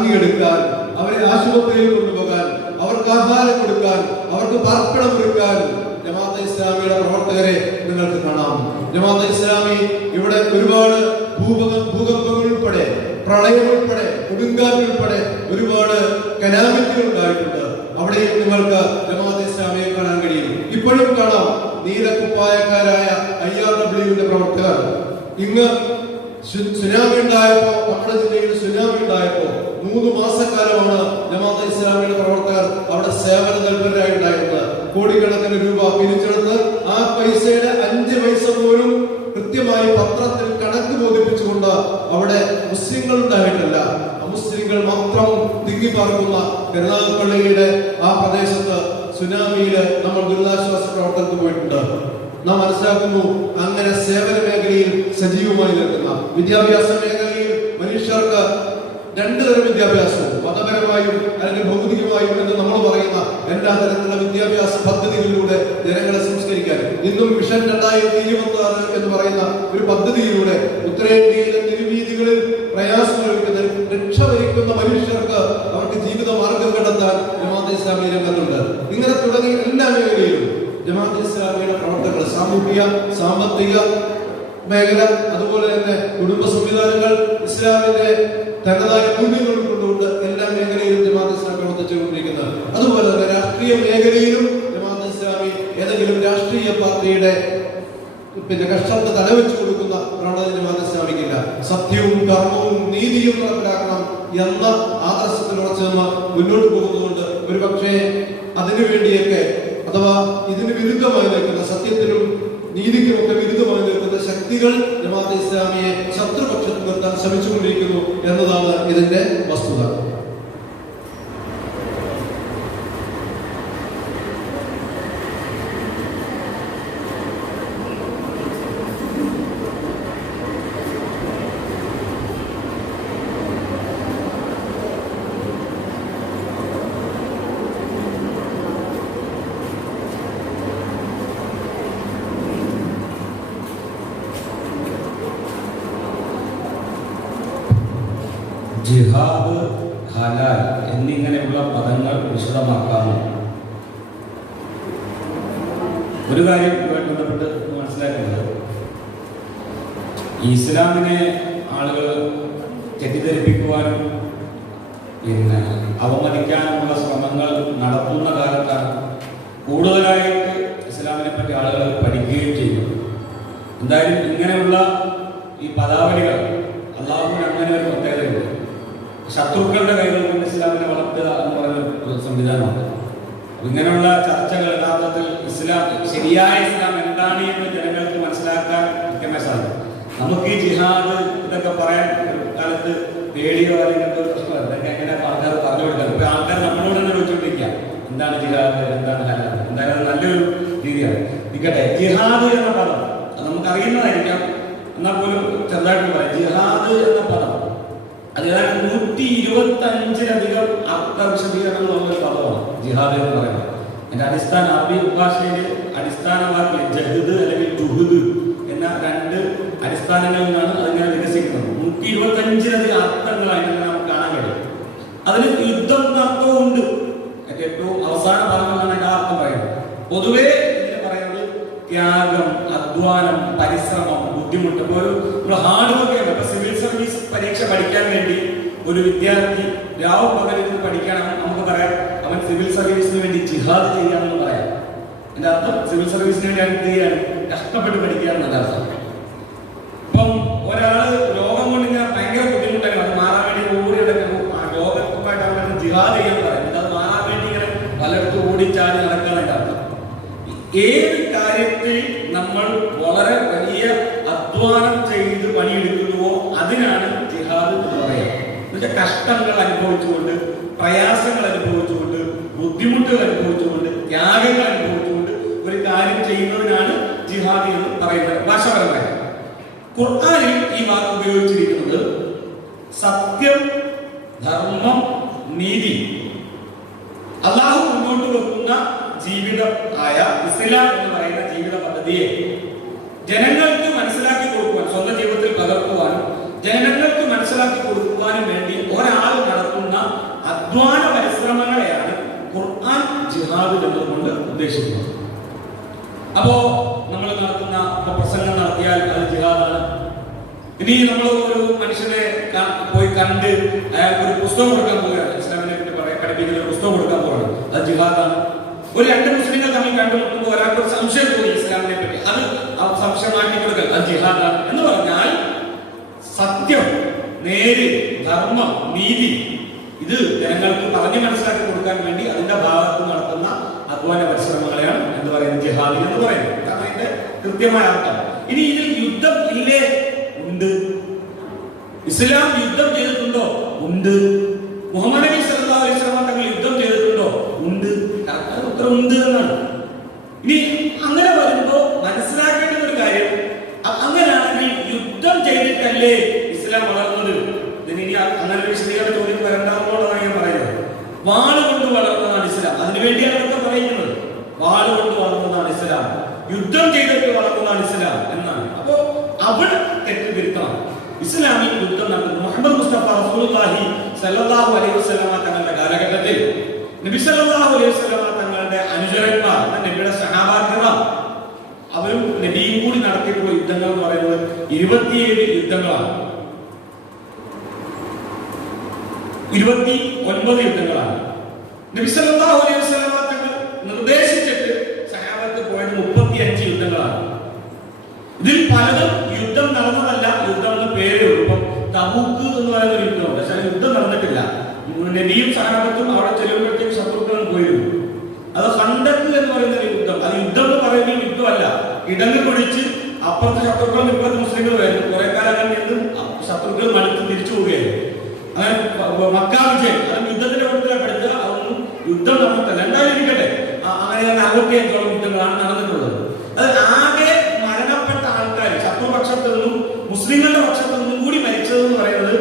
താങ്ങിയെടുക്കാൻ, അവരെ ആശുപത്രിയിൽ കൊണ്ടുപോകാൻ, അവർക്ക് ആഹാരം കൊടുക്കാൻ, അവർക്ക് പാർപ്പിടം ഒരുക്കാൻ ജമാഅത്തെ ഇസ്ലാമിയുടെ പ്രവർത്തകരെ നിങ്ങൾക്ക് കാണാം. ജമാഅത്തെ ഇസ്ലാമി ഇവിടെ ഒരുപാട് ഭൂകമ്പങ്ങൾ ഉൾപ്പെടെ, പ്രളയം ഉൾപ്പെടെ, കൊടുങ്കാറ്റ് ഉൾപ്പെടെ ഒരുപാട് കലാമിറ്റുകൾ ഉണ്ടായിട്ടുണ്ട്. അവിടെയും നിങ്ങൾക്ക് ജമാഅത്തെ ഇസ്ലാമിയെ കാണാൻ കഴിയും. ഇപ്പോഴും കാണാം നീലക്കുപ്പായക്കാരായ IRWന്റെ പ്രവർത്തകർ. ഇന്ന് സുനാമി ഉണ്ടായപ്പോ, നമ്മുടെ ജില്ലയിൽ സുനാമി ഉണ്ടായപ്പോ 3 മാസക്കാലമാണ് ജമാഅത്തെ ഇസ്ലാമിയുടെ പ്രവർത്തകർ അവിടെ സേവന തൽപരരായി ഉണ്ടായിരുന്നത്. കോടിക്കണക്കിന് രൂപ പിരിച്ചെടുത്ത് ആ പൈസയുടെ 5 പൈസ പോലും കൃത്യമായി പത്രത്തിൽ കണക്ക് ബോധിപ്പിച്ചുകൊണ്ട് അവിടെ മുസ്ലിങ്ങൾ ഉണ്ടായിട്ടല്ല, അമുസ്ലിങ്ങൾ മാത്രം തിങ്ങിപ്പാർക്കുന്ന കരുനാഗപ്പള്ളിയുടെ ആ പ്രദേശത്ത് സുനാമിയില് നമ്മൾ ദുരിതാശ്വാസ പ്രവർത്തനത്തിന് പോയിട്ടുണ്ട്. നാം മനസ്സിലാക്കുന്നു, അങ്ങനെ സേവന മേഖലയിൽ സജീവമായി നിൽക്കുന്ന, വിദ്യാഭ്യാസ മേഖലയിൽ മനുഷ്യർക്ക് 2 തരം വിദ്യാഭ്യാസവും, മതപരമായും അല്ലെങ്കിൽ ഭൗതികമായും എന്ന് നമ്മൾ പറയുന്ന എല്ലാ തരത്തിലുള്ള വിദ്യാഭ്യാസ പദ്ധതികളിലൂടെ ജനങ്ങളെ സംസ്കരിക്കാൻ ഇന്നും മിഷൻ 2026 എന്ന് പറയുന്ന ഒരു പദ്ധതിയിലൂടെ ഉത്തരേന്ത്യയിലെ തിരുവീതികളിൽ പ്രയാസം ലഭിക്കുന്ന, രക്ഷവരിക്കുന്ന മനുഷ്യർക്ക് അവർക്ക് ജീവിത മാർഗം കണ്ടെത്താൻ ജമാഅത്തെ ഇസ്ലാമി രംഗത്തുണ്ട്. ഇങ്ങനെ തുടങ്ങി എല്ലാ മേഖലയിലും ജമാഅത്തെ ഇസ്ലാമിയുടെ പ്രവർത്തകർ, സാമൂഹിക സാമ്പത്തിക മേഖല, അതുപോലെ തന്നെ കുടുംബ സംവിധാനങ്ങൾ, ഇസ്ലാമിന്റെ തനതായ മൂല്യങ്ങൾ കൊണ്ടുകൊണ്ട് എല്ലാ മേഖലയിലും ജമാഅത്തെ ഇസ്ലാമി പ്രവർത്തിച്ചുകൊണ്ടിരിക്കുന്നത്. അതുപോലെ തന്നെ രാഷ്ട്രീയ മേഖലയിലും ജമാഅത്തെ ഇസ്ലാമി ഏതെങ്കിലും രാഷ്ട്രീയ പാർട്ടിയുടെ കഷ്ടത്തെ തലവെച്ചു കൊടുക്കുന്ന പ്രവണത ജമാഅത്തെ ഇസ്ലാമിക്കില്ല. സത്യവും ധർമ്മവും നീതിയും നടപ്പിലാക്കണം എന്ന ആദർശത്തിൽ ഉറച്ചു നിന്ന് മുന്നോട്ട് പോകുന്നതുകൊണ്ട് ഒരുപക്ഷെ അതിനുവേണ്ടിയൊക്കെ, അഥവാ ഇതിന് വിരുദ്ധമായി നിൽക്കുന്ന, സത്യത്തിനും നീതിക്കുമൊക്കെ വിരുദ്ധമായി നിൽക്കുന്ന ശക്തികൾ ജമാഅത്തെ ഇസ്ലാമിയെ ശത്രുപക്ഷത്ത് നിർത്താൻ ശ്രമിച്ചുകൊണ്ടിരിക്കുന്നു എന്നതാണ് ഇതിന്റെ വസ്തുത. ജിഹാദ്, ഹലാൽ എന്നിങ്ങനെയുള്ള പദങ്ങൾ വിശദമാക്കാമോ? ഒരു കാര്യം ബന്ധപ്പെട്ട് മനസ്സിലാക്കുന്നത്, ഇസ്ലാമിനെ ആളുകൾ തെറ്റിദ്ധരിപ്പിക്കുവാനും പിന്നെ അവമതിക്കാനുമുള്ള ശ്രമങ്ങൾ നടത്തുന്ന കാലത്താണ് കൂടുതലായിട്ട് ഇസ്ലാമിനെ പറ്റി ആളുകൾ പഠിക്കുകയും ചെയ്യുന്നത്. എന്തായാലും ഇങ്ങനെയുള്ള ഈ പദാവലികൾ അള്ളാഹുവിന് അങ്ങനെ ഒരു പ്രത്യേകതയുണ്ട്. ശത്രുക്കളുടെ കൈകൾ കൊണ്ട് ഇസ്ലാമിനെ വളർത്തുക എന്ന് പറയുന്ന സംവിധാനമാണ്. ഇങ്ങനെയുള്ള ചർച്ചകൾ യഥാർത്ഥത്തിൽ ശരിയായ ഇസ്ലാം എന്താണ് എന്ന് ജനങ്ങൾക്ക് മനസ്സിലാക്കാൻ കൃത്യമായി സാധിക്കും. നമുക്ക് ഈ ജിഹാദ് ഇതൊക്കെ പറയാൻ കാലത്ത് പേടിയോ അല്ലെങ്കിൽ ഒരു പ്രശ്നമോ ഇതൊക്കെ എങ്ങനെ ആൾക്കാർ പറഞ്ഞു കൊടുക്കാൻ. ഇപ്പൊ ആൾക്കാർ നമ്മളോട് തന്നെ ചോദിച്ചുകൊണ്ടിരിക്കുക, എന്താണ് ജിഹാദ്, എന്താണ് ഹലാൽ. എന്തായാലും നല്ലൊരു രീതിയാണ്. ഇരിക്കട്ടെ, ജിഹാദ് എന്ന പദം അത് നമുക്കറിയുന്നതായിരിക്കാം, എന്നാൽ പോലും ചെറുതായിട്ട് പറയാം. ജിഹാദ് എന്ന പദം അത് 125-ലധികം അർത്ഥ വിശദീകരണങ്ങളുള്ള ഒരു പദമാണ് ജിഹാദ് എന്ന് പറയുന്നത്. അതിന്റെ അടിസ്ഥാന അറബി ഭാഷയിലെ അടിസ്ഥാന വാക്ക് ജഹദ് അല്ലെങ്കിൽ ജുഹദ് എന്ന 2 അടിസ്ഥാനങ്ങളിൽ നിന്നാണ് അതിങ്ങനെ വികസിക്കുന്നത്. 125-ലധികം അർത്ഥങ്ങളായിട്ട് നമുക്ക് കാണാൻ കഴിയും. അതിന് യുദ്ധം അർത്ഥവും ഉണ്ട്. ഏറ്റവും അവസാന ഭാഗങ്ങളാണ് അതിന്റെ അർത്ഥം പറയുന്നത്. പൊതുവേ ഇതിനെ പറയുന്നത് ത്യാഗം, അധ്വാനം, പരിശ്രമം, ബുദ്ധിമുട്ട്. ഇപ്പോൾ ഒരു ഹാർഡ് വർക്ക് ചെയ്യണം. ഇപ്പൊ സിവിൽ സർവീസ് പരീക്ഷ പഠിക്കാൻ വേണ്ടി ഒരു വിദ്യാർത്ഥി രാവും പകലിരുന്ന് പഠിക്കണം, നമുക്ക് പറയാം അവൻ സിവിൽ സർവീസിന് വേണ്ടി ജിഹാദ് ചെയ്യാമെന്ന് പറയാം. എന്റെ അർത്ഥം സിവിൽ സർവീസിന് വേണ്ടി അവൻ ചെയ്യാൻ കഷ്ടപ്പെട്ട് പഠിക്കുകയാണെന്നല്ല അർത്ഥം. ഇപ്പം ഒരാള് രോഗം കൊണ്ട് ഇങ്ങനെ ഭയങ്കര ബുദ്ധിമുട്ടാണ്, അത് മാറാൻ വേണ്ടി ഓടി നടക്കുന്നു. ആ രോഗത്തുമായിട്ട് അവൻ ജിഹാദ് ചെയ്യാൻ പറയാം. അത് മാറാൻ വേണ്ടി ഇങ്ങനെ പലയിടത്തും ഓടിച്ചാടി നടക്കുകയാണ് എന്റെ അർത്ഥം. ഏത് കാര്യത്തിൽ നമ്മൾ വളരെ വലിയ അധ്വാനം ചെയ്ത് പണിയെടുക്കുന്നുവോ അതിനാണ് ജിഹാദ് എന്ന് പറയുക. എന്നുവെച്ചാൽ കഷ്ടങ്ങൾ അനുഭവിച്ചുകൊണ്ട്, പ്രയാസങ്ങൾ അനുഭവിച്ചുകൊണ്ട്, ബുദ്ധിമുട്ടുകൾ അനുഭവിച്ചുകൊണ്ട്, ത്യാഗങ്ങൾ അനുഭവിച്ചുകൊണ്ട് ഒരു കാര്യം ചെയ്യുന്നതിനാണ് ജിഹാദ് എന്ന് പറയുന്നത് ഭാഷാപരമായി. ഖുർആനിൽ ഈ വാക്ക് ഉപയോഗിച്ചിരിക്കുന്നത് സത്യം, ധർമ്മം, നീതി, അള്ളാഹു മുന്നോട്ട് വെക്കുന്ന ജീവിതം ആയ ഇസ്ലാം എന്ന് പറയുന്ന ജീവിത പദ്ധതിയെ ജനങ്ങൾക്ക് മനസ്സിലാക്കി കൊടുക്കുവാൻ, സ്വന്തം ജീവിതത്തിൽ പകർത്തുവാനും ജനങ്ങൾക്ക് മനസ്സിലാക്കി കൊടുക്കുവാനും വേണ്ടി ഒരാൾ നടത്തുന്ന ഉദ്ദേശിക്കുന്നത്. അപ്പോ നമ്മൾ നടത്തുന്ന പ്രസംഗം നടത്തിയാൽ അത് ജിഹാദാണ്. ഇനി നമ്മൾ ഒരു മനുഷ്യനെ പോയി കണ്ട് അയാൾക്ക് ഒരു പുസ്തകം കൊടുക്കാൻ പോവുകയാണ്, ഇസ്ലാമിനെ പറ്റി പഠിപ്പിക്കുന്ന ഒരു പുസ്തകം കൊടുക്കാൻ പോവുകയാണ്, അത് ജിഹാദാണ്. ഒരു രണ്ട് മുസ്ലിങ്ങൾ തമ്മിൽ കണ്ടുമുട്ടുമ്പോൾ ഒരാൾക്ക് ഒരു സംശയം തോന്നി ഇസ്ലാമിനെ പറ്റി, അത് സംശയം മാറ്റി കൊടുക്കൽ, അത് ജിഹാദാണ്. എന്ന് പറഞ്ഞാൽ സത്യം, നേര്, ധർമ്മം, നീതി ഇത് ജനങ്ങൾക്ക് പറഞ്ഞു മനസ്സിലാക്കി കൊടുക്കാൻ വേണ്ടി അതിന്റെ ഭാഗത്ത് നടത്തുന്ന അധ്വാന പരിശ്രമങ്ങളെയാണ് എന്ന് പറയുന്നത് ജിഹാദ് എന്ന് പറയുന്നത്. കാരണം അതിന്റെ കൃത്യമായ അർത്ഥം. ഇനി ഇതിൽ യുദ്ധം ഇല്ലേ? ഉണ്ട്. ഇസ്ലാം യുദ്ധം ചെയ്തിട്ടുണ്ടോ? ഉണ്ട്. മുഹമ്മദ് നബി സല്ലല്ലാഹു അലൈഹി വസല്ലം തങ്ങൾ യുദ്ധം ചെയ്തിട്ടുണ്ടോ? ഉണ്ട്. ഉത്തരം ഉണ്ട് എന്നാണ്. ഇനി അങ്ങനെ വരുമ്പോ മനസ്സിലാക്കേണ്ട ഒരു കാര്യം, അങ്ങനെയാണെങ്കിൽ യുദ്ധം ചെയ്തിട്ടല്ലേ ഇസ്ലാം വളർന്നത്? ഇനി അങ്ങനെ വിശദീകരണ ചോദ്യം വരണ്ടാന്നുള്ളതാണ് ഞാൻ പറയുന്നത്. വാളുകൊണ്ട് വളർന്നതാണ് ഇസ്ലാം. അതിനുവേണ്ടിയാണ് അതൊക്കെ പറയുന്നത്. വാളുകൊണ്ട് വളർന്നതാണ് ഇസ്ലാം, യുദ്ധം ചെയ്തിട്ട് വളർന്നതാണ് ഇസ്ലാം എന്നാണ്. അപ്പോ അവിടെ തെറ്റിദ്ധരിക്കണം. ഇസ്ലാമിൽ യുദ്ധം നടന്നത് മുഹമ്മദ് മുസ്തഫ റസൂലുള്ളാഹി സ്വല്ലല്ലാഹു അലൈഹി വസല്ലം തങ്ങളുടെ കാലഘട്ടത്തിൽ നബി സല്ലല്ലാഹു അലൈഹി വസല്ലം തങ്ങളുടെ അനുചരന്മാർ, നബിയുടെ സഹാബാക്കളാണ്, അവരും നബിയും കൂടി നടത്തിയിട്ടുള്ള യുദ്ധങ്ങൾ എന്ന് പറയുന്നത് 27 യുദ്ധങ്ങളാണ്, 29 യുദ്ധങ്ങളാണ്. നബി സല്ലല്ലാഹു അലൈഹി വസല്ലം തങ്ങൾ നിർദ്ദേശിച്ചിട്ട് സഹാബത്ത് പോയത് 35 യുദ്ധങ്ങളാണ്. ഇതിൽ പലതും യുദ്ധം നടന്നതല്ല, യുദ്ധം എന്ന പേരേ ഉള്ളൂ. ഇപ്പം തബൂക്ക് എന്ന് പറയുന്ന ഒരു യുദ്ധമുണ്ട്, പക്ഷെ യുദ്ധം നടന്നിട്ടില്ല. നബിയും സഹാബത്തും അവിടെ ചെല്ലുമ്പോഴത്തേക്ക് ശത്രുക്കളും പോയിരുന്നു. അത് ഖണ്ടഖ് എന്ന് പറയുന്ന ഒരു യുദ്ധം. അത് യുദ്ധം എന്ന് പറയുന്നത് യുദ്ധമല്ല, ഇടങ്ങ് പിടിച്ച് അപ്പുറത്തെ ശത്രുക്കളും ഇപ്പുറത്തെ മുസ്ലിങ്ങൾ വരുന്നു. കുറെ കാലം നിന്നും ശത്രുക്കൾ മടുത്ത് തിരിച്ചു പോവുകയായിരുന്നു. അങ്ങനെ മക്കാ വിജയം, അത് യുദ്ധത്തിന്റെ കൂട്ടത്തിലാണ് പഠിച്ചത്. അതൊന്നും യുദ്ധം നടന്നിട്ടില്ല. എന്തായാലും ഇരിക്കട്ടെ, അങ്ങനെ 65 യുദ്ധങ്ങളാണ് നടന്നിട്ടുള്ളത്. അത് ആകെ മരണപ്പെട്ട ആൾക്കാർ ശത്രുപക്ഷത്ത് നിന്നും മുസ്ലിങ്ങളുടെ പക്ഷത്തു നിന്നും കൂടി മരിച്ചതെന്ന് പറയുന്നത്,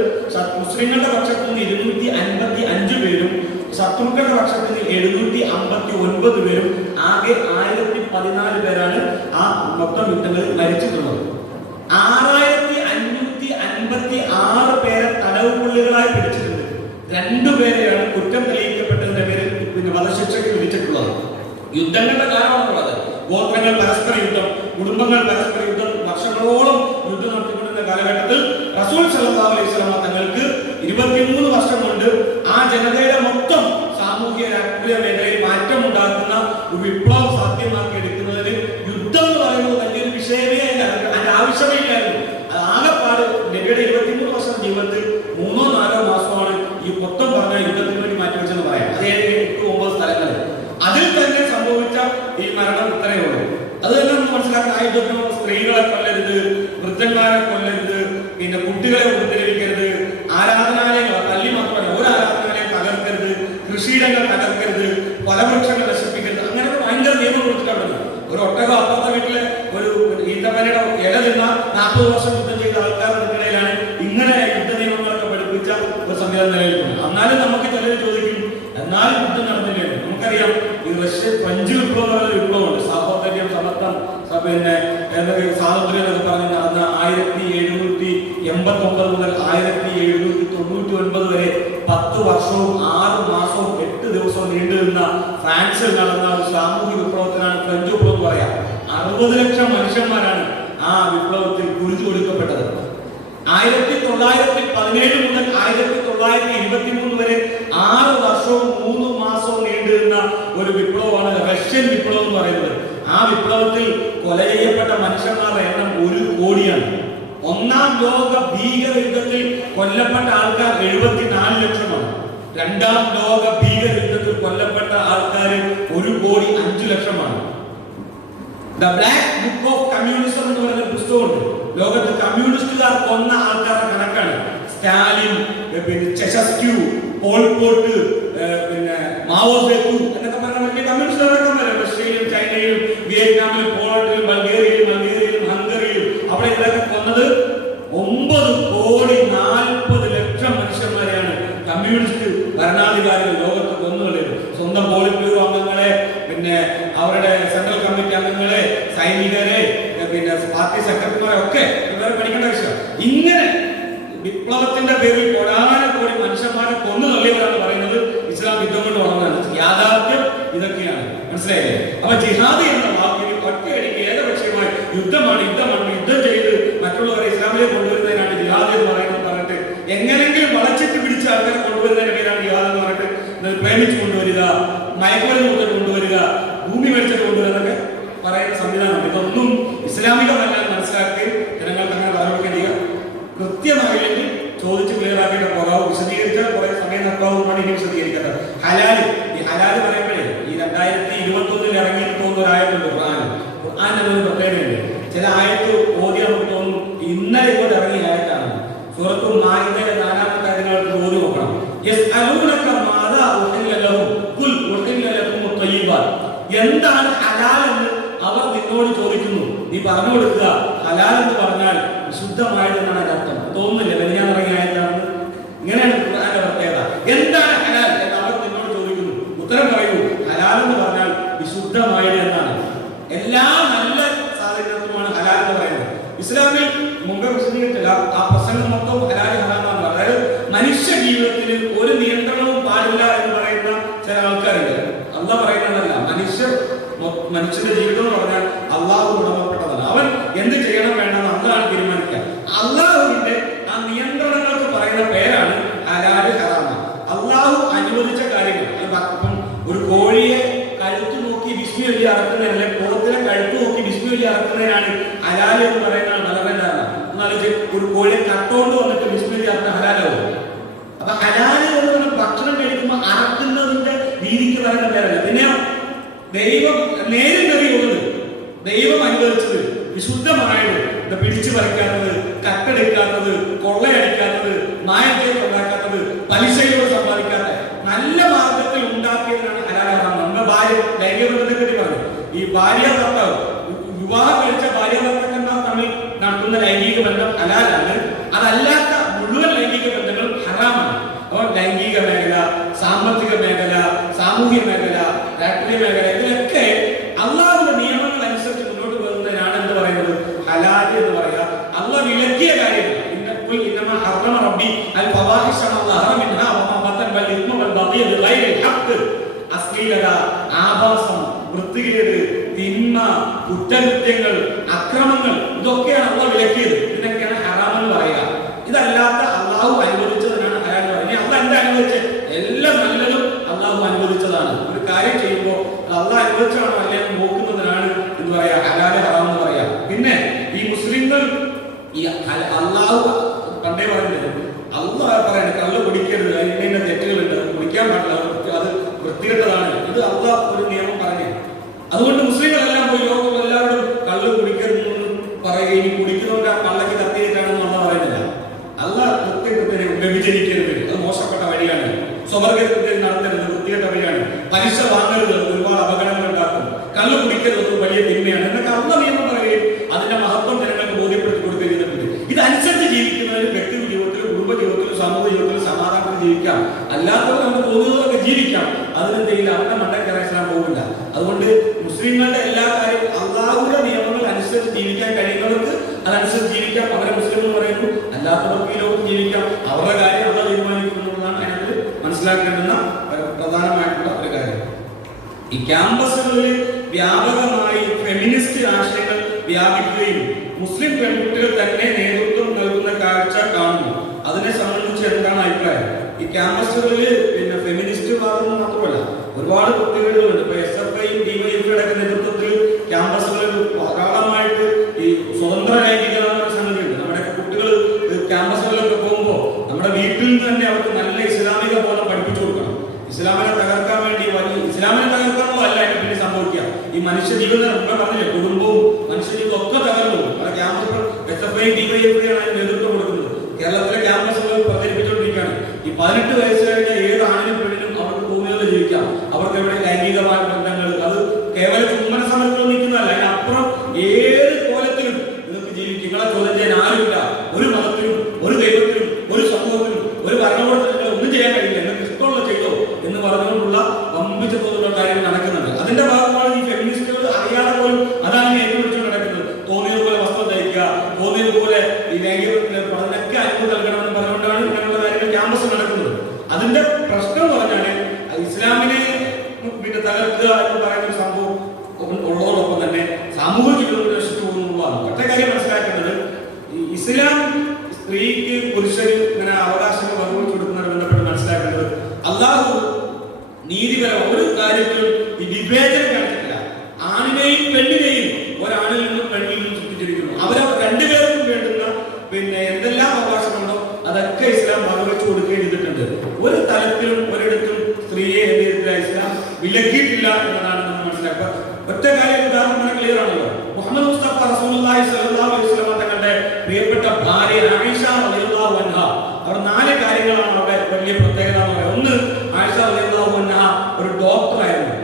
മുസ്ലിങ്ങളുടെ പക്ഷത്തു നിന്ന് 255 പേരും ശത്രുക്കളുടെ പക്ഷത്ത് നിന്ന് 759 പേരും, ആകെ 1014 പേരാണ് ആ മൊത്തം യുദ്ധങ്ങളിൽ മരിച്ചിട്ടുള്ളത്. 6556 പേരെ തടവുപുള്ളികളായി പിടിച്ചിട്ടുണ്ട്. 2 പേരെയാണ് കുറ്റം തെളിയിക്കപ്പെട്ടതിന്റെ പേരിൽ വധശിക്ഷയ്ക്ക് വിധിച്ചിട്ടുള്ളത്. യുദ്ധങ്ങളുടെ കാരണമാണുള്ളത്. ഗോത്രങ്ങൾ പരസ്പര യുദ്ധം, കുടുംബങ്ങൾ പരസ്പര യുദ്ധം, വർഷങ്ങളോളം യുദ്ധം നടത്തിക്കൊണ്ടിരുന്ന കാലഘട്ടത്തിൽ റസൂൽ സല്ലല്ലാഹു അലൈഹി വസല്ലം തങ്ങൾക്ക് 23 വർഷം കൊണ്ട് ആ ജനതയുടെ മൊത്തം സാമൂഹ്യ രാഷ്ട്രീയ മേഖലയിൽ മാറ്റം ഉണ്ടാക്കുന്ന ഒരു വിപ്ലവം സാധ്യമാക്കി എടുക്കുന്നതിന് യുദ്ധം എന്ന് പറയുന്നത് വലിയൊരു വിഷയമേ അല്ല, അതിന്റെ ആവശ്യമേ ഇല്ലായിരുന്നു. അത് ആകെപ്പാട് നബിയുടെ 23 വർഷം ജീവിതത്തിൽ 3-4 മാസമാണ് ഈ മൊത്തം പറഞ്ഞ യുദ്ധത്തിന് വേണ്ടി മാറ്റിവെച്ചെന്ന് പറയാം. അത് 8-9 സ്ഥലങ്ങളിൽ. അതിൽ തന്നെ സംഭവിച്ച ഈ മരണം ഇത്രയേ ഉള്ളൂ. അത് തന്നെ നമുക്ക് മനസ്സിലാക്കാൻ ആയുധം. സ്ത്രീകളെ കൊല്ലരുത്, വൃദ്ധന്മാരെ കൊല്ലരുത്, പിന്നെ കുട്ടികളെ ഉപദ്രവിക്കരുത്, ആരാധനാലയങ്ങൾ തല്ലി മാത്രമല്ല ഒരു ആരാധനാലയം തകർക്കരുത്, കൃഷിയിടങ്ങൾ തകർക്കരുത്, ഫലവൃക്ഷങ്ങൾ നശിപ്പിക്കരുത്, അങ്ങനെ ഭയങ്കര നിയമം കൊടുത്തിട്ടുണ്ട്. ഒരു ഒട്ടകം അപ്പുറത്തെ വീട്ടിലെ ഒരു ഈത്തപ്പനയുടെ ഇല നിന്ന 40 വർഷം യുദ്ധം ചെയ്ത ആൾക്കാരുടെ ഇടയിലാണ് ഇങ്ങനെ യുദ്ധ നിയമങ്ങളൊക്കെ പഠിപ്പിച്ച ഒരു സംവിധാനം നിലനിൽക്കുന്നത്. എന്നാലും നമുക്ക് ചിലർ ചോദിക്കും, എന്നാലും യുദ്ധം നടന്നില്ലേ? നമുക്കറിയാം, ഈ റഷ്യ ഫ്രഞ്ച് വിപ്ലവം എന്ന് പറയുന്ന വിപ്ലവമുണ്ട്. സ്വാതന്ത്ര്യം, സമത്വം, പിന്നെ സ്വാതന്ത്ര്യം എന്നൊക്കെ പറഞ്ഞ് നടന്ന 1789 മുതൽ 1799 വരെ 10 വർഷവും 6 മാസവും 8 ദിവസവും നീണ്ടുനിന്ന ഫ്രാൻസിൽ നടന്ന ഒരു സാമൂഹിക വിപ്ലവത്തിനാണ് ഫ്രഞ്ച് വിപ്ലവം എന്ന് പറയാം. 60 ലക്ഷം മനുഷ്യന്മാരാണ് ആ വിപ്ലവത്തിൽ കുരുതി കൊടുക്കപ്പെട്ടത്. 1917 മുതൽ 1923 വരെ 6 വർഷവും 3 മാസവും നീണ്ടുനിന്ന ഒരു വിപ്ലവമാണ് റഷ്യൻ വിപ്ലവം എന്ന് പറയുന്നത്. ആ വിപ്ലവത്തിൽ കൊല ചെയ്യപ്പെട്ട മനുഷ്യന്മാരുടെ എണ്ണം 1 കോടിയാണ്. 1-ാം ലോക ഭീകര യുദ്ധത്തിൽ കൊല്ലപ്പെട്ട ആൾക്കാർ 74 ലക്ഷമാണ്. 2-ാം ലോക ഭീകര യുദ്ധത്തിൽ കൊല്ലപ്പെട്ട ആൾക്കാർ 1,05,00,000 the black book of communism എന്ന് പറയുന്ന പുസ്തകമുണ്ട്. ലോകത്ത് കമ്മ്യൂണിസ്റ്റുകാർ കൊന്ന ആൾക്കാരുടെ കണക്കാണ്. സ്റ്റാലിൻ, പിന്നെ ചെഷസ്ക്യൂ, പോൾപോട്ട്, പിന്നെ മാവോ സേതു എന്നൊക്കെ പറഞ്ഞ വലിയ കമ്മ്യൂണിസ്റ്റുകാരൊക്കെ റഷ്യയിലും ചൈനയിലും വിയറ്റ്നാമിലും പോളണ്ടിലും ബൾഗേറിയയിലും ഹംഗറിയിലും അവിടെ ഇതൊക്കെ കൊന്നത് 9,40,00,000 മനുഷ്യന്മാരെയാണ് കമ്മ്യൂണിസ്റ്റ് ഭരണാധികാരികൾ ലോകത്ത് കൊന്നുകളത്. സ്വന്തം പോളിറ്റ് ബ്യൂറോ അംഗങ്ങളെ, പിന്നെ അവരുടെ സെൻട്രൽ കമ്മിറ്റി അംഗങ്ങളെ, സൈനികരെ, പിന്നെ പാർട്ടി സെക്രട്ടറിമാരെ ഒക്കെ ഇവരെ പഠിക്കേണ്ട വിഷയം. ഇങ്ങനെ വിപ്ലവത്തിന്റെ പേരിൽ കോടാനക്കോടി മനുഷ്യന്മാരെ കൊന്നു തള്ളിയവരാണ് പറയുന്നത് ഇസ്ലാം യുദ്ധം കൊണ്ട് വളർന്നത്. യാഥാർത്ഥ്യം ഇതൊക്കെയാണ്, മനസ്സിലായില്ലേ? അപ്പൊ യുദ്ധമാണ്, യുദ്ധം ചെയ്ത് മറ്റുള്ളവരെ ഇസ്ലാമിലേക്ക് കൊണ്ടുവരുന്നതിനാണ് ജിഹാദ് എന്ന് പറഞ്ഞിട്ട് എങ്ങനെങ്കിലും വളച്ചിട്ട് പിടിച്ച ആൾക്കാരെ കൊണ്ടുവരുന്നതിന്റെ പേരാണ് ജിഹാദ് എന്ന് പറഞ്ഞിട്ട് പ്രേമിച്ചു കൊണ്ടുവരിക, മയക്കുമരുന്ന് കൊണ്ടുവരിക, ഭൂമി മേടിച്ചിട്ട് കൊണ്ടുവരിക എന്നൊക്കെ പറയുന്ന സംവിധാനമുണ്ട്. ഇതൊന്നും ഇസ്ലാമികമല്ല എന്ന് മനസ്സിലാക്കി ജനങ്ങൾക്ക് അങ്ങനെ പറഞ്ഞിരിക്കുക. കൃത്യമായില്ലെങ്കിൽ ചോദിച്ച് ക്ലിയർ ആക്കിയിട്ട് കുറവ് വിശദീകരിച്ചാൽ കുറെ സമയം നക്കാവുന്നതാണ് ഇനി വിശദീകരിക്കുന്നത്. ഹലാല്, ഈ ഹലാല് പറയുമ്പോഴേ ഈ 2021 ഇറങ്ങി തോന്നുന്ന ഒരു ആയത്തുണ്ട് ഖുർആന്റെ ഒരു പ്രത്യേകതയുണ്ട്. ചില ആയത്ത് ഓതി നമുക്ക് തോന്നും ഇന്നലെ ഇങ്ങോട്ട് ഇറങ്ങിയ ആയത്താണ്. സൂറത്തുൽ മാഇദയിലെ 4-ാമത്തെ ആയത്തിനകത്ത് ഓതി നോക്കണം. യസ്അലൂനക മാദാ ഉഹില്ല ലഹും ഖുൽ ഉഹില്ല ലക്കും ത്വയ്യിബാത്ത്. എന്താണ് ഹലാൽ എന്ന് അവർ നിന്നോട് ചോദിക്കുന്നു, നീ പറഞ്ഞു കൊടുക്കുക. ഹലാൽ എന്ന് പറഞ്ഞാൽ വിശുദ്ധമായത് എന്നാണ് അർത്ഥം. തോന്നുന്നില്ല വലിയ ഇറങ്ങിയ ആയതാണ്. ഇങ്ങനെയാണ് ഖുർആന്റെ പ്രത്യേകത. എന്താണ് ഹലാൽ എന്ന് അവർ നിന്നോട് ചോദിക്കുന്നു, ഉത്തരം പറയൂ. ഹലാൽ എന്ന് പറഞ്ഞാൽ വിശുദ്ധമായത് എന്നാണ്. എല്ലാ നല്ല സാധനങ്ങളുമാണ് ഹലാൽ എന്ന് പറയുന്നത്. ഇസ്ലാമിൽ മുമ്പ് വിശദീകരിച്ചില്ല, ആ പ്രസംഗം മൊത്തം ഹലാൽ ഹറാമാണ്. അതായത് മനുഷ്യ ജീവിതത്തിൽ ഒരു നിയന്ത്രണവും പാടില്ല എന്ന് പറയുന്ന ചില ആൾക്കാരുണ്ട്. അള്ളാഹ് പറയുന്നതല്ല, മനുഷ്യന്റെ ജീവിതം എന്ന് പറഞ്ഞാൽ അള്ളാഹു ഉടമപ്പെട്ടതല്ല. അവൻ എന്ത് ചെയ്യണം വേണമെന്ന് അള്ളാഹ് തീരുമാനിക്കുക. അള്ളാഹുവിന്റെ ആ നിയന്ത്രണങ്ങൾക്ക് പറയുന്ന പേരാണ് ഹലാല് ഹറാമ. അള്ളാഹു അനുവദിച്ച കാര്യങ്ങൾ. ഇപ്പം ഒരു കോഴിയെ കഴുത്തു നോക്കി ബിസ്മി ചൊല്ലി അറക്കുന്നതിനല്ല, കുളത്തിലെ കഴുത്തു നോക്കി ബിസ്മി ചൊല്ലി അറക്കുന്നതിനാണ് ഹലാല് എന്ന് പറയുന്നതാണ് വളരെ ധാരണ. എന്നാലും ഒരു കോഴിയെ കട്ടോണ്ട് വന്നിട്ട് ബിസ്മി ചൊല്ലി അറക്കുന്ന ഹലാലാവും. അപ്പൊ ഹലാല് എന്ന് പറഞ്ഞാൽ ഭക്ഷണം കഴിക്കുമ്പോൾ അറക്കുന്നതിന്റെ രീതിക്ക് പറയുന്ന പേരല്ല. പിന്നെ ദൈവം നേരും നെറിയുള്ളത്, ദൈവം അനുവദിച്ചത്, വിശുദ്ധമായത്, പിടിച്ചു പറിക്കാത്തത്, കട്ടെടുക്കാത്തത്, കൊള്ളയടിക്കാത്തത്, മായത്തേക്ക് ഉണ്ടാക്കാത്തത്, പലിശയോട് സമ്പാദിക്കാത്ത നല്ല മാർഗത്തിൽ ഉണ്ടാക്കിയതിനാണ് ഹലാലാണ്. നമ്മുടെ ഭാര്യ ലൈംഗിക ബന്ധത്തെ പറ്റി പറഞ്ഞു. ഈ ഭാര്യ ഭർത്താവ് വിവാഹം കഴിച്ച ഭാര്യ ഭർത്താക്കന്മാർ തമ്മിൽ നടത്തുന്ന ലൈംഗിക ബന്ധം ഹലാലാണ്. അതല്ലാത്ത മുഴുവൻ ലൈംഗിക ബന്ധങ്ങളും ഹറാമാണ്. അപ്പോൾ ലൈംഗിക മേഖല, സാമ്പത്തിക മേഖല, സാമൂഹ്യ മേഖല, രാഷ്ട്രീയ മേഖല, ഇതിലൊക്കെ അള്ളാഹുവിന്റെ നിയമങ്ങൾ അനുസരിച്ച് മുന്നോട്ട് പോകുന്നതിനാണ് എന്ത് പറയുന്നത് ഹലാൽ എന്ന് പറയുക. അള്ളാഹ് വിലക്കിയ കാര്യങ്ങൾ അശ്ലീലത, ആഭാസം, വൃത്തികേട്, തിന്മ, കുറ്റകൃത്യങ്ങൾ, അക്രമങ്ങൾ, ഇതൊക്കെയാണ് അള്ളാഹ് വിലക്കിയത്. ഇതിനൊക്കെയാണ് ഹറാം എന്ന് പറയുക. ഇതല്ലാത്ത അള്ളാഹു അനുവദിച്ചതിനാണ് ഹലാൽ എന്ന് പറയുന്നത്. അള്ളാഹ് എന്താ അനുവദിച്ചത്? എല്ലാം നല്ലതും അള്ളാഹു അനുവദിച്ചതാണ്. ഒരു കാര്യം ചെയ്യുമ്പോൾ അള്ളാഹ് അനുവദിച്ചാണോ അല്ലെ നോക്കുന്നതിനാണ് എന്ന് പറയാ ഹലാൽ ഹറാം എന്ന് പറയാ. പിന്നെ ഈ മുസ്ലിങ്ങൾ ഈ അള്ളാഹു പണ്ടേ പറയുന്നത്, അള്ളാഹ് പറയുന്നത് കള്ള് കുടിക്കരുത്, അതിന്റെ തെറ്റുകളുണ്ട്, കുടിക്കാൻ പാടില്ല, അത് വൃത്തികെട്ടതാണ്. ഇത് അള്ളാഹ് ഒരു നിയമം പറഞ്ഞു. അതുകൊണ്ട് മുസ്ലിങ്ങളെല്ലാം പോയി ലോകത്തുള്ള എല്ലാവരും കള്ള് കുടിക്കരുതെന്ന് പറയുകയും കുടിക്കുന്നവരുടെ ആ പള്ളക്ക് കത്തിയിട്ടാണെന്ന് അള്ളാഹ് പറയുന്നില്ല. അള്ളാഹ് കൃത്യകൃത്യനെ വ്യഭിചരിക്കരുത്, അത് മോശപ്പെട്ട വഴിയാണ്. സ്വവർഗത്തിൽ നടത്തരുത്, വൃത്തികെട്ട വഴിയാണ്. പലിശ വാങ്ങരുത്, ഒരുപാട് അപകടങ്ങൾ ഉണ്ടാക്കും. കള്ള് കുടിക്കരുത്, വലിയ തിന്മയാണ് എന്നൊക്കെ അള്ളാഹ് നിയമം പറയുകയും അതിന്റെ മഹത്വം ജനങ്ങൾക്ക് ബോധ്യപ്പെടുത്തി കൊടുക്കുകയും ചെയ്തിട്ടുണ്ട്. ഇതനുസരിച്ച് ജീവിക്കുന്നതിന് വ്യക്തി ജീവിതത്തിലും കുടുംബ ജീവിതത്തിലും സമൂഹ ജീവിതത്തിലും സമാധാനത്തിൽ ജീവിക്കാം. അല്ലാത്തവർ നമുക്ക് തോന്നുന്നതൊക്കെ ജീവിക്കാം. അതിനെന്തെങ്കിലും അവരുടെ മണ്ടൻ കയറാൻ പോകില്ല. അതുകൊണ്ട് മുസ്ലിങ്ങളുടെ എല്ലാ കാര്യവും അള്ളാഹുവിന്റെ നിയമങ്ങൾ അനുസരിച്ച് ജീവിക്കാൻ കഴിയുന്നവർക്ക് അതനുസരിച്ച് ജീവിക്കാം. അവരെ മുസ്ലിം എന്ന് പറയുന്നു. അല്ലാത്തവർക്ക് ഈ ലോകത്ത് ജീവിക്കാം. അവരുടെ കാര്യം അള്ളാഹ് തീരുമാനിക്കുന്നുള്ളതാണ് അതിനകത്ത് മനസ്സിലാക്കേണ്ടുന്ന പ്രധാനമായിട്ടുള്ള ഒരു കാര്യം. ഈ ക്യാമ്പസുകളിൽ വ്യാപകമായി ഫെമിനിസ്റ്റ് ആശയങ്ങൾ വ്യാപിക്കുകയും മുസ്ലിം പെൺകുട്ടികൾ തന്നെ നേതൃത്വം നൽകുന്ന കാഴ്ച കാണുന്നു. അതിനെ സംബന്ധിച്ച് എന്താണ് അഭിപ്രായം? ഈ ക്യാമ്പസുകളിൽ പിന്നെ ഫെമിനിസ്റ്റ് വാദം മാത്രമല്ല, ഒരുപാട് കുട്ടികളുണ്ട്. ഇപ്പൊ SFI, DYFI യുടെ നേതൃത്വത്തിൽ ക്യാമ്പസുകളിൽ ധാരാളമായിട്ട് ഈ സ്വതന്ത്ര ലൈംഗികത സംഗതിയുണ്ട്. നമ്മുടെ കുട്ടികൾ ക്യാമ്പസുകളിലൊക്കെ പോകുമ്പോൾ നമ്മുടെ വീട്ടിൽ നിന്ന് തന്നെ അവർക്ക് നല്ല ഇസ്ലാമിക ബോധം പഠിപ്പിച്ചു കൊടുക്കണം. ഇസ്ലാമിനെ തകർക്കാൻ വേണ്ടി ഇസ്ലാമിനെ തകർക്കാനുള്ളതല്ല അതിന് പിന്നെ സംഭവിക്കുക. ഈ മനുഷ്യ ജീവിതം ഇവിടെ പറഞ്ഞില്ലേ, കുടുംബവും മനുഷ്യജീവിതം ഒക്കെ തകർന്നു. നമ്മുടെ ക്യാമ്പസുകൾ SFI, DYFI ആണ് അതിന് നേതൃത്വം കൊടുക്കുന്നത്. കേരളത്തിലെ ക്യാമ്പസുകൾ പ്രചരിപ്പിച്ചുകൊണ്ടിരിക്കുകയാണ്. ഈ 18 വയസ്സ് കഴിഞ്ഞ ഏത് ആണിനും പെണ്ണിനും അവർക്ക് ഭൂമികളിൽ ജീവിക്കാം. അവർക്ക് എവിടെ ലൈംഗികമായ ബന്ധങ്ങൾ, അത് കേവല ചുംബന സമരത്തിൽ നിൽക്കുന്നതല്ല, അതിനപ്പുറം ഏത് കോലത്തിലും നിങ്ങൾക്ക് ജീവിക്കും. നിങ്ങളെ ചോദ്യം ചെയ്യാൻ ആരുമില്ല. ഒരു മതത്തിനും ഒരു ദൈവത്തിനും ഒരു സമൂഹത്തിനും ഒരു ഭരണകൂടത്തിനും ഒന്നും ചെയ്യാൻ കഴിയില്ല. നിങ്ങൾക്ക് ഇഷ്ടമുള്ള ചെയ്തോ എന്ന് പറഞ്ഞുകൊണ്ടുള്ള വമ്പിച്ചത്തോടുള്ള കാര്യങ്ങൾ നടക്കുന്നുണ്ട്. അതിന്റെ ഭാഗമാണ് ഈ ഫെമിനിസ്റ്റുകൾ അറിയാതെ പോലും അതാണ് ഏറ്റുപിടിച്ചുകൊണ്ട് നടക്കുന്നത്. തോന്നിയതുപോലെ വസ്ത്രം ധരിക്കുക, തോന്നിയതുപോലെ ഈ ലൈംഗിക പഠനമൊക്കെ അനുമതി നൽകണമെന്ന് പറഞ്ഞുകൊണ്ടാണ് ഇങ്ങനെയുള്ള കാര്യങ്ങൾ ക്യാമ്പസ് നടക്കുന്നത്. അതിന്റെ പ്രശ്നം എന്ന് പറഞ്ഞാൽ ഇസ്ലാമിനെ പിന്നെ തകർക്കുക എന്ന് പറയുന്ന ഒരു സംഭവം ഉള്ളതോടൊപ്പം തന്നെ സാമൂഹ്യ ജീവിതം നശിച്ചു പോകുന്നതാണ്. ഒറ്റ കാര്യം ഉദാഹരണം ക്ലിയർ ആണല്ലോ. മുഹമ്മദ് മുസ്തഫ റസൂലുള്ളാഹി സ്വല്ലല്ലാഹു അലൈഹി വസല്ലം തങ്ങളുടെ പ്രിയപ്പെട്ട ഭാര്യ ആയിഷ റളിയല്ലാഹു അൻഹ, അവർ 4 കാര്യങ്ങളാണ് അവിടെ വലിയ പ്രത്യേകത എന്ന് പറയുന്നത്. ഒന്ന്, ആയിഷ റളിയല്ലാഹു അൻഹ ഒരു ഡോക്ടറായിരുന്നു.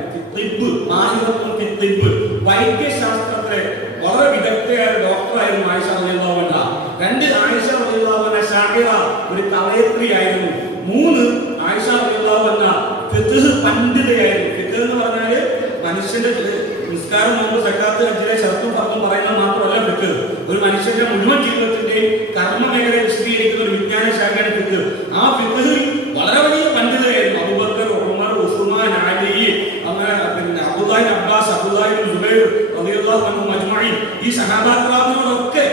വൈദ്യശാസ്ത്രത്തിലെ വളരെ വിദഗ്ധയായ ഡോക്ടറായിരുന്നു ആയിഷ റളിയല്ലാഹു അൻഹ. 2, ആയിഷ റളിയല്ലാഹു അൻഹ ഷാഹിറ, ഒരു കവയത്രിയായിരുന്നു. 3, ആയിഷ റളിയല്ലാഹു അൻഹ ഫിഖ്ഹ് പണ്ഡിതയായിരുന്നു. ഫിഖ്ഹ് എന്ന് പറഞ്ഞാൽ മനുഷ്യന്റെ നിസ്കാരം, നോമ്പ്, സക്കാത്ത്, ഹജ്ജിലെ ശർത്തും ഫർളും പറയുന്നത് മാത്രമല്ല ഫിഖ്ഹ്. ഒരു മനുഷ്യന്റെ മുഴുവൻ ജീവിതത്തിന്റെയും കർമ്മ മേഖല വിശദീകരിക്കുന്ന ഒരു വിജ്ഞാന ശാഖയാണ് ഫിഖ്ഹ്. ആ ഫിഖ്ഹിൽ വളരെ വലിയ പണ്ഡിതയായിരുന്നു. അബൂബക്കർ, ഉമർ, ഉസ്മാൻ, അലി, അങ്ങനെ പിന്നെ അബ്ദുല്ലാഹി അബ്ബാസ്, അബ്ദുല്ലാഹി സുബൈർ റളിയല്ലാഹു അൻഹും അജ്മഈൻ, ഈ സഹാബാക്കളൊക്കെ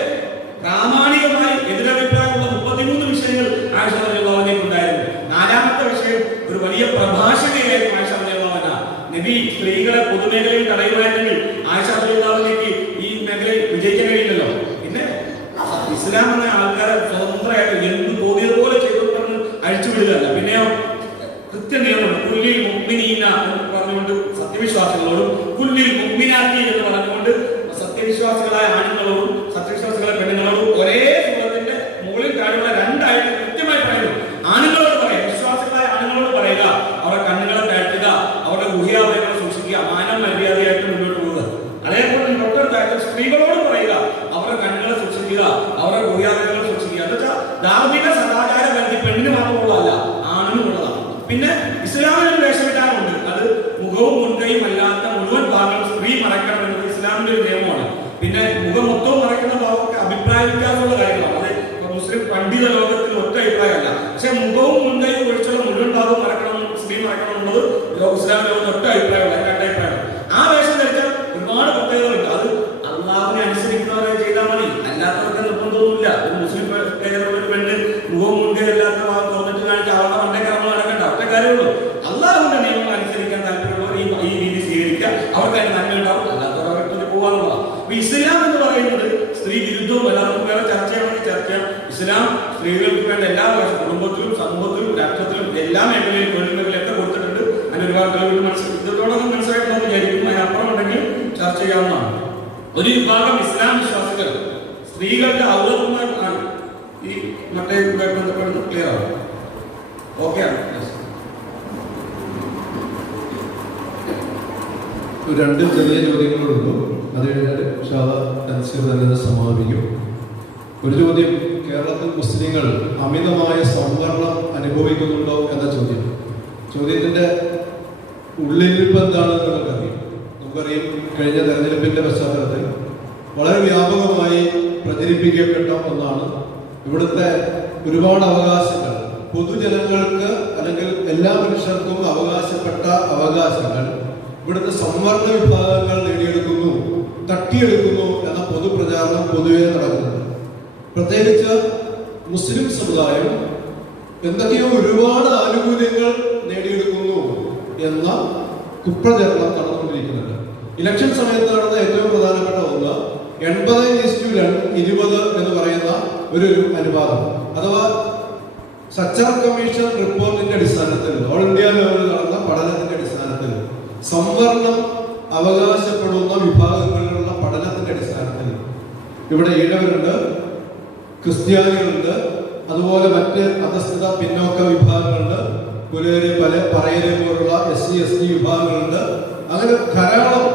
പ്രാമാണികമായി എതിരഭിപ്രായമുള്ള 33 വിഷയങ്ങൾ ആയിഷ റളിയല്ലാഹു അൻഹയ്ക്ക് ഉണ്ടായിരുന്നു. 4ാമത്തെ വിഷയം, ഒരു വലിയ പ്രഭാഷകയായിരുന്നു ആയിഷ റളിയല്ലാഹു അൻഹ. നബി സ്ത്രീകളെ പൊതുമേഖലയിൽ തടയുമായിരുന്നെങ്കിൽ ആയിഷ റളിയല്ലാഹു അൻഹയ്ക്ക് ഈ മേഖലയിൽ വിജയിക്കാൻ കഴിയില്ലല്ലോ. പിന്നെ ഇസ്ലാം എന്ന ആൾക്കാരെ സ്വതന്ത്രമായിട്ട് എന്ത് തോന്നിയതുപോലെ ചെയ്തുകൊണ്ടെന്ന് അഴിച്ചുവിടുകയല്ല. പിന്നെയോ കൃത്യനിയമമുണ്ട്. കുല്ലിൽ മുഅ്മിനീന എന്ന് പറഞ്ഞുകൊണ്ട് സത്യവിശ്വാസികളോടും കുല്ലിൽ മുഅ്മിനാത്തി എന്ന് പറഞ്ഞുകൊണ്ട് സത്യവിശ്വാസികളായ ആണുങ്ങളോടും സത്യവിശ്വാസികളായ പെണ്ണുങ്ങളോടും ഒരേ സൂറത്തിന്റെ മുകളിൽ താഴെയുള്ള 2 ആയത്തുകൾ കൃത്യമായി പറയുന്നു. ആണുങ്ങളോട് പറയുക, വിശ്വാസികളായ ആണുങ്ങളോട് പറയുക, അവരുടെ കണ്ണുകളെ താഴ്ത്തുക, അവരുടെ ഗുഹ്യാവയവങ്ങളെ സൂക്ഷിക്കുക, മാനം മര്യാദയായിട്ട് മുന്നോട്ട് പോവുക. അതേപോലെ തൊട്ടടുത്തായിട്ട് സ്ത്രീകളോട് പറയുക, അവരുടെ കണ്ണുകളെ സൂക്ഷിക്കുക, അവരുടെ ഗുഹ്യാവയവങ്ങളെ സൂക്ഷിക്കുക. എന്ന് വെച്ചാൽ ധാർമ്മിക സദാചാര ബന്ധി പെണ്ണിന് മാത്രമുള്ളതല്ല, ആണിനും ഉള്ളതാണ്. പിന്നെ ഇസ്ലാമിൽ ഒരു വേഷവിധാനമുണ്ട്. അത് മുഖവും മുൻകൈയും അല്ലാത്ത മുഴുവൻ ഭാഗം സ്ത്രീ മറയ്ക്കണം എന്നത് ഇസ്ലാമിന്റെ ഒരു നിയമമാണ്. പിന്നെ മുഖം മൊത്തവും മറയ്ക്കുന്ന ഭാഗമൊക്കെ അഭിപ്രായ വ്യത്യാസമുള്ള കാര്യമാണ്. അത് മുസ്ലിം പണ്ഡിത ലോകത്തിൽ ഒറ്റ അഭിപ്രായമല്ല. പക്ഷെ മുഖവും മുൻകൈയും ഒഴിച്ചുള്ള മുഴുവൻ ഭാഗവും മറക്കണം, സ്ത്രീ മറക്കണം എന്നുള്ളത് ഇസ്ലാം ലോകത്ത് ഒറ്റ അഭിപ്രായമല്ല, 2 അഭിപ്രായമാണ്. ആ വേഷം ധരിച്ചാൽ ഒരുപാട് പ്രത്യേകതകളുണ്ട്. അത് അള്ളാഹുവിനെ അനുസരിക്കുന്നവരെ ചെയ്താൽ മതി, അല്ലാത്തവർക്ക് നിർബന്ധമൊന്നുമില്ല. ഒരു മുസ്ലിം ഒരു പെണ്ണ് മുഖവും മുൻകൈയും അല്ലാത്ത ഭാഗം തോന്നിട്ട് കാണിച്ച് അവരുടെ മണ്ടേക്ക് നമ്മൾ നടക്കണ്ട. ഒറ്റ കാര്യമുള്ളൂ, അള്ളാഹുവിന്റെ നിയമങ്ങൾ അനുസരിക്കാൻ താല്പര്യമുള്ളവർ ഈ രീതി സ്വീകരിക്കുക, അവർക്ക് അതിന് നന്മ ഉണ്ടാവും, അല്ലാത്തവർ അവർക്ക് പോകാന്നുള്ളതാണ്. അപ്പൊ ഇസ്ലാം എന്ന് പറയുന്നത് സ്ത്രീ വിരുദ്ധവും എല്ലാവർക്കും വേറെ ചർച്ചയാണെങ്കിൽ ചർച്ച. ഇസ്ലാം സ്ത്രീകൾക്ക് വേണ്ട എല്ലാ കുടുംബത്തിലും സമൂഹത്തിലും രാഷ്ട്രത്തിലും എല്ലാ മേഖലയിലും തൊഴിൽ മേഖലയൊക്കെ കൊടുത്തിട്ടുണ്ട്. അതിന് ഒരുപാട് കഴിവ് മനസ്സിലാക്കി മനസ്സിലായിട്ടുണ്ടെന്ന് വിചാരിക്കുന്നു. അതിനപ്പുറം ഉണ്ടെങ്കിൽ ചർച്ച ചെയ്യാവുന്നതാണ്. ഒരു വിഭാഗം ഇസ്ലാം വിശ്വാസികൾ സ്ത്രീകളുടെ ഔറത്തുമാരാണ് ഈ മറ്റേ ബന്ധപ്പെടുന്നത്. ക്ലിയർ ആണ്? ഓക്കെ ആണ്. 2 ചെറിയ ചോദ്യങ്ങളുള്ളൂ. അത് കഴിഞ്ഞാൽ തൻസീർ തന്നെ സമാപിക്കും. ഒരു ചോദ്യം, കേരളത്തിൽ മുസ്ലിങ്ങൾ അമിതമായ സംവരണം അനുഭവിക്കുന്നുണ്ടോ എന്ന ചോദ്യം. ചോദ്യത്തിന്റെ ഉള്ളിലിരിപ്പ് എന്താണെന്ന് നമുക്കറിയാം. കഴിഞ്ഞ തെരഞ്ഞെടുപ്പിന്റെ പശ്ചാത്തലത്തിൽ വളരെ വ്യാപകമായി പ്രചരിപ്പിക്കപ്പെട്ട ഒന്നാണ് ഇവിടുത്തെ ഒരുപാട് അവകാശങ്ങൾ, പൊതുജനങ്ങൾക്ക് അല്ലെങ്കിൽ എല്ലാ മനുഷ്യർക്കും അവകാശപ്പെട്ട അവകാശങ്ങൾ ഇവിടുത്തെ സംവരണ വിഭാഗങ്ങൾ നേടിയെടുക്കുന്നു, തട്ടിയെടുക്കുന്നു എന്ന പൊതുപ്രചാരണം പൊതുവെ നടക്കുന്നുണ്ട്. പ്രത്യേകിച്ച് മുസ്ലിം സമുദായം എന്തൊക്കെയോ ഒരുപാട് ആനുകൂല്യങ്ങൾ നേടിയെടുക്കുന്നു എന്ന കുപ്രചരണം നടന്നുകൊണ്ടിരിക്കുന്നുണ്ട്. ഇലക്ഷൻ സമയത്ത് നടന്ന ഏറ്റവും പ്രധാനപ്പെട്ട ഒന്ന് 80:20 എന്ന് പറയുന്ന ഒരു അനുപാതം, അഥവാ സച്ചാർ കമ്മീഷൻ റിപ്പോർട്ടിന്റെ അടിസ്ഥാനത്തിൽ ഓൾ ഇന്ത്യ ലെവലിൽ നടന്ന പഠനത്തിന്റെ അടിസ്ഥാനത്തിൽ സംവരണം അവകാശപ്പെടുന്ന വിഭാഗങ്ങളിലുള്ള പഠനത്തിന്റെ അടിസ്ഥാനത്തിൽ ഇവിടെ ഈഴവരുണ്ട്, ക്രിസ്ത്യാനികളുണ്ട്, അതുപോലെ മറ്റ് അധസ്ഥിത പിന്നോക്ക വിഭാഗങ്ങളുണ്ട്, പുലേര് പറയര് പോലുള്ള SC ST വിഭാഗങ്ങളുണ്ട്. അങ്ങനെ ധാരാളം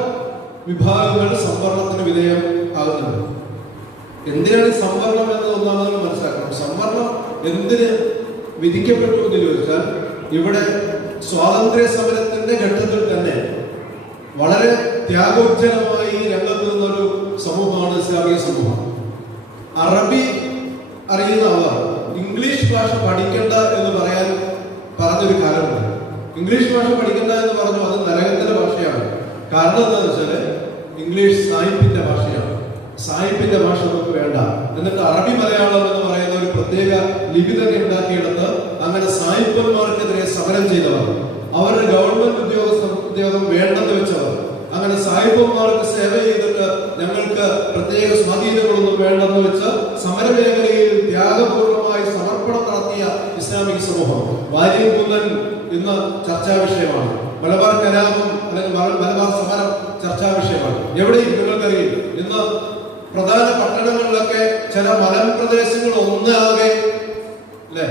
വിഭാഗങ്ങൾ സംവരണത്തിന് വിധേയം ആകുന്നുണ്ട്. എന്തിനാണ് സംവരണം എന്ന് ഒന്നാമത് മനസ്സിലാക്കണം. സംവരണം എന്തിന് വിധിക്കപ്പെട്ടു എന്ന് ചോദിച്ചാൽ, ഇവിടെ സ്വാതന്ത്ര്യ സമരത്തിന്റെ ഘട്ടത്തിൽ തന്നെ വളരെ ത്യാഗോജ്ജലമായി രംഗത്ത് നിന്നൊരു സമൂഹമാണ് ഇസ്ലാമിക സമൂഹം. അറബി അറിയുന്ന അവർ ഇംഗ്ലീഷ് ഭാഷ പഠിക്കേണ്ട എന്ന് പറഞ്ഞൊരു കാലമുണ്ട്. ഇംഗ്ലീഷ് ഭാഷ പഠിക്കേണ്ട എന്ന് പറഞ്ഞു, അത് നരകത്തിന്റെ ഭാഷയാണ്. കാരണം എന്താണെന്ന് വെച്ചാല് ഇംഗ്ലീഷ് സായിപ്പിന്റെ ഭാഷയാണ്. സായിപ്പിന്റെ ഭാഷ നമുക്ക് വേണ്ട. എന്നിട്ട് അറബി മലയാളം എന്ന് പറയുന്ന ഒരു പ്രത്യേക ലിപി തന്നെ ഉണ്ടാക്കിയെടുത്ത് അങ്ങനെ സായിപ്പന്മാർക്കെതിരെ സമരം ചെയ്തവർ, അവരുടെ ഗവൺമെന്റ് ഉദ്യോഗം വേണ്ടെന്ന് വെച്ചവർ, അങ്ങനെ സായിപ്പന്മാർക്ക് സേവ ചെയ്തിട്ട് ഞങ്ങൾക്ക് പ്രത്യേക സ്വാധീനങ്ങളൊന്നും വേണ്ടെന്ന് വെച്ച് സമരമേഖലയിൽ ത്യാഗപൂർണമായി സമർപ്പണം നടത്തിയ ഇസ്ലാമിക സമൂഹം വാര്യംകുന്നൻ ഇന്ന് ചർച്ചാ വിഷയമാണ്. മലബാർ കലാപം അല്ലെങ്കിൽ മലബാർ സമരം ചർച്ചാ വിഷയമാണ്. എവിടെയും നിങ്ങൾക്കറിയും ഇന്ന് പ്രധാന പട്ടണങ്ങളിലൊക്കെ ചില മലമ്പ്രദേശങ്ങൾ ഒന്നാകെ അല്ലെ,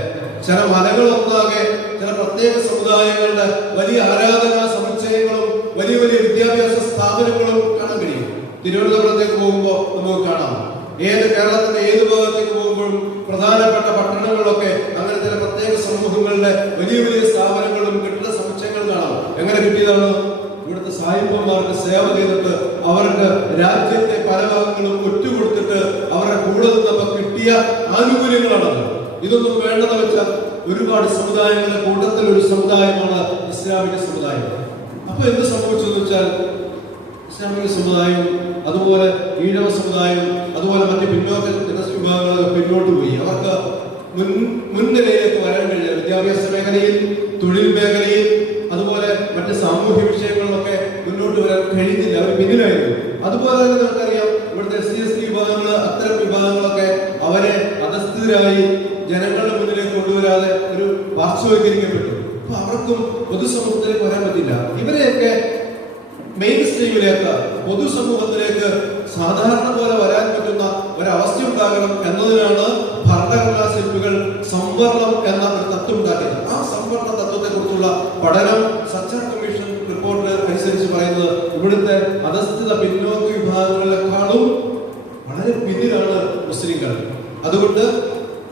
ചില മലകൾ ഒന്നാകെ ചില പ്രത്യേക സമുദായങ്ങളുടെ വലിയ ആരാധനാ സമുച്ചയങ്ങളും വലിയ വലിയ വിദ്യാഭ്യാസ സ്ഥാപനങ്ങളും കാണാൻ കഴിയും. തിരുവനന്തപുരത്തേക്ക് പോകുമ്പോൾ നമുക്ക് കാണാം. കേരളത്തിന്റെ ഏത് ഭാഗത്തേക്ക് പോകുമ്പോഴും പ്രധാനപ്പെട്ട പട്ടണങ്ങളിലൊക്കെ അങ്ങനെ ചില പ്രത്യേക സമൂഹങ്ങളുടെ വലിയ വലിയ സ്ഥാപനങ്ങളും കെട്ടിട സമുച്ചയങ്ങളും കാണാം. എങ്ങനെ കിട്ടിയതാണ്? ഇവിടുത്തെ സായിപ്പന്മാർക്ക് സേവ ചെയ്തിട്ട് അവർക്ക് രാജ്യത്തെ പല ഭാഗങ്ങളും ഒറ്റുകൊടുത്തിട്ട് അവരുടെ കൂടെ നിന്നപ്പോൾ കിട്ടിയ ആനുകൂല്യങ്ങളാണത്. ഇതൊന്നും വേണ്ടെന്ന് വെച്ചാൽ ഒരുപാട് സമുദായങ്ങളുടെ കൂട്ടത്തിൽ ഒരു സമുദായമാണ് ഇസ്ലാമിക സമുദായം. അപ്പൊ എന്ത് സംഭവിച്ചു എന്ന് വെച്ചാൽ ഇസ്ലാമിക സമുദായം, അതുപോലെ ഈഴവ സമുദായം, അതുപോലെ മറ്റ് പിന്നോക്ക വിഭാഗങ്ങളൊക്കെ പിന്നോട്ട് പോയി. അവർക്ക് മുൻനിരയിലേക്ക് വരാൻ കഴിയില്ല. വിദ്യാഭ്യാസ മേഖലയിൽ, തൊഴിൽ മേഖലയിൽ, അതുപോലെ മറ്റ് സാമൂഹ്യ വിഷയങ്ങളിലൊക്കെ മുന്നോട്ട് വരാൻ കഴിയുന്നില്ല. അവർ പിന്നിലായിരുന്നു. അതുപോലെ തന്നെ നമുക്കറിയാം ഇവിടുത്തെ SC/ST വിഭാഗങ്ങൾ, അത്തരം വിഭാഗങ്ങളൊക്കെ അവരെ അധസ്ഥിതരായി ജനങ്ങളുടെ മുന്നിലേക്ക് കൊണ്ടുവരാതെ ഒരു പാർശ്വവൽക്കരിക്കപ്പെട്ടു. അപ്പൊ അവർക്കും പൊതുസമൂഹത്തിലേക്ക് വരാൻ പറ്റില്ല. ഇവരെയൊക്കെ മെയിൻ സ്ട്രീമിലേക്ക്, പൊതുസമൂഹത്തിലേക്ക് സാധാരണ പോലെ വരാൻ പറ്റുന്ന ഒരവസ്ഥ ഉണ്ടാകണം എന്നതിനാണ് ഭരണഘടനാ ശില്പികൾ സംവരണം എന്ന ഒരു തത്വം ഉണ്ടാക്കിയത്. ആ സംവരണ തത്വത്തെ കുറിച്ചുള്ള പഠനം സച്ചാർ കമ്മീഷൻ റിപ്പോർട്ട് അനുസരിച്ച് പറയുന്നത് ഇവിടുത്തെ അധസ്ഥിത പിന്നോക്ക വിഭാഗങ്ങളെക്കാളും വളരെ പിന്നിലാണ് മുസ്ലിങ്ങൾ. അതുകൊണ്ട്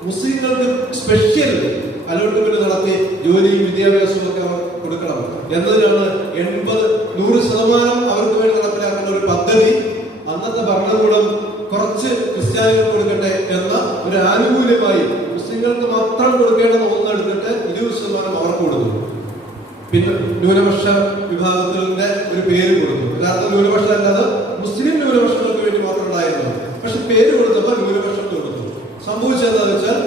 മുസ്ലിങ്ങൾക്ക് സ്പെഷ്യൽ അലോട്ട്മെന്റ് നടത്തി ജോലിയും വിദ്യാഭ്യാസവും ഒക്കെ അവർ കൊടുക്കണം എന്നതിനാണ് 80-100% അവർക്ക് വേണ്ടി നടപ്പിലാക്കുന്ന ഒരു പദ്ധതി അന്നത്തെ ഭരണകൂടം കുറച്ച് ക്രിസ്ത്യാനികൾ കൊടുക്കട്ടെ എന്ന ഒരു ആനുകൂല്യമായി മുസ്ലിങ്ങൾക്ക് മാത്രം കൊടുക്കേണ്ടത് ഒന്നെടുത്തിട്ട് 20% അവർക്ക് കൊടുത്തു. പിന്നെ ന്യൂനപക്ഷ വിഭാഗത്തിന്റെ ഒരു പേര് കൊടുത്തു. യഥാർത്ഥ ന്യൂനപക്ഷം അല്ലാതെ മുസ്ലിം ന്യൂനപക്ഷങ്ങൾക്ക് വേണ്ടി മാത്രം ഉണ്ടായിരുന്നു. പക്ഷെ പേര് കൊടുത്തപ്പോൾ ന്യൂനപക്ഷം കൊടുത്തു. സംഭവിച്ചതെന്ന് വെച്ചാൽ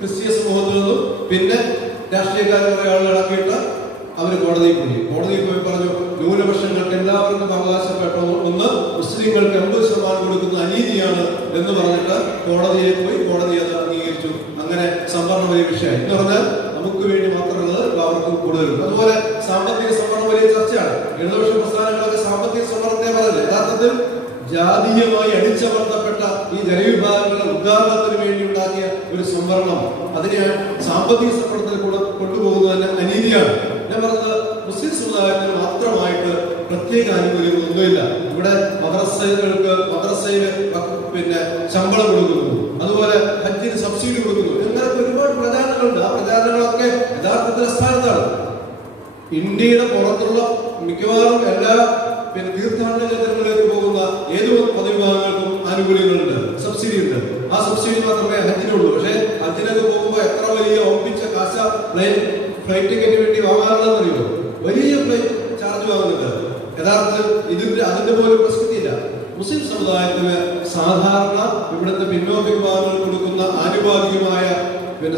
ക്രിസ്തീയ സമൂഹത്തിൽ നിന്നും പിന്നെ രാഷ്ട്രീയക്കാരെ കുറെ ആളുകൾ ഇറക്കിയിട്ട് അവർ കോടതിയിൽ പോയി പറഞ്ഞു ന്യൂനപക്ഷങ്ങൾക്ക് എല്ലാവർക്കും അവകാശപ്പെട്ട ഒന്ന് മുസ്ലിങ്ങൾക്ക് 80% കൊടുക്കുന്ന അനീതിയാണ് എന്ന് പറഞ്ഞിട്ട് കോടതിയെ പോയി, കോടതി അത് അംഗീകരിച്ചു. അങ്ങനെ സംവരണം വലിയ വിഷയമായി. എന്ന് പറഞ്ഞാൽ നമുക്ക് വേണ്ടി മാത്രമുള്ളത് അവർക്ക് കൂടുതലുണ്ട്. അതുപോലെ സാമ്പത്തിക സംവരണം വലിയ ചർച്ചയാണ്. ഇടതുപക്ഷ പ്രസ്ഥാനങ്ങളൊക്കെ സാമ്പത്തിക സംവരണത്തെ പറഞ്ഞത് യഥാർത്ഥത്തിൽ ജാതീയമായി അടിച്ചമർത്തപ്പെട്ട ഈ ജനവിഭാഗങ്ങളുടെ ഉദ്ധാരണത്തിന് വേണ്ടി ഉണ്ടാക്കിയ ഒരു സംവരണം, അതിനെ സാമ്പത്തിക സംവരണത്തിൽ കൂടെ കൊണ്ടുപോകുന്നത് തന്നെ അനീതിയാണ്. ഞാൻ പറഞ്ഞത് മുസ്ലിം സമുദായത്തിന് മാത്രമായിട്ട് പ്രത്യേക ആനുകൂല്യങ്ങളൊന്നുമില്ല. ഇവിടെ മദ്രസയിൽ പിന്നെ ശമ്പളം കൊടുക്കുന്നു, അതുപോലെ ഹജ്ജിന് സബ്സിഡി കൊടുക്കുന്നു. ഇങ്ങനത്തെ ഒരുപാട് പ്രചാരണങ്ങളുണ്ട്. ആ പ്രചാരണങ്ങളൊക്കെ യഥാർത്ഥത്തിൽ അസ്ഥാനത്താണ്. ഇന്ത്യയുടെ പുറത്തുള്ള മിക്കവാറും എല്ലാ തീർത്ഥാടന കേന്ദ്രങ്ങളിലേക്ക് പോകുന്ന ഏത് പൊതുവിഭാഗങ്ങൾക്കും ആനുകൂല്യങ്ങളുണ്ട്, സബ്സിഡി ഉണ്ട്. ആ സബ്സിഡി മാത്രമേ ഹജ്ജിനുള്ളൂ. പക്ഷേ ഹജ്ജിനൊക്കെ പോകുമ്പോൾ എത്ര വലിയ ഒപ്പിച്ച കാശ ഫ്ലൈറ്റ് ടിക്കറ്റ് വേണ്ടി വാങ്ങാറുള്ളതെന്ന് അറിയുമോ? വലിയ ഫ്ലൈറ്റ് ചാർജ് വാങ്ങുന്നുണ്ട്. യഥാർത്ഥത്തിൽ അതിന്റെ പോലും പ്രസക്തിയില്ല. മുസ്ലിം സമുദായത്തിന് സാധാരണ ഇവിടുത്തെ പിന്നോക്ക വിഭാഗങ്ങൾ കൊടുക്കുന്ന ആനുപാതികമായ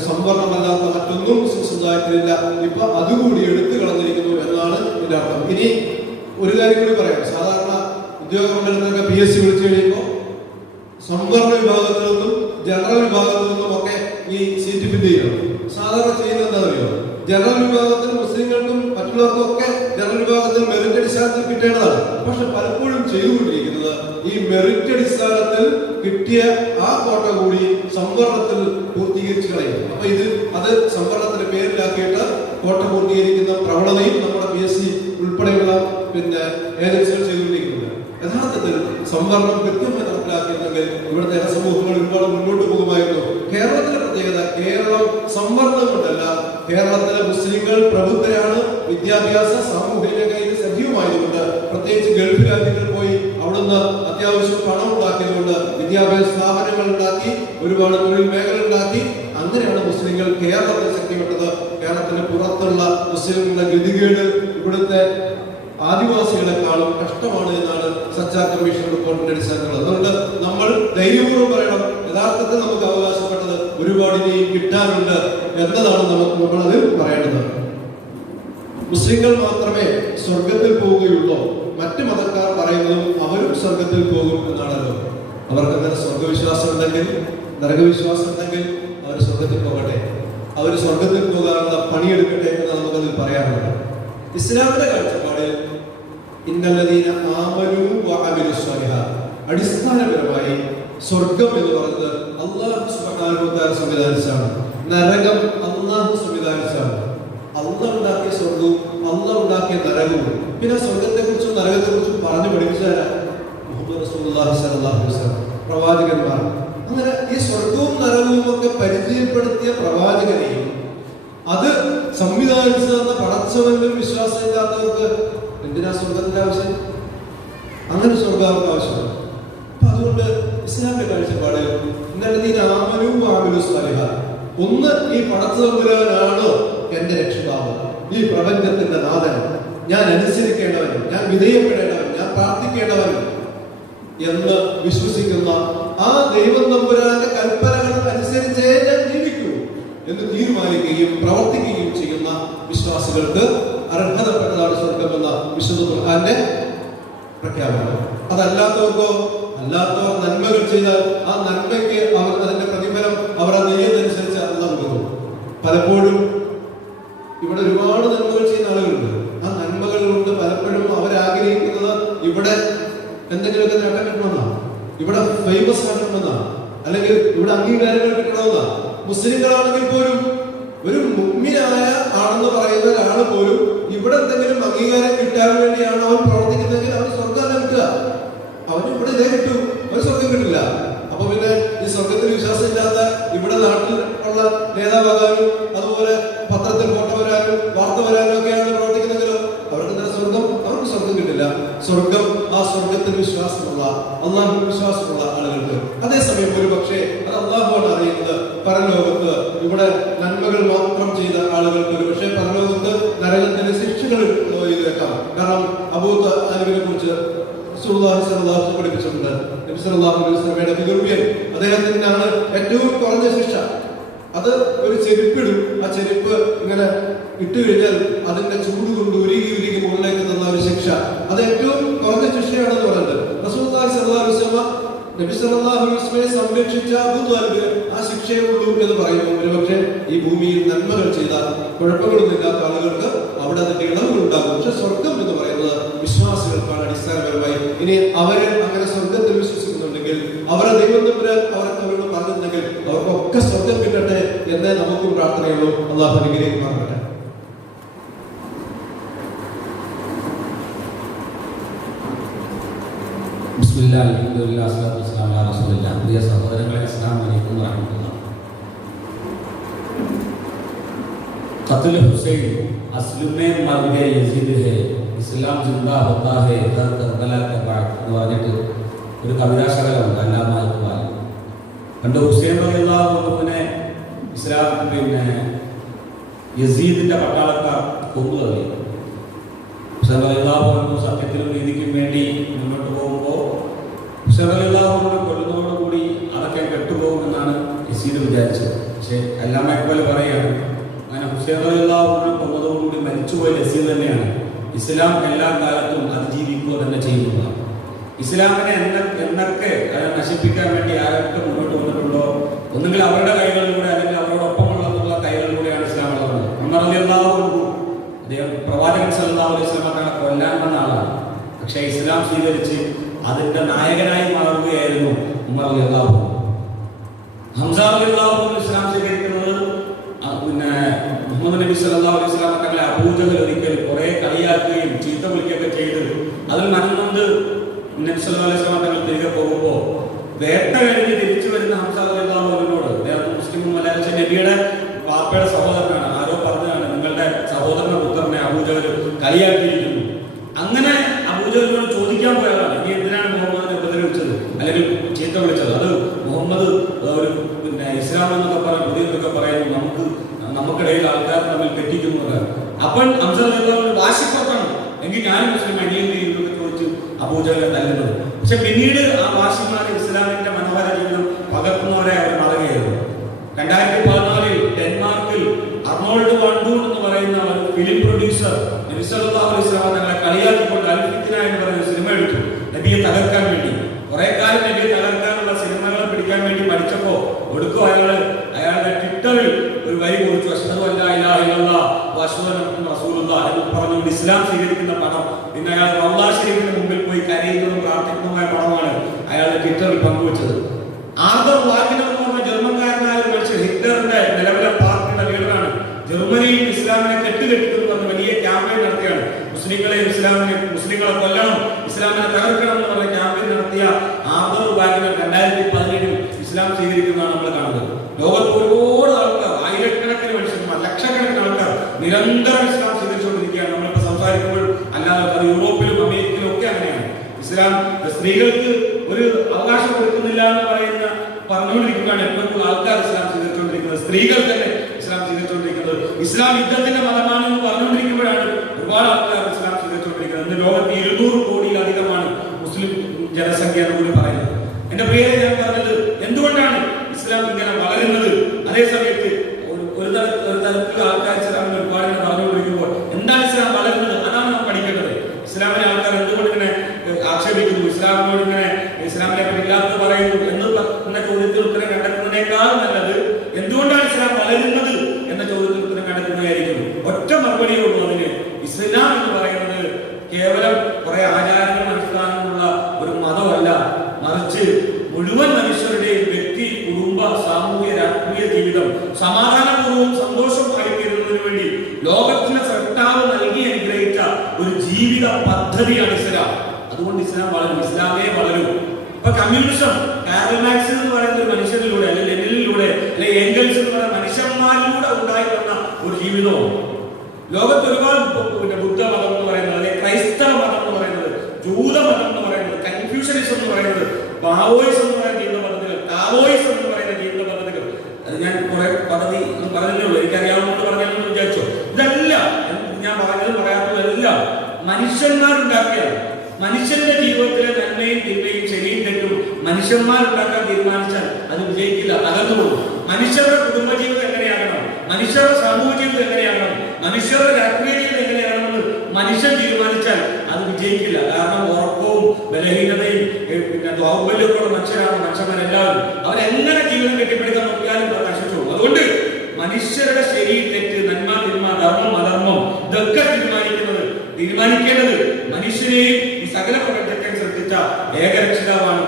സംവരണമല്ലാത്ത മറ്റൊന്നും മുസ്ലിം സമുദായത്തിലില്ല. ഇപ്പൊ അതുകൂടി എടുത്തു കളഞ്ഞിരിക്കുന്നു എന്നാണ് ഇതിന്റെ അർത്ഥം. ഇനി ഒരു കാര്യം കൂടി പറയാം. സാധാരണ ഉദ്യോഗമണ്ഡലത്തിലൊക്കെ PSC വിളിച്ചു കഴിയുമ്പോൾ സംവരണ വിഭാഗത്തിൽ നിന്നും ജനറൽ വിഭാഗത്തിൽ നിന്നും ഒക്കെ ഈ സീറ്റ് ഫില്ല് ചെയ്യണം. സാധാരണ ചെയ്യുന്നത് എന്താണെന്നറിയോ? ജനറൽ വിഭാഗത്തിൽ മുസ്ലിങ്ങൾക്കും മറ്റുള്ളവർക്കും ഒക്കെ ജനറൽ വിഭാഗത്തിൽ മെറിറ്റ് അടിസ്ഥാനത്തിൽ കിട്ടേണ്ടതാണ്. പക്ഷെ പലപ്പോഴും ചെയ്തുകൊണ്ടിരിക്കുന്നത് ഈ മെറിറ്റ് അടിസ്ഥാനത്തിൽ കിട്ടിയ ആ കോട്ട കൂടി സംവരണത്തിൽ പൂർത്തീകരിച്ചു കളയും. അപ്പൊ അത് സംവരണത്തിന്റെ പേരിലാക്കിയിട്ട് കോട്ട പൂർത്തീകരിക്കുന്ന പ്രവണതയും നമ്മുടെ PSC ഉൾപ്പെടെയുള്ള ഏജൻസികൾ ചെയ്തുകൊണ്ടിരിക്കുന്നത്. യഥാർത്ഥത്തിൽ സംവരണം കൃത്യമായി നടപ്പിലാക്കിയിരുന്നെങ്കിൽ ഇവിടുത്തെ സമൂഹങ്ങൾ ഒരുപാട് മുന്നോട്ട് പോകുമായിരുന്നു. കേരളത്തിലെ പ്രത്യേകത, കേരളം സംവരണം കൊണ്ടല്ല, കേരളത്തിലെ മുസ്ലിങ്ങൾ പ്രബുദ്ധരാണ്, വിദ്യാഭ്യാസ സാമൂഹിക മേഖലയിൽ സജീവമായതുകൊണ്ട്, പ്രത്യേകിച്ച് ഗൾഫ് രാജ്യങ്ങളിൽ പോയി അവിടുന്ന് അത്യാവശ്യം പണം ഉണ്ടാക്കിയതുകൊണ്ട് വിദ്യാഭ്യാസ സ്ഥാപനങ്ങൾ ഉണ്ടാക്കി, ഒരുപാട് തൊഴിൽ മേഖല ഉണ്ടാക്കി. അങ്ങനെയാണ് മുസ്ലിങ്ങൾ കേരളത്തിൽ ശക്തിപ്പെട്ടത്. കേരളത്തിന് പുറത്തുള്ള മുസ്ലിങ്ങളുടെ ഗതികേട് ഇവിടുത്തെ ആദിവാസികളെക്കാളും കഷ്ടമാണ് എന്നാണ് സച്ചാർ കമ്മീഷൻ റിപ്പോർട്ടിന്റെ അടിസ്ഥാനത്തിൽ. അതുകൊണ്ട് നമ്മൾ ധൈര്യപൂർവ്വം പറയണം, യഥാർത്ഥത്തിൽ നമുക്ക് അവകാശപ്പെട്ടത് ഒരുപാട് ഇനിയും കിട്ടാനുണ്ട് എന്നതാണ് നമ്മളതിൽ പറയേണ്ടത്. മുസ്ലിങ്ങൾ മാത്രമേ സ്വർഗത്തിൽ പോവുകയുള്ളൂ, മറ്റു മതക്കാർ പറയുന്നതും അവരും സ്വർഗത്തിൽ പോകും എന്നാണല്ലോ. അവർക്ക് അങ്ങനെ സ്വർഗവിശ്വാസം ഉണ്ടെങ്കിൽ, നരകവിശ്വാസം ഉണ്ടെങ്കിൽ അവർ സ്വർഗത്തിൽ പോകട്ടെ, അവർ സ്വർഗത്തിൽ പോകാനുള്ള പണിയെടുക്കട്ടെ എന്ന് നമുക്കതിൽ പറയാറുണ്ട്. ഇസ്ലാമിന്റെ കാഴ്ചപ്പാടിൽ ഇന്നല്ലദീന ആമനൂ വഅമിലുസ് സ്വാലിഹാത്ത് അടിസ്ഥാനപരമായി സ്വർഗം എന്ന് പറയുന്നത് അല്ലാഹു സുബ്ഹാനഹു വ തആല സംവിധാനിച്ചാണ്. നരകം അല്ലാഹു സംവിധാനിച്ചാണ്. അല്ലാഹു ഉണ്ടാക്കിയ സ്വർഗവും അല്ലാഹു ഉണ്ടാക്കിയ നരകവും. പിന്നെ സ്വർഗത്തെക്കുറിച്ചും നരകത്തെക്കുറിച്ചും പറഞ്ഞു പഠിപ്പിച്ചാരാ? മുഹമ്മദ് റസൂലുള്ളാഹി സ്വല്ലല്ലാഹു അലൈഹി വസല്ലം, പ്രവാചകന്മാർ. അങ്ങനെ ഈ സ്വർഗവും നരകവും ഒക്കെ പരിചയപ്പെടുത്തിയ പ്രവാചകനെയും അത് സംവിധാനിച്ചു തന്ന പടച്ചവനിലും വിശ്വാസമില്ലാത്തവർക്ക് എന്തിനാ സ്വർഗത്തിന്റെ ആവശ്യം? അങ്ങനെ സ്വർഗം അവർക്ക് ആവശ്യമാണ്. അപ്പൊ അതുകൊണ്ട് ഇസ്ലാമിന്റെ കാഴ്ചപ്പാട് ഒന്ന്, ഈ പടച്ചതമ്പുരാനാണോ എന്റെ രക്ഷിതാവ്, ഈ പ്രപഞ്ചത്തിന്റെ നാഥൻ, ഞാൻ അനുസരിക്കേണ്ടവൻ, ഞാൻ വിധേയപ്പെടേണ്ടവൻ, ഞാൻ പ്രാർത്ഥിക്കേണ്ടവൻ എന്ന് വിശ്വസിക്കുന്ന ആ ദൈവം തമ്പുരാന്റെ കൽപ്പനകൾ അനുസരിച്ചേ ഞാൻ ജീവിക്കൂ എന്ന് തീരുമാനിക്കുകയും പ്രവർത്തിക്കുകയും ചെയ്യുന്ന വിശ്വാസികൾക്ക് അർഹതപ്പെട്ടതാണ് സ്വർഗമെന്ന വിശുദ്ധ ഖുർആന്റെ പ്രഖ്യാപനം. അതല്ലാത്തവർക്കോ, അല്ലാത്തവർ നന്മകൾ ചെയ്താൽ ആ നന്മയ്ക്ക് അവർ അതിന്റെ പ്രതിഫലം അവർ ആ നെയ്യതനുസരിച്ച് അല്ലാഹു കൊടുക്കും. പലപ്പോഴും ഇവിടെ ഒരുപാട് നന്മകൾ ചെയ്യുന്ന ആളുകളുണ്ട്. ആ നന്മകൾ കൊണ്ട് പലപ്പോഴും അവരാഗ്രഹിക്കുന്നത് ഇവിടെ എന്തെങ്കിലുമൊക്കെ നേട്ടം കിട്ടണമെന്നാണ്, ഇവിടെ ഫേമസ് ആക്കണമെന്നാണ്, അല്ലെങ്കിൽ ഇവിടെ അംഗീകാരങ്ങൾ കിട്ടണമെന്നാണ്. മുസ്ലിങ്ങളാണെങ്കിൽ പോലും ഒരു മുഅ്മിനായ ആണെന്ന് പറയുന്ന ഒരാൾ പോലും ഇവിടെ എന്തെങ്കിലും അംഗീകാരം കിട്ടാൻ വേണ്ടിയാണ് അവൻ പ്രവർത്തിക്കുന്നതെങ്കിൽ അവൻ സ്വർഗ്ഗം കിട്ടുക. അവന് ഇവിടെ ഇതേ കിട്ടും, അവന് സ്വർഗം കിട്ടില്ല. അപ്പൊ പിന്നെ ഈ സ്വർഗത്തിൽ വിശ്വാസം ഇല്ലാത്ത ഇവിടെ നാട്ടിൽ ഉള്ള നേതാവാകാനും അതുപോലെ പത്രത്തിൽ ഫോട്ടോ വരാനും വാർത്ത വരാനും ഒക്കെയാണ് പ്രവർത്തിക്കുന്നെങ്കിലോ അവർക്ക് തന്നെ സ്വർഗം, അവർക്ക് സ്വർഗം കിട്ടില്ല. സ്വർഗം ആ സ്വർഗത്തിൽ വിശ്വാസമുള്ള, അള്ളാഹുവിൽ വിശ്വാസമുള്ള ആളുകൾക്ക്. അതേസമയം ഒരു പക്ഷേ അത് അള്ളാഹുവാണ് അറിയുന്നത്, പരലോകത്ത് ഇവിടെ നന്മകൾ മാത്രം ചെയ്ത ആളുകൾക്ക് ഒരു പക്ഷേ പരലോകത്ത് നരകത്തിന്റെ ശിക്ഷകൾ ചെയ്തേക്കാം. കാരണം അബൂ താലിബിനെ കുറിച്ച് പഠിപ്പിച്ചിട്ടുണ്ട്. നബി സല്ലല്ലാഹു അലൈഹി വസല്ലമയുടെ പിതൃവ്യൻ, അദ്ദേഹത്തിനാണ് ഏറ്റവും കുറഞ്ഞ ശിക്ഷ. അത് ഒരു ചെരുപ്പിടും, ആ ചെരുപ്പ് ഇങ്ങനെ ഇട്ട് കഴിഞ്ഞാൽ അതിന്റെ ചൂട് കൊണ്ട് ഉരുകി മുകളിലേക്ക് തന്ന ഒരു ശിക്ഷ, അത് ഏറ്റവും കുറഞ്ഞ ശിക്ഷയാണെന്ന് പറയുന്നത്. റസൂലുള്ളാഹി സ്വല്ലല്ലാഹു അലൈഹി വസല്ലം നബി സല്ലല്ലാഹു അലൈഹി വസല്ലമയെ സംരക്ഷിച്ച അബൂ താലിബിന് ആ ശിക്ഷയേ ഉള്ളൂ എന്ന് പറയുന്നു. ഒരുപക്ഷെ ഈ ഭൂമിയിൽ നന്മകൾ ചെയ്ത കുഴപ്പങ്ങളൊന്നും ഇല്ലാത്ത ആളുകൾക്ക് അവിടെ അതിന്റെ ഇളവുകൾ ഉണ്ടാകും. പക്ഷെ സ്വർഗം എന്ന് പറയുന്നത് വിശ്വാസികൾക്കാണ് അടിസ്ഥാനപരമായി. ഇനി അവര് അങ്ങനെ സ്വർഗത്തിൽ വിശ്വസിക്കുന്നുണ്ടെങ്കിൽ, അവരെ ദൈവം തമ്പുരാൻ അവരോട് പറഞ്ഞിട്ടുണ്ടെങ്കിൽ അവർക്കൊക്കെ സ്വർഗം കിട്ടട്ടെ എന്നേ നമുക്കും പ്രാർത്ഥനയുള്ളൂ. അള്ളാഹു അനുഗ്രഹിക്കുമാറാകട്ടെ. ബിസ്മില്ലാഹി അൽഹംദുലില്ലാഹി വസ്സലാത്തു വസ്സലാമു അലാ റസൂലില്ലാഹ്. പ്രിയ സഹോദരങ്ങളെ, അസ്സലാമു അലൈക്കും വറഹ്മത്തുള്ളാഹി. ഖത്ൽ ഹുസൈൻ അസ്ലുമേ മർഗെ യസീദ് ഹേ, ഇസ്ലാം ജിന്ദാ ഹോത്താ ഹേ ഹർ കർബല കെ ബാദ് എന്ന് പറഞ്ഞിട്ട് ഒരു കവിതാശകലമുണ്ട് അല്ലാമ ഇഖ്ബാൽ. പണ്ട് ഹുസൈൻ റളിയല്ലാഹു അൻഹുവിനെ ഇസ്ലാം യസീദിന്റെ പട്ടാളക്കാർ കൊന്നുകളി. ഹുസൈൻ റളിയല്ലാഹു അൻഹു സത്യത്തിനും നീതിക്കും വേണ്ടി മുന്നോട്ട് പോകുമ്പോൾ ഹുസൈൻ റളിയല്ലാഹു അൻഹു കൊല്ലുന്നതോടുകൂടി അതൊക്കെ കെട്ടുപോകുമെന്നാണ് യസീദ് വിചാരിച്ചത്. പക്ഷേ അല്ലാമ ഇഖ്ബാൽ പറയുകയാണ്, അങ്ങനെ ഹുസൈൻ റളിയല്ലാഹു അൻഹു കൊന്നതോടുകൂടി മരിച്ചുപോയ യസീദ് തന്നെയാണ് ഇസ്ലാം എല്ലാ കാലത്തും അതിജീവിക്കുക തന്നെ ചെയ്യുന്നതാണ്. ഇസ്ലാമിനെ എന്നൊക്കെ നശിപ്പിക്കാൻ വേണ്ടി ആരൊക്കെ മുന്നോട്ട് വന്നിട്ടുണ്ടോ, ഒന്നുകിൽ അവരുടെ കൈകളിലൂടെ അല്ലെങ്കിൽ അവരോടൊപ്പമുള്ള കൈകളിലൂടെയാണ് ഇസ്ലാം വളർന്നത്. ഉമർ റളിയല്ലാഹു അൻഹു, അദ്ദേഹം പ്രവാചകൻ സല്ലല്ലാഹു അലൈഹി വസല്ലമയെ കൊല്ലാൻ വന്ന ആളാണ്. പക്ഷേ ഇസ്ലാം സ്വീകരിച്ച് അതിന്റെ നായകനായി മാറുകയായിരുന്നു ഉമർ റളിയല്ലാഹു അൻഹു. ഹംസ റളിയല്ലാഹു അൻഹു ഇസ്ലാം സ്വീകരിക്കുന്നത് മുഹമ്മദ് നബി സല്ലല്ലാഹു അലൈഹി വസല്ലം തങ്ങളെ അബൂജഹൽ ഒരിക്കൽ കുറെ കളിയാക്കുകയും ചീത്ത വിളിക്കുകയൊക്കെ ചെയ്ത് അതിൽ മനംനൊന്ത് നബി സല്ലല്ലാഹു അലൈഹി വസല്ലം തങ്ങൾ തിരികെ പോകുമ്പോൾ വേട്ട കഴിഞ്ഞ് തിരിച്ചു വരുന്ന ഹംസ റളിയല്ലാഹു അൻഹുവിനോട്, അദ്ദേഹം മുസ്ലിമും മലയാളി നബിയുടെ പാപ്പയുടെ സഹോദരനാണ്, ആരോ പറഞ്ഞതാണ് നിങ്ങളുടെ സഹോദരന്റെ പുത്രനെ അബൂജഹൽ കളിയാക്കിയിരിക്കുന്നു. അങ്ങനെ അബൂജഹലിനോട് ചോദിക്കാൻ പോയതാണ്, ഇനി എന്തിനാണ് മുഹമ്മദിനെ ഉപദ്രവിച്ചത് അല്ലെങ്കിൽ ചീത്ത വിളിച്ചത്? അത് മുഹമ്മദ് ഒരു ഇസ്ലാം എന്നൊക്കെ പറയും, പുതിയതൊക്കെ പറയുന്നു, നമുക്കിടയിൽ ആൾക്കാർ തമ്മിൽ തെറ്റിക്കുന്നത്. അപ്പോൾ ഹംസ റളിയല്ലാഹു അൻഹു വാശിപ്പുറത്താണ്, എങ്കിൽ ഞാനും മുസ്ലിം അടിയന്തര എന്നൊക്കെ ചോദിച്ച് അബൂജഹലിനെ തല്ലുന്നത്. പക്ഷെ പിന്നീട് ആ വാശിമാരെ ഇസ്ലാമിന്റെ മനോഹര ജീവിതം പകർത്തുന്നവരെ അവർ മാറുകയായിരുന്നു. 2014 ഡെൻമാർക്കിൽ അർണോൾഡ് വാണ്ടൂൺ എന്ന് പറയുന്ന ഒരു ഫിലിം പ്രൊഡ്യൂസർ നബി സല്ലല്ലാഹു അലൈഹി വസല്ലം തങ്ങളെ കളിയാക്കിക്കൊണ്ട് അൽഫിത്തിന എന്ന് പറയുന്ന സിനിമ എടുത്തു നബിയെ തകർക്കാൻ വേണ്ടി. കുറെ കാലം നബിയെ തകർക്കാനുള്ള സിനിമകളെ പിടിക്കാൻ വേണ്ടി പഠിച്ചപ്പോ ഒടുക്കും അയാളുടെ ട്വിറ്ററിൽ ഒരു വരി കുറിച്ചു, അഷ്ഹദു അല്ലാ ഇലാഹ ഇല്ലല്ലാഹ് വ അഷ്ഹദു അന്ന റസൂലുള്ളാഹ് എന്ന് പറഞ്ഞുകൊണ്ട് ഇസ്ലാം ആർദർ വാഗ്നർ എന്ന് പറഞ്ഞ ജർമ്മൻകാരനായ ഒരു മനുഷ്യൻ, ഹിറ്റ്ലറിന്റെ നിലവിലെ പാർട്ടിയുടെ ലീഡറാണ്. ജർമ്മനിയിൽ ഇസ്ലാമിനെ കെട്ടുകെട്ടിക്കുന്നു പറഞ്ഞ വലിയ ക്യാമ്പയിൻ നടത്തിയാണ്. മുസ്ലിങ്ങളെ കൊല്ലണം, ഇസ്ലാമിനെ തകർക്കണം എന്ന് പറഞ്ഞ ക്യാമ്പയിൻ നടത്തിയ ആർദർ വാഗ്നർ 2017 ഇസ്ലാം സ്വീകരിക്കുന്നതാണ് നമ്മൾ കാണുന്നത്. ലോകത്ത് ഒരുപാട് ആൾക്കാർ, ആയിരക്കണക്കിന് മനുഷ്യന്മാർ, ലക്ഷക്കണക്കിന് ആൾക്കാർ നിരന്തരം ഇസ്ലാം സ്വീകരിച്ചുകൊണ്ടിരിക്കുകയാണ്. നമ്മളിപ്പോൾ സംസാരിക്കുമ്പോൾ അല്ലാതെ അത് യൂറോപ്പിലും അമേരിക്കയിലും ഒക്കെ അങ്ങനെയാണ്. ഇസ്ലാം സ്ത്രീകൾക്ക് ഒരു അവകാശം കൊടുക്കുന്നില്ല എന്ന് പറഞ്ഞുകൊണ്ടിരിക്കുകയാണ് എപ്പോഴും ആൾക്കാർ ഇസ്ലാം സ്വീകരിച്ചുകൊണ്ടിരിക്കുന്നത്. സ്ത്രീകൾ തന്നെ ഇസ്ലാം സ്വീകരിച്ചുകൊണ്ടിരിക്കുന്നത്. ഇസ്ലാം യുദ്ധത്തിന്റെ മതമാണെന്ന് പറഞ്ഞുകൊണ്ടിരിക്കുമ്പോഴാണ് ഒരുപാട് ആൾക്കാർ ഇസ്ലാം സ്വീകരിച്ചുകൊണ്ടിരിക്കുന്നത്. ഇന്ന് ലോകത്ത് 200 കോടിയിലധികമാണ് മുസ്ലിം ജനസംഖ്യ എന്ന് കൂടി പറയുന്നത്. എന്റെ പ്രിയരെ, ഞാൻ പറഞ്ഞത് എന്തുകൊണ്ടാണ് ഇസ്ലാം ഇങ്ങനെ വളരുന്നത്? അതേസമയത്ത് ഒരു തരത്തിൽ ആൾക്കാർ ഇസ്ലാമിനെ ഒരുപാട് പറഞ്ഞുകൊണ്ടിരിക്കുമ്പോൾ എന്താണ് ഇസ്ലാം വളരുന്നത്? അതാണ് നാം പഠിക്കേണ്ടത്. ഇസ്ലാമിനെ ആൾക്കാർ എന്തുകൊണ്ട് ഇങ്ങനെ ആക്ഷേപിക്കുന്നു, ഇസ്ലാമിനോട് ഇങ്ങനെ ഇസ്ലാമിനെ പറ്റി ഇല്ലാത്തത് പറയുന്നു എന്ന ചോദ്യത്തിന് ഉത്തരം കണ്ടെത്തുന്നതിനേക്കാൾ നല്ലത് എന്തുകൊണ്ടാണ് ഇസ്ലാം വളരുന്നത് എന്ന ചോദ്യത്തിന് ഉത്തരം കണ്ടെത്തുന്നതായിരിക്കും. ഒറ്റ മറുപടിയുള്ളൂ അതിന്. ഇസ്ലാം എന്ന് പറയുന്നത് കേവലം കുറെ ആചാരങ്ങളും അനുഷ്ഠാനങ്ങളുള്ള ഒരു മതമല്ല, മറിച്ച് മുഴുവൻ മനുഷ്യരുടെയും വ്യക്തി, കുടുംബ, സാമൂഹ്യ, രാഷ്ട്രീയ ജീവിതം സമാധാനപൂർവ്വം സന്തോഷമായി തീരുന്നതിന് വേണ്ടി ലോകത്തിന്റെ സൃഷ്ടാവ് നൽകി അനുഗ്രഹിച്ച ഒരു ജീവിത പദ്ധതിയാണ് ഇസ്ലാം. അതുകൊണ്ട് ഇസ്ലാം വളരും, ഇസ്ലാമേ വളരും. ഇപ്പൊ കമ്മ്യൂണിസം, കാരൽ മാർക്സ് എന്ന് പറയുന്ന ഒരു മനുഷ്യനിലൂടെ, അല്ലെങ്കിൽ ലെനിനിലൂടെ, അല്ലെങ്കിൽ എംഗൽസ് എന്ന് പറയുന്ന മനുഷ്യന്മാരിലൂടെ ഉണ്ടായി വന്ന ഒരു ജീവിതവും ലോകത്ത് ഒരുപാട് ബുദ്ധമതം എന്ന് പറയുന്നത്, അല്ലെങ്കിൽ ക്രൈസ്തവ മതം എന്ന് പറയുന്നത്, ജൂതമതം എന്ന് പറയുന്നത്, കൺഫ്യൂഷനിസം എന്ന് പറയുന്നത്, ബാവോയിസം എന്ന് പറയുന്ന ജീവിത പദ്ധതികൾ, ടാവോയിസം എന്ന് പറയുന്ന ജീവിത പദ്ധതികൾ, അത് ഞാൻ കുറെ പദ്ധതി പറഞ്ഞതേ ഉള്ളൂ, എനിക്കറിയാവുന്നത് പറഞ്ഞാൽ വിചാരിച്ചോ. ഇതെല്ലാം ഞാൻ പറഞ്ഞതും പറയാത്തതെല്ലാം മനുഷ്യന്മാരുണ്ടാക്കിയാണ്. മനുഷ്യന്റെ ജീവിതത്തിലെ നന്മയും തിന്മയും ശരിയും തെറ്റും മനുഷ്യന്മാരുണ്ടാക്കാൻ തീരുമാനിച്ചാൽ അത് വിജയിക്കില്ല, തകർന്നു പോകും. മനുഷ്യരുടെ കുടുംബജീവിതം എങ്ങനെയാകണം, മനുഷ്യരുടെ സമൂഹ ജീവിതം എങ്ങനെയാകണം, മനുഷ്യരുടെ രാഷ്ട്രീയ ജീവിതം എങ്ങനെയാണെന്ന് മനുഷ്യൻ തീരുമാനിച്ചാൽ അത് വിജയിക്കില്ല. കാരണം ഉറക്കവും ബലഹീനതയും പിന്നെ ദൗർബല്യമുള്ള മനുഷ്യന്മാരെല്ലാവരും അവരെങ്ങനെ ജീവിതം കെട്ടിപ്പിടിക്കാൻ നോക്കിയാലും അത് നശിച്ചു. അതുകൊണ്ട് മനുഷ്യരുടെ ശരി തെറ്റ്, നന്മ തിന്മ, ധർമ്മം അധർമ്മം ഇതൊക്കെ തീരുമാനിക്കേണ്ടത് മനുഷ്യനെയും ഈ സകല പ്രപഞ്ചത്തെ സൃഷ്ടിച്ച ഏകരക്ഷിതാവാണ്,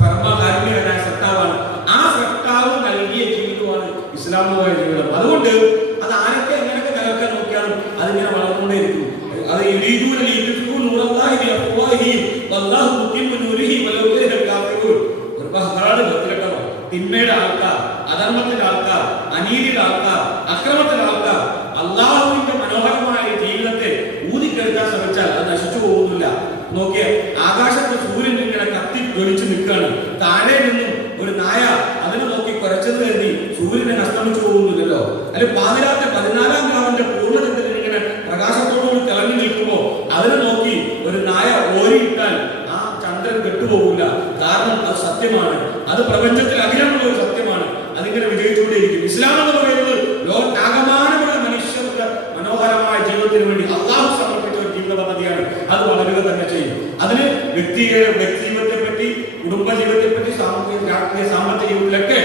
പരമകാരുണ്യനായ സൃഷ്ടാവാണ്. ആ സൃഷ്ടാവ് നൽകിയ ജീവിതമാണ് ഇസ്ലാമികമായ ജീവിതം. അതുകൊണ്ട് അത് ആരൊക്കെ എങ്ങനെയൊക്കെ നിലനിൽക്കാൻ നോക്കിയാലും അതിങ്ങനെ വളർന്നുകൊണ്ടേയിരിക്കും. അത് തിന്മയുടെ ആൾക്കാർ, അധർമ്മത്തിന്റെ ആൾക്കാർ, അനീതിയുടെ ആൾക്കാർ, അക്രമത്തിന്റെ ആൾക്കാർ അള്ളാഹുവിന്റെ മനോഹരമായ ജീവിതത്തെ ഊതിക്കെടുക്കാൻ ശ്രമിച്ചാൽ അത് നശിച്ചു പോകുന്നില്ല. നോക്കിയ ആകാശത്ത് സൂര്യൻ ഇങ്ങനെ കത്തി ജ്വലിച്ചു നിൽക്കുകയാണ്. താഴെ നിന്നും ഒരു നായ അതിനെ നോക്കി കുരച്ചത് കരുതി സൂര്യനെ അസ്തമിച്ചു പോകുന്നില്ലല്ലോ. അല്ലെ പാതിരാത്രി 14-ാം രാവിന്റെ പൂർണ്ണചന്ദ്രൻ ഇങ്ങനെ പ്രകാശത്തോടുകൂടി തിളങ്ങി നിൽക്കുമ്പോ അതിനെ നോക്കി ഒരു നായ ഓരിയിട്ടാൽ ആ ചന്ദ്രൻ കെട്ടുപോകില്ല. കാരണം അത് സത്യമാണ്, അത് പ്രപഞ്ചത്തിൽ അഖിലമുള്ള ഒരു സത്യമാണ്. അതിങ്ങനെ വിജയിച്ചുകൊണ്ടേയിരിക്കും. ഇസ്ലാം എന്ന് പറയുന്നത് ലോകത്താകമാനമുള്ള മനുഷ്യർക്ക് മനോഹരമായ ജീവിതത്തിന് വേണ്ടി അള്ളാഹു സമർപ്പിച്ച ഒരു ജീവിത പദ്ധതിയാണ്. അത് വളരുക തന്നെ ചെയ്യും. അതിന് വ്യക്തിജീവിതത്തെ പറ്റി, കുടുംബ ജീവിതത്തെ പറ്റി, സാമൂഹിക, രാഷ്ട്രീയ, സാമ്പത്തിക ജീവിതത്തിലൊക്കെ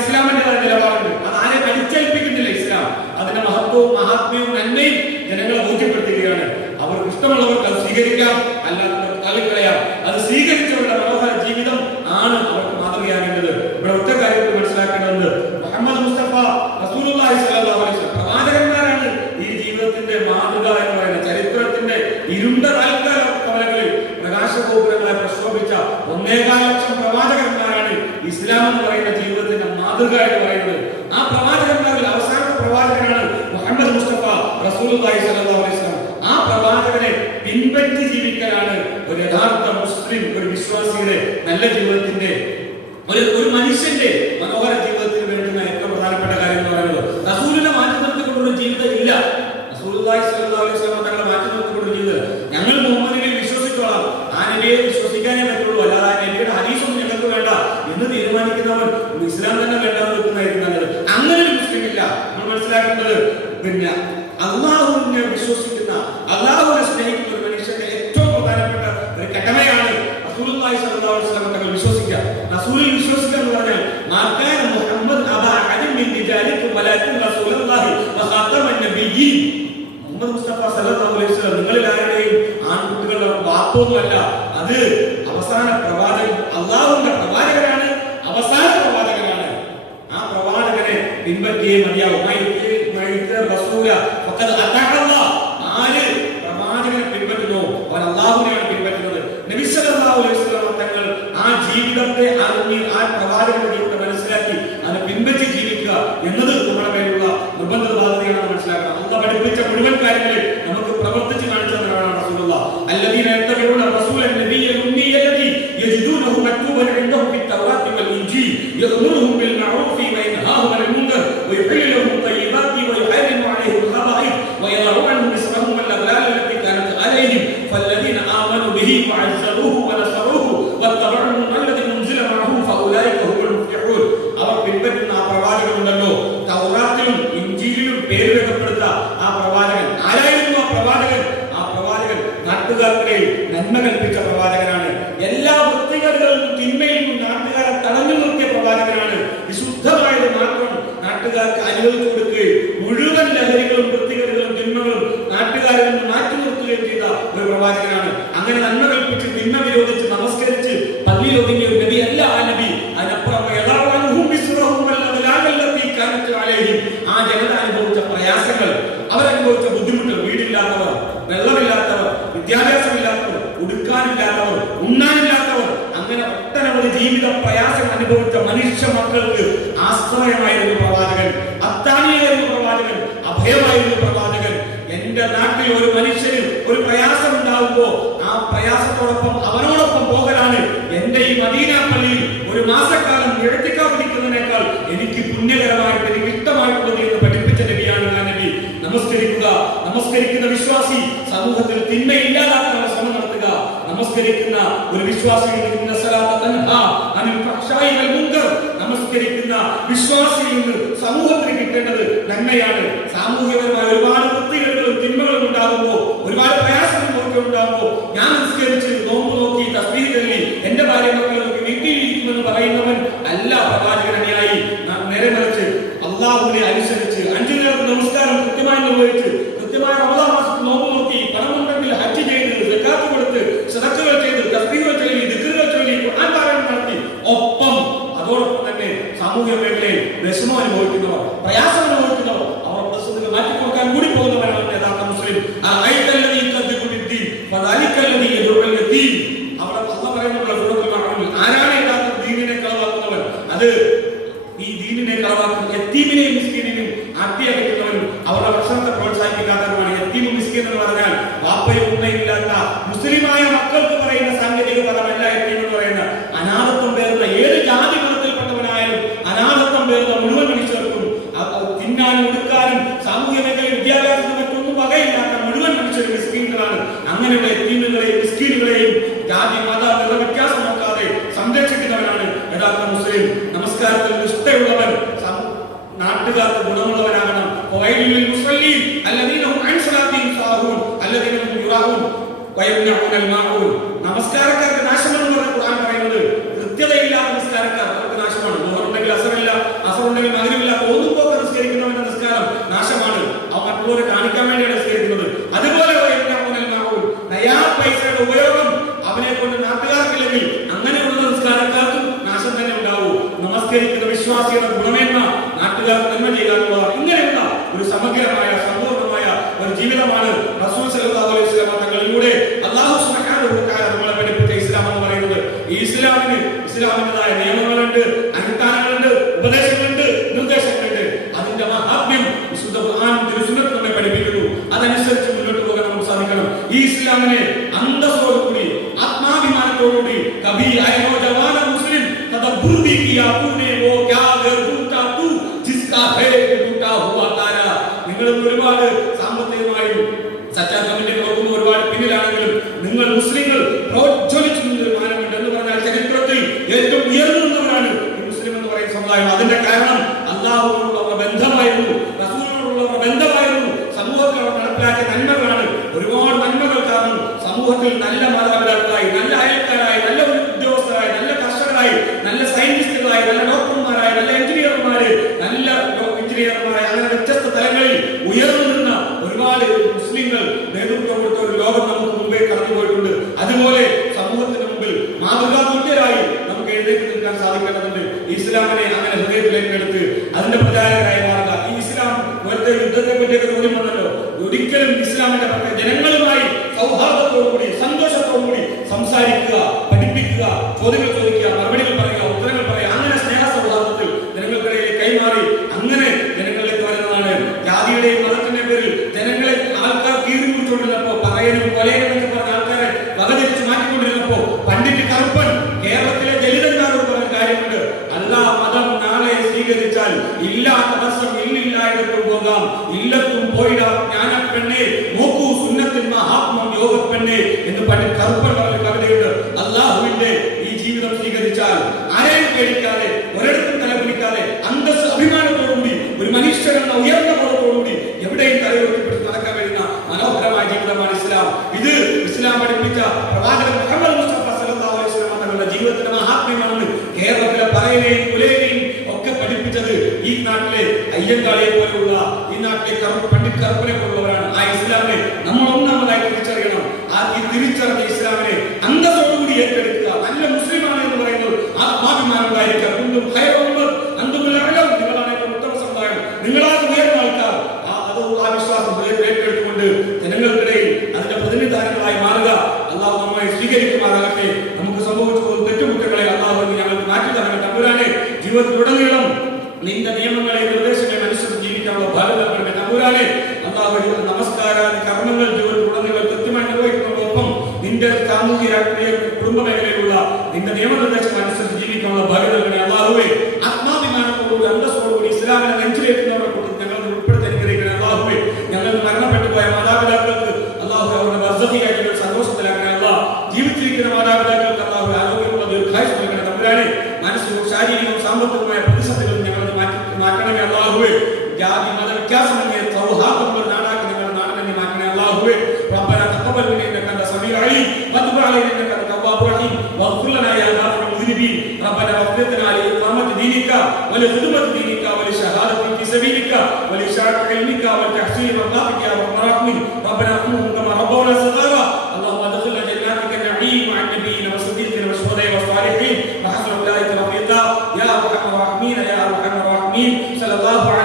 ഇസ്ലാമിന്റെ നിലപാടുണ്ട്. അത് ആരെ അടിച്ചേൽപ്പിക്കുന്നില്ല. ഇസ്ലാം അതിന്റെ മഹത്വവും മഹാത്മ്യവും നന്മയും ജനങ്ങളെ ബോധ്യപ്പെടുത്തുകയാണ്. അവർക്ക് ഇഷ്ടമുള്ളവർക്ക് അത് സ്വീകരിക്കാം, അല്ലാത്തവർക്ക് തള്ളിക്കളയാം. അത് സ്വീകരിച്ചുള്ള മനോഹര ജീവിതം ആണ് അവർക്ക് മാതൃകയാകേണ്ടത്. ഇവിടെ ഒറ്റ കാര്യത്തിൽ മനസ്സിലാക്കേണ്ടത് മുഹമ്മദ് മുസ്തഫ റസൂലുള്ളാഹി സ്വല്ലല്ലാഹു അലൈഹി വസല്ലം പ്രവാചകന്മാരാണ് ഈ ജീവിതത്തിന്റെ മാതൃക എന്ന് പറയുന്നത്. ചരിത്രത്തിന്റെ ഇരുണ്ട കവലകളിൽ പ്രകാശഗോപുരങ്ങളെ പ്രക്ഷോഭിച്ച 1.25 ലക്ഷം പ്രവാചകന്മാരാണ് ഇസ്ലാം എന്ന് പറയുന്ന ജീവിതത്തിന്റെ മാതൃക എന്ന് പറയുന്നത്. ആ പ്രവാചകന്മാരിൽ അവസാനത്തെ പ്രവാചകനാണ് മുഹമ്മദ് മുസ്തഫ റസൂലുള്ളാഹി സ്വല്ലല്ലാഹു അലൈഹി വസല്ലം. ആ പ്രവാചകനെ പിൻപറ്റി ജീവിക്കലാണ് ഒരു യഥാർത്ഥ മുസ്ലിം, ഒരു വിശ്വാസിയുടെ നല്ല ജീവിതത്തിന്റെ, ഒരു മനുഷ്യന്റെ മനോഹര ജീവിതത്തിന് വേണ്ടുന്ന ഏറ്റവും പ്രധാനപ്പെട്ട കാര്യം എന്ന് പറയുന്നത്. റസൂലിനെ മാറ്റി നിർത്തിക്കൊണ്ടുള്ള ജീവിതം ഇല്ല. റസൂലുള്ളാഹി സ്വല്ലല്ലാഹു അലൈഹി വസല്ലം തങ്ങളെ മാറ്റി നിർത്തിക്കൊണ്ടുള്ള ജീവിതം. ഞങ്ങൾ മുഹമ്മദിനെ വിശ്വസിച്ചോളാം, ആ നബിയെ വിശ്വസിക്കാനേ പറ്റുള്ളൂ, അല്ലാതെ ആ നബിയുടെ ഹദീസൊന്നും ഞങ്ങൾക്ക് വേണ്ട എന്ന് തീരുമാനിക്കുന്നവർ ഇസ്ലാം തന്നെ വേണ്ടെന്ന് വെക്കുന്നതായിരിക്കും നല്ലത്. അങ്ങനെ ഒരു മുസ്ലിം ഇല്ല. നമ്മൾ മനസ്സിലാക്കേണ്ടത് പിന്നെ അള്ളാഹുവിനെ വിശ്വസിക്കുന്ന, അള്ളാഹുവിനെ സ്നേഹിക്കുന്ന ഒരു മനുഷ്യന്റെ ഏറ്റവും പ്രധാനപ്പെട്ട ഒരു കടമയാണ് റസൂലുള്ളാഹി സ്വല്ലല്ലാഹു അലൈഹി വസല്ലം തങ്ങൾ വിശ്വസിക്കുക. റസൂലിൽ വിശ്വസിക്കുക എന്ന് പറഞ്ഞാൽ മാകാന മുഹമ്മദ് അബാ അഹദിൻ മിൻ റിജാലിക്കും വലാകിൻ റസൂലുള്ളാഹി വഖാതമൻ നബിയ്യീൻ. മുഹമ്മദ് മുസ്തഫ സ്വല്ലല്ലാഹു അലൈഹി വസല്ലം നിങ്ങളിൽ ആരുടെയും ആൺകുട്ടികളുടെ വാപ്പൊന്നുമല്ല. അത് അവസാന പ്രവാചകൻ, അള്ളാഹുവിന്റെ പ്രവാചകനാണ്, അവസാന പിൻപറ്റിയേ മതിയാവും. ആര് പ്രവാചകനെ പിൻപറ്റുന്നു അവൻ അല്ലാഹുവിനെയാണ് പിൻപറ്റുന്നത്. നബി സല്ലല്ലാഹു അലൈഹി വസല്ലം തങ്ങൾ ആ ജീവിതത്തെ അറിഞ്ഞ് ആ പ്രവാചകന്റെ ജീവിതത്തെ മനസ്സിലാക്കി അതിനെ പിൻപറ്റി ജീവിക്കുക എന്നത് നമ്മുടെ മേലുള്ള നിർബന്ധ ബാധ്യതയാണ് മനസ്സിലാക്കണം. അള്ളാഹ് പഠിപ്പിച്ച മുഴുവൻ കാര്യങ്ങളിൽ നമുക്ക് പ്രവർത്തിച്ച് കാണിച്ചു തന്നവരാണ് റസൂലുള്ളാഹ്. അല്ലദീന യത്തബിഊന റസൂലൻ നബിയ്യൽ ഉമ്മിയ്യ അല്ലദീ യജിദൂനഹു മക്തൂബൻ ഇൻദഹും ഫിത്തൗറാത്തി വൽ ഇൻജീൽ യഅ്മുറുഹും ബിൽ മഅറൂഫി വയൻഹാഹും അനിൽ മുൻകർ വയുഹല്ലിലു ലഹും തയ്യിബാത്തി വയുഹർരിമു അലൈഹിം ഖബായിഥ വയദഉ അൻഹും ഇസ്റഹും വൽ അഗ്ലാൽ അല്ലത്തി കാനത് അലൈഹിം ഫല്ലദീന ആമനു ബിഹി വഅസ്സറൂഹു വനസറൂഹു വത്തബഉ അല്ലദീ ഉൻസില മഅഹു ഫഉലൈക ഹുമുൽ മുഫ്ലിഹൂൻ. അവർ പിൻപറ്റുന്ന ആ പ്രവാചകനുണ്ടല്ലോ, തൗറാത്തിലും ഇൻജീലിലും പേര് രേഖപ്പെടുത്ത ആ പ്രവാചകൻ ആരായിരുന്നു? ആ പ്രവാചകൻ നാട്ടുകാർക്കിടയിൽ നന്മ കൽപ്പിച്ച പ്രവാചകനാണ്. എല്ലാ വൃത്തികേടുകളിലും തിന്മയിൽ നിന്നും നാട്ടുകാരെ തടഞ്ഞു നിർത്തിയ പ്രവാചകനാണ്. വിശുദ്ധമായത് മാത്രം നാട്ടുകാർക്ക് അനുവദിച്ചു കൊടുക്കുകയും മുഴുവൻ ലഹരികളും വൃത്തികേടുകളും തിന്മകളും നാട്ടുകാരിൽ നിന്ന് മാറ്റി നിർത്തുകയും ചെയ്ത ഒരു പ്രവാചകനാണ്. അങ്ങനെ നന്മ കൽപ്പിച്ച് തിന്മ വിരോധിച്ച് നമസ്കരിച്ച് പള്ളിയിൽ ഒതുങ്ങിയ ഒരു നബി അല്ല ആ നബി. അതിനപ്പുറം ആ ജനത അനുഭവിച്ച പ്രയാസങ്ങൾ, അവരനുഭവിച്ച ബുദ്ധിമുട്ടുകൾ, വീടില്ലാത്തവർ, വെള്ളമില്ലാത്തവർ, വിദ്യാഭ്യാസമില്ലാത്തവർ, ഉടുക്കാനില്ലാത്തവർ, ഉണ്ണാനില്ലാത്തവർ, അങ്ങനെ ഒട്ടനവധി ജീവിത പ്രയാസങ്ങൾ അനുഭവിച്ച മനുഷ്യ മക്കൾക്ക് ആശ്രയമായിരുന്നു പ്രവാചകൻ, അത്താണിയായിരുന്നു പ്രവാചകൻ, അഭയമായിരുന്നു പ്രവാചകൻ. എന്റെ നാട്ടിൽ ഒരു മനുഷ്യന് ഒരു പ്രയാസം ഉണ്ടാകുമ്പോ ആ പ്രയാസത്തോടൊപ്പം അവനോടൊപ്പം പോകലാണ് എന്റെ ഈ മദീന പള്ളിയിൽ ഒരു മാസക്കാലം എഴുത്തിക്കാതിരിക്കുന്നതിനേക്കാൾ എനിക്ക് പുണ്യകരമായിട്ട് എനിക്ക് ഇഷ്ടമായിട്ടുള്ളത് എന്ന് പഠിപ്പിച്ച നബിയാണ് ആ നബി. നമസ്കരിക്കുന്ന വിശ്വാസി സമൂഹത്തിൽ തിന്മ ഇല്ലാതാക്കാനുള്ള ശ്രമം നടത്തുക. നമസ്കരിക്കുന്ന ഒരു വിശ്വാസിയിൽ നിന്ന് നമസ്കരിക്കുന്ന വിശ്വാസിയിൽ നിന്ന് സമൂഹത്തിന് കിട്ടേണ്ടത് നന്മയാണ്. സാമൂഹികപരമായ ഒരുപാട് വൃത്തികേടുകളും തിന്മകളും ഉണ്ടാകുമ്പോ, ഒരുപാട് പ്രയാസങ്ങളും ഉണ്ടാകുമ്പോ ഞാൻ നമസ്കരിച്ച് നോമ്പ് നോക്കി തസ്ബീഹ് ചൊല്ലി എന്റെ ഭാര്യ മക്കളൊക്കെ വീട്ടിലിരിക്കുമെന്ന് പറയുന്നവൻ അല്ല പ്രവാചകനായി. നേരെ മറിച്ച് അള്ളാഹുവിനെ അനുസരിച്ച് 5 നേരത്തെ നമസ്കാരം കൃത്യമായി നിർവഹിച്ച് കൃത്യമായ റമദാൻ മാസത്തിൽ നോമ്പ് നോക്കി പണമുണ്ടെങ്കിൽ ഹജ്ജ് ചെയ്ത് സക്കാത്ത് കൊടുത്ത് സദഖകൾ ചെയ്ത് തസ്ബീഹുകൾ ചൊല്ലി ദിക്റുകൾ ചൊല്ലി ഖുർആൻ പാരായണം നടത്തി ഒപ്പം അതോടൊപ്പം തന്നെ സാമൂഹിക മേഖലയിൽ വിഷമം അനുഭവിക്കുന്നവർ, പ്രയാസം അനുഭവിക്കുന്നവർ, അവർ പ്രശ്നങ്ങൾ മാറ്റിക്കൊടുക്കാൻ കൂടി പോകുന്നവരാണ് യഥാർത്ഥ മുസ്ലിം. അവിടെ അല്ലാഹു പറയുന്ന ആരാണ് യഥാർത്ഥ ദീനിനെ കളവാക്കുന്നവൻ? അത് ഈ ദീനിനെ കളവാക്കുന്ന യത്തീമിനെയും മിസ്കീനെയും ആട്ടിയകറ്റുന്നവരും അവരുടെ ഭക്ഷണത്തെ പ്രോത്സാഹിപ്പിക്കാത്തവരുമാണ്. യത്തീമും മിസ്കീൻ എന്ന് പറഞ്ഞാൽ വാപ്പയും ഉമ്മയും ഇല്ലാത്ത മുസ്ലിമായ മക്കൾക്ക് പറയുന്ന സാങ്കേതിക പദമല്ല യത്തീം എന്ന് പറയുന്ന. അനാഥത്വം പേരുന്ന ഏത് ജാതി മതത്തിൽപ്പെട്ടവനായാലും അനാഥത്വം പേരുന്ന മുഴുവൻ മനുഷ്യർക്കും തിന്നാനും ഉടുക്കാനും സാമൂഹ്യ മേഖലയിൽ വിദ്യാഭ്യാസത്തിന് മറ്റൊന്നും വകയില്ലാത്ത മുഴുവൻ മനുഷ്യരും മിസ്കീനുകളാണ്. അങ്ങനെയുള്ള യത്തീമുകളെയും മിസ്കീനുകളെയും ജാതി മത നിറ വ്യത്യാസം നോക്കാതെ സംരക്ഷിക്കുന്നവനാണ് യഥാർത്ഥ മുസ്ലിം. നമസ്കാരത്തിൽ നിഷ്ഠയുള്ളവൻ, നാട്ടുകാർക്ക് ഗുണമുള്ളവനാകണം. നമസ്കാരക്കാർക്ക് നാശമെന്ന് പറഞ്ഞ ഖുർആൻ പറയുന്നത് കൃത്യതയില്ലാത്ത നമസ്കാരക്കാർ അവർക്ക് നാശമാണ്. ഉണ്ടെങ്കിൽ അസറില്ല, അസറുണ്ടെങ്കിൽ മഗ്‌രിബില്ല, തോന്നുമ്പോൾ നമസ്കരിക്കുന്നവന്റെ നമസ്കാരം നാശമാണ്. അവ മറ്റുള്ളവരെ കാണിക്കാൻ വേണ്ടിയാണ് നമസ്കരിക്കുന്നത്. അതുപോലെ നയാ പൈസയുടെ ഉപയോഗം അവനെ കൊണ്ട് നാട്ടുകാർക്കില്ലെങ്കിൽ അങ്ങനെയുള്ള നമസ്കാരക്കാർക്കും നാശം തന്നെ ഉണ്ടാവൂ. നമസ്കരിക്കുന്ന വിശ്വാസിയുടെ ഗുണമേന്മ നാട്ടുകാർക്ക് നന്മ ചെയ്യാനുള്ളതാണ്. ഇങ്ങനെയുള്ള ഒരു സമഗ്രമായ സമ്പൂർണ്ണമായ ഒരു ജീവിതമാണ് റസൂൽ സല്ലല്ലാഹു അലൈഹി വസല്ലം തങ്ങളിലൂടെ അല്ലാഹു സുബ്ഹാനഹു വ തആല നമ്മളെ പഠിപ്പിച്ച ഇസ്ലാം എന്ന് പറയുന്നത്. ഈ ഇസ്ലാമിൻ്റെതായ നിയമങ്ങളുണ്ട്, അനുഷ്ഠാനങ്ങളുണ്ട്, ഉപദേശങ്ങളുണ്ട്, നിർദ്ദേശങ്ങളുണ്ട്. അതിന്റെ മഹാത്മ്യം വിശുദ്ധ ഖുർആനും തിരുസുന്നത്തും നമ്മെ പഠിപ്പിക്കുന്നു. അതനുസരിച്ച് മുന്നോട്ട് പോകാൻ നമുക്ക് സാധിക്കണം. ഈ ഇസ്ലാമിനെ അന്തസ്സോടുകൂടി ആത്മാഭിമാനത്തോടുകൂടി കബി ആയോ ജവാന മുസ്ലിം തദബ്ബുർ ബി കിയാ തൂനെ വോ ക്യാ ഗർ ടൂട്ടാ തൂ ജിസ്കാ ഹേ ടൂട്ടാ ഹുവാ താരാ. നിങ്ങൾ ഒരുപാട് സാമ്പത്തികമായും സച്ചാകമിന്റെ നോക്കുന്ന ഒരുപാട് പിന്നിലാണെങ്കിലും നിങ്ങൾ മുസ്ലിങ്ങൾ പ്രോജ്വലിച്ചു നിന്നൊരു മാനമുണ്ട് എന്ന് പറഞ്ഞാൽ ചരിത്രത്തിൽ ഏറ്റവും ഉയർന്നു നിന്നവരാണ് ഈ മുസ്ലിം എന്ന് പറയുന്ന സമുദായം. അതിന്റെ കാരണം അല്ലാഹുവിനോടുള്ള ബന്ധമായിരുന്നു, റസൂലിനോടുള്ള ബന്ധമായിരുന്നു, സമൂഹത്തിൽ നടപ്പിലാക്കിയ നന്മകളാണ്. ഒരുപാട് നന്മകൾ കാരണം സമൂഹത്തിൽ നല്ല മാതാപിതാക്കളായി, നല്ല അയൽക്കാരായി, നല്ല ഉദ്യോഗസ്ഥരായി, നല്ല കർഷകരായി, നല്ല സയന്റിസ്റ്റുകളായി, നല്ല ഡോക്ടർമാരായി, നല്ല എഞ്ചിനീയർമാരായി, അങ്ങനെ വ്യത്യസ്ത തലങ്ങളിൽ ഉയർന്നു നിന്ന ഒരുപാട് മുസ്ലിങ്ങൾ നേതൃത്വം കൊടുത്ത ഒരു ലോകം നമുക്ക് മുമ്പേ കടന്നുപോയിട്ടുണ്ട്. അതുപോലെ സമൂഹത്തിന് മുമ്പിൽ മാതൃകാ തുല്യരായി നമുക്ക് എഴുന്നേറ്റ് നിൽക്കാൻ സാധിക്കേണ്ടതുണ്ട്. ഇസ്ലാമിനെ അങ്ങനെ ഹൃദയത്തിലേക്ക് എടുത്ത് അതിന്റെ പ്രചാരകരായി ജീവിതത്തെ പറ്റിയൊക്കെ ചോദ്യം വന്നല്ലോ. ഒരിക്കലും ഇസ്ലാമിന്റെ ജനങ്ങളുമായി സൗഹാർദ്ദത്തോടുകൂടി സന്തോഷത്തോടുകൂടി സംസാരിക്കുക, പഠിപ്പിക്കുക, ചോദ്യങ്ങൾ ചോദിക്കുക, മറുപടികൾ പറയുക, ഉത്തരങ്ങൾ പറയുക, അങ്ങനെ സ്നേഹ സൗഹാർദ്ദത്തിൽ ജനങ്ങൾക്കിടയിൽ കൈമാറി അങ്ങനെ ജനങ്ങളിലേക്ക് വരുന്നതാണ്. ജാതിയുടെയും മതത്തിന്റെ പേരിൽ ജനങ്ങളെ ആൾക്കാർ കീറി കുറിച്ചുകൊണ്ടിരുന്നപ്പോ, പറയനും കൊലയനും എന്ന് പറഞ്ഞ ആൾക്കാരെ വകതിരിച്ച് മാറ്റിക്കൊണ്ടിരുന്നപ്പോ പണ്ഡിറ്റ് കറുപ്പൻ കേരളത്തിലെ ദലിതന്മാരോട് പറഞ്ഞ കാര്യമുണ്ട്. അല്ലാ മതം നാളെ സ്വീകരിച്ചാൽ ഇല്ലാ തടസ്സം ഇല്ലില്ലായിടത്തും പോകാം, ഇല്ലത്തും പോയിട ജ്ഞാനപ്പെണ്ണേ നോക്കൂ സുന്നത്തിൻ മഹാത്മം യോഗപ്പെണ്ണേ എന്ന് പണ്ഡിറ്റ് കറുപ്പൻ പറഞ്ഞ കവിതയുണ്ട്. അല്ലാഹുവിന്റെ ഈ ജീവിതം സ്വീകരിച്ചാൽ ആരെയും പേടിക്കാതെ, ഒരിടത്തും തലകുലിക്കാതെ, അന്തസ് അഭിമാനത്തോടുകൂടി ഒരു മനുഷ്യരെന്ന ഉയർന്ന ബോധത്തോടുകൂടി എവിടെയും തലയുയർത്തിപ്പിടിച്ച് നടക്കാൻ കഴിയുന്ന മനോഹരമായ ജീവിതമാണ് ഇസ്ലാം. ഇത് ഇസ്ലാം പഠിപ്പിച്ച പ്രവാചകൻ മുഹമ്മദ് മുസ്തഫ സല്ലല്ലാഹു അലൈഹി വസല്ലം തങ്ങളുടെ ജീവിതത്തിന്റെ മഹാത്മ്യമാണ്. കേരളത്തിലെ പറയനെയും കുലയെയും ഒക്കെ പഠിപ്പിച്ചത് ഈ നാട്ടിലെ അയ്യങ്കാളിയെ പോലുള്ള, ഈ നാട്ടിലെ പണ്ഡിറ്റ് കറുപ്പനെ പോലുള്ളവരാണ്. ആ ഇസ്ലാമിനെ നമ്മൾ ഒന്നാമതായി തിരിച്ചറിയണം. ഈ തിരിച്ചറിഞ്ഞ ഇസ്ലാമിനെ അന്തസ്സോടുകൂടി ഏറ്റെടുക്കുക. നല്ല മുസ്ലിമാണ് എന്ന് പറയുന്നത് ആത്മാഭിമാനം ഉണ്ടായിരിക്കുക. നിങ്ങളാണ് ഏറ്റവും ഉത്തമ സമുദായം, നിങ്ങളാണ് ഉയർന്ന ആൾക്കാർ. ആ വിശ്വാസം ഏറ്റെടുത്തുകൊണ്ട് ജനങ്ങൾക്കിടയിൽ അതിന്റെ പ്രതിനിധാനങ്ങളായി മാറുക. അള്ളാഹു നമ്മെ സ്വീകരിക്കുമാറാകട്ടെ. നമുക്ക് സംഭവിച്ചു പോകുന്ന തെറ്റുകുറ്റങ്ങളെ അള്ളാഹു ഞങ്ങൾക്ക് മാറ്റി തരണം. തമ്പുരാനെ, ജീവിതത്തിലുടനീളം നിന്റെ നിയമങ്ങളെ നിർദ്ദേശങ്ങളെ അനുസരിച്ച് ജീവിക്കാനുള്ള ഭാരം നൽകണമേ. തമ്പുരാനെ, അള്ളാഹു നമസ്കാര കർമ്മങ്ങൾ ജീവിതത്തിലുടനീളം കൃത്യമായി നിർവഹിക്കുന്നതോടൊപ്പം നിന്റെ സാമൂഹ്യ രാഷ്ട്രീയ കുടുംബ മേഖലയിലുള്ള നിന്റെ നിയമനിർദ്ദേശങ്ങൾ അനുസരിച്ച് ജീവിക്കാനുള്ള ഭാരം നൽകണേ. അള്ളാഹുവേ, ആത്മാഭിമാനത്തോടുകൂടി അന്തസ്സോടുകൂടി ഇസ്ലാമിനെ നെഞ്ചിലേറ്റുന്നവരെ കൂടി ഞങ്ങൾ ഉൾപ്പെടുത്തി അനുഗ്രഹിക്കണേ. അള്ളാഹുവേ, ഞങ്ങൾ മരണപ്പെട്ടു പോയ മാതാപിതാക്കൾക്ക് അള്ളാഹു അവരുടെ വർദ്ധതിയായിട്ട് സന്തോഷത്തിലാക്കണേ. അള്ളാഹ് ജീവിച്ചിരിക്കുന്ന മാതാപിതാക്കൾക്ക് അള്ളാഹു ആരോഗ്യമുള്ള ദീർഘായുസ് നൽകണേ. തമ്പുരാനെ, മാനസികവും ശാരീരികവും സാമ്പത്തികവുമായ പ്രതിസന്ധികളും ഞങ്ങൾ മാറ്റണമേ. അള്ളാഹുവേ, ജാതി മത വ്യത്യാസമന്യേ സൗഹാർദ്ദമുള്ള നാടാക്കി ഞങ്ങളുടെ നാടിനെ മാറ്റണേ. അള്ളാഹുവേ, ربنا تقبل منا انك انت السميع العليم وتب علينا انك انت التواب الرحيم واغفر لنا يا غافر المذنبين. ربنا اغفر لنا لإقامة دينك ولخدمة دينك ولشهادة في سبيلك ولإشاعة علمك ولتحصيل مرضاتك يا رب الراحمين. ربنا ارحمهم كما ربونا صغارا. اللهم ادخلنا جناتك النعيم مع النبيين والصديقين والشهداء والصالحين وحسن اولئك رفيقا يا ارحم الراحمين يا ارحم الراحمين. صلى الله عليه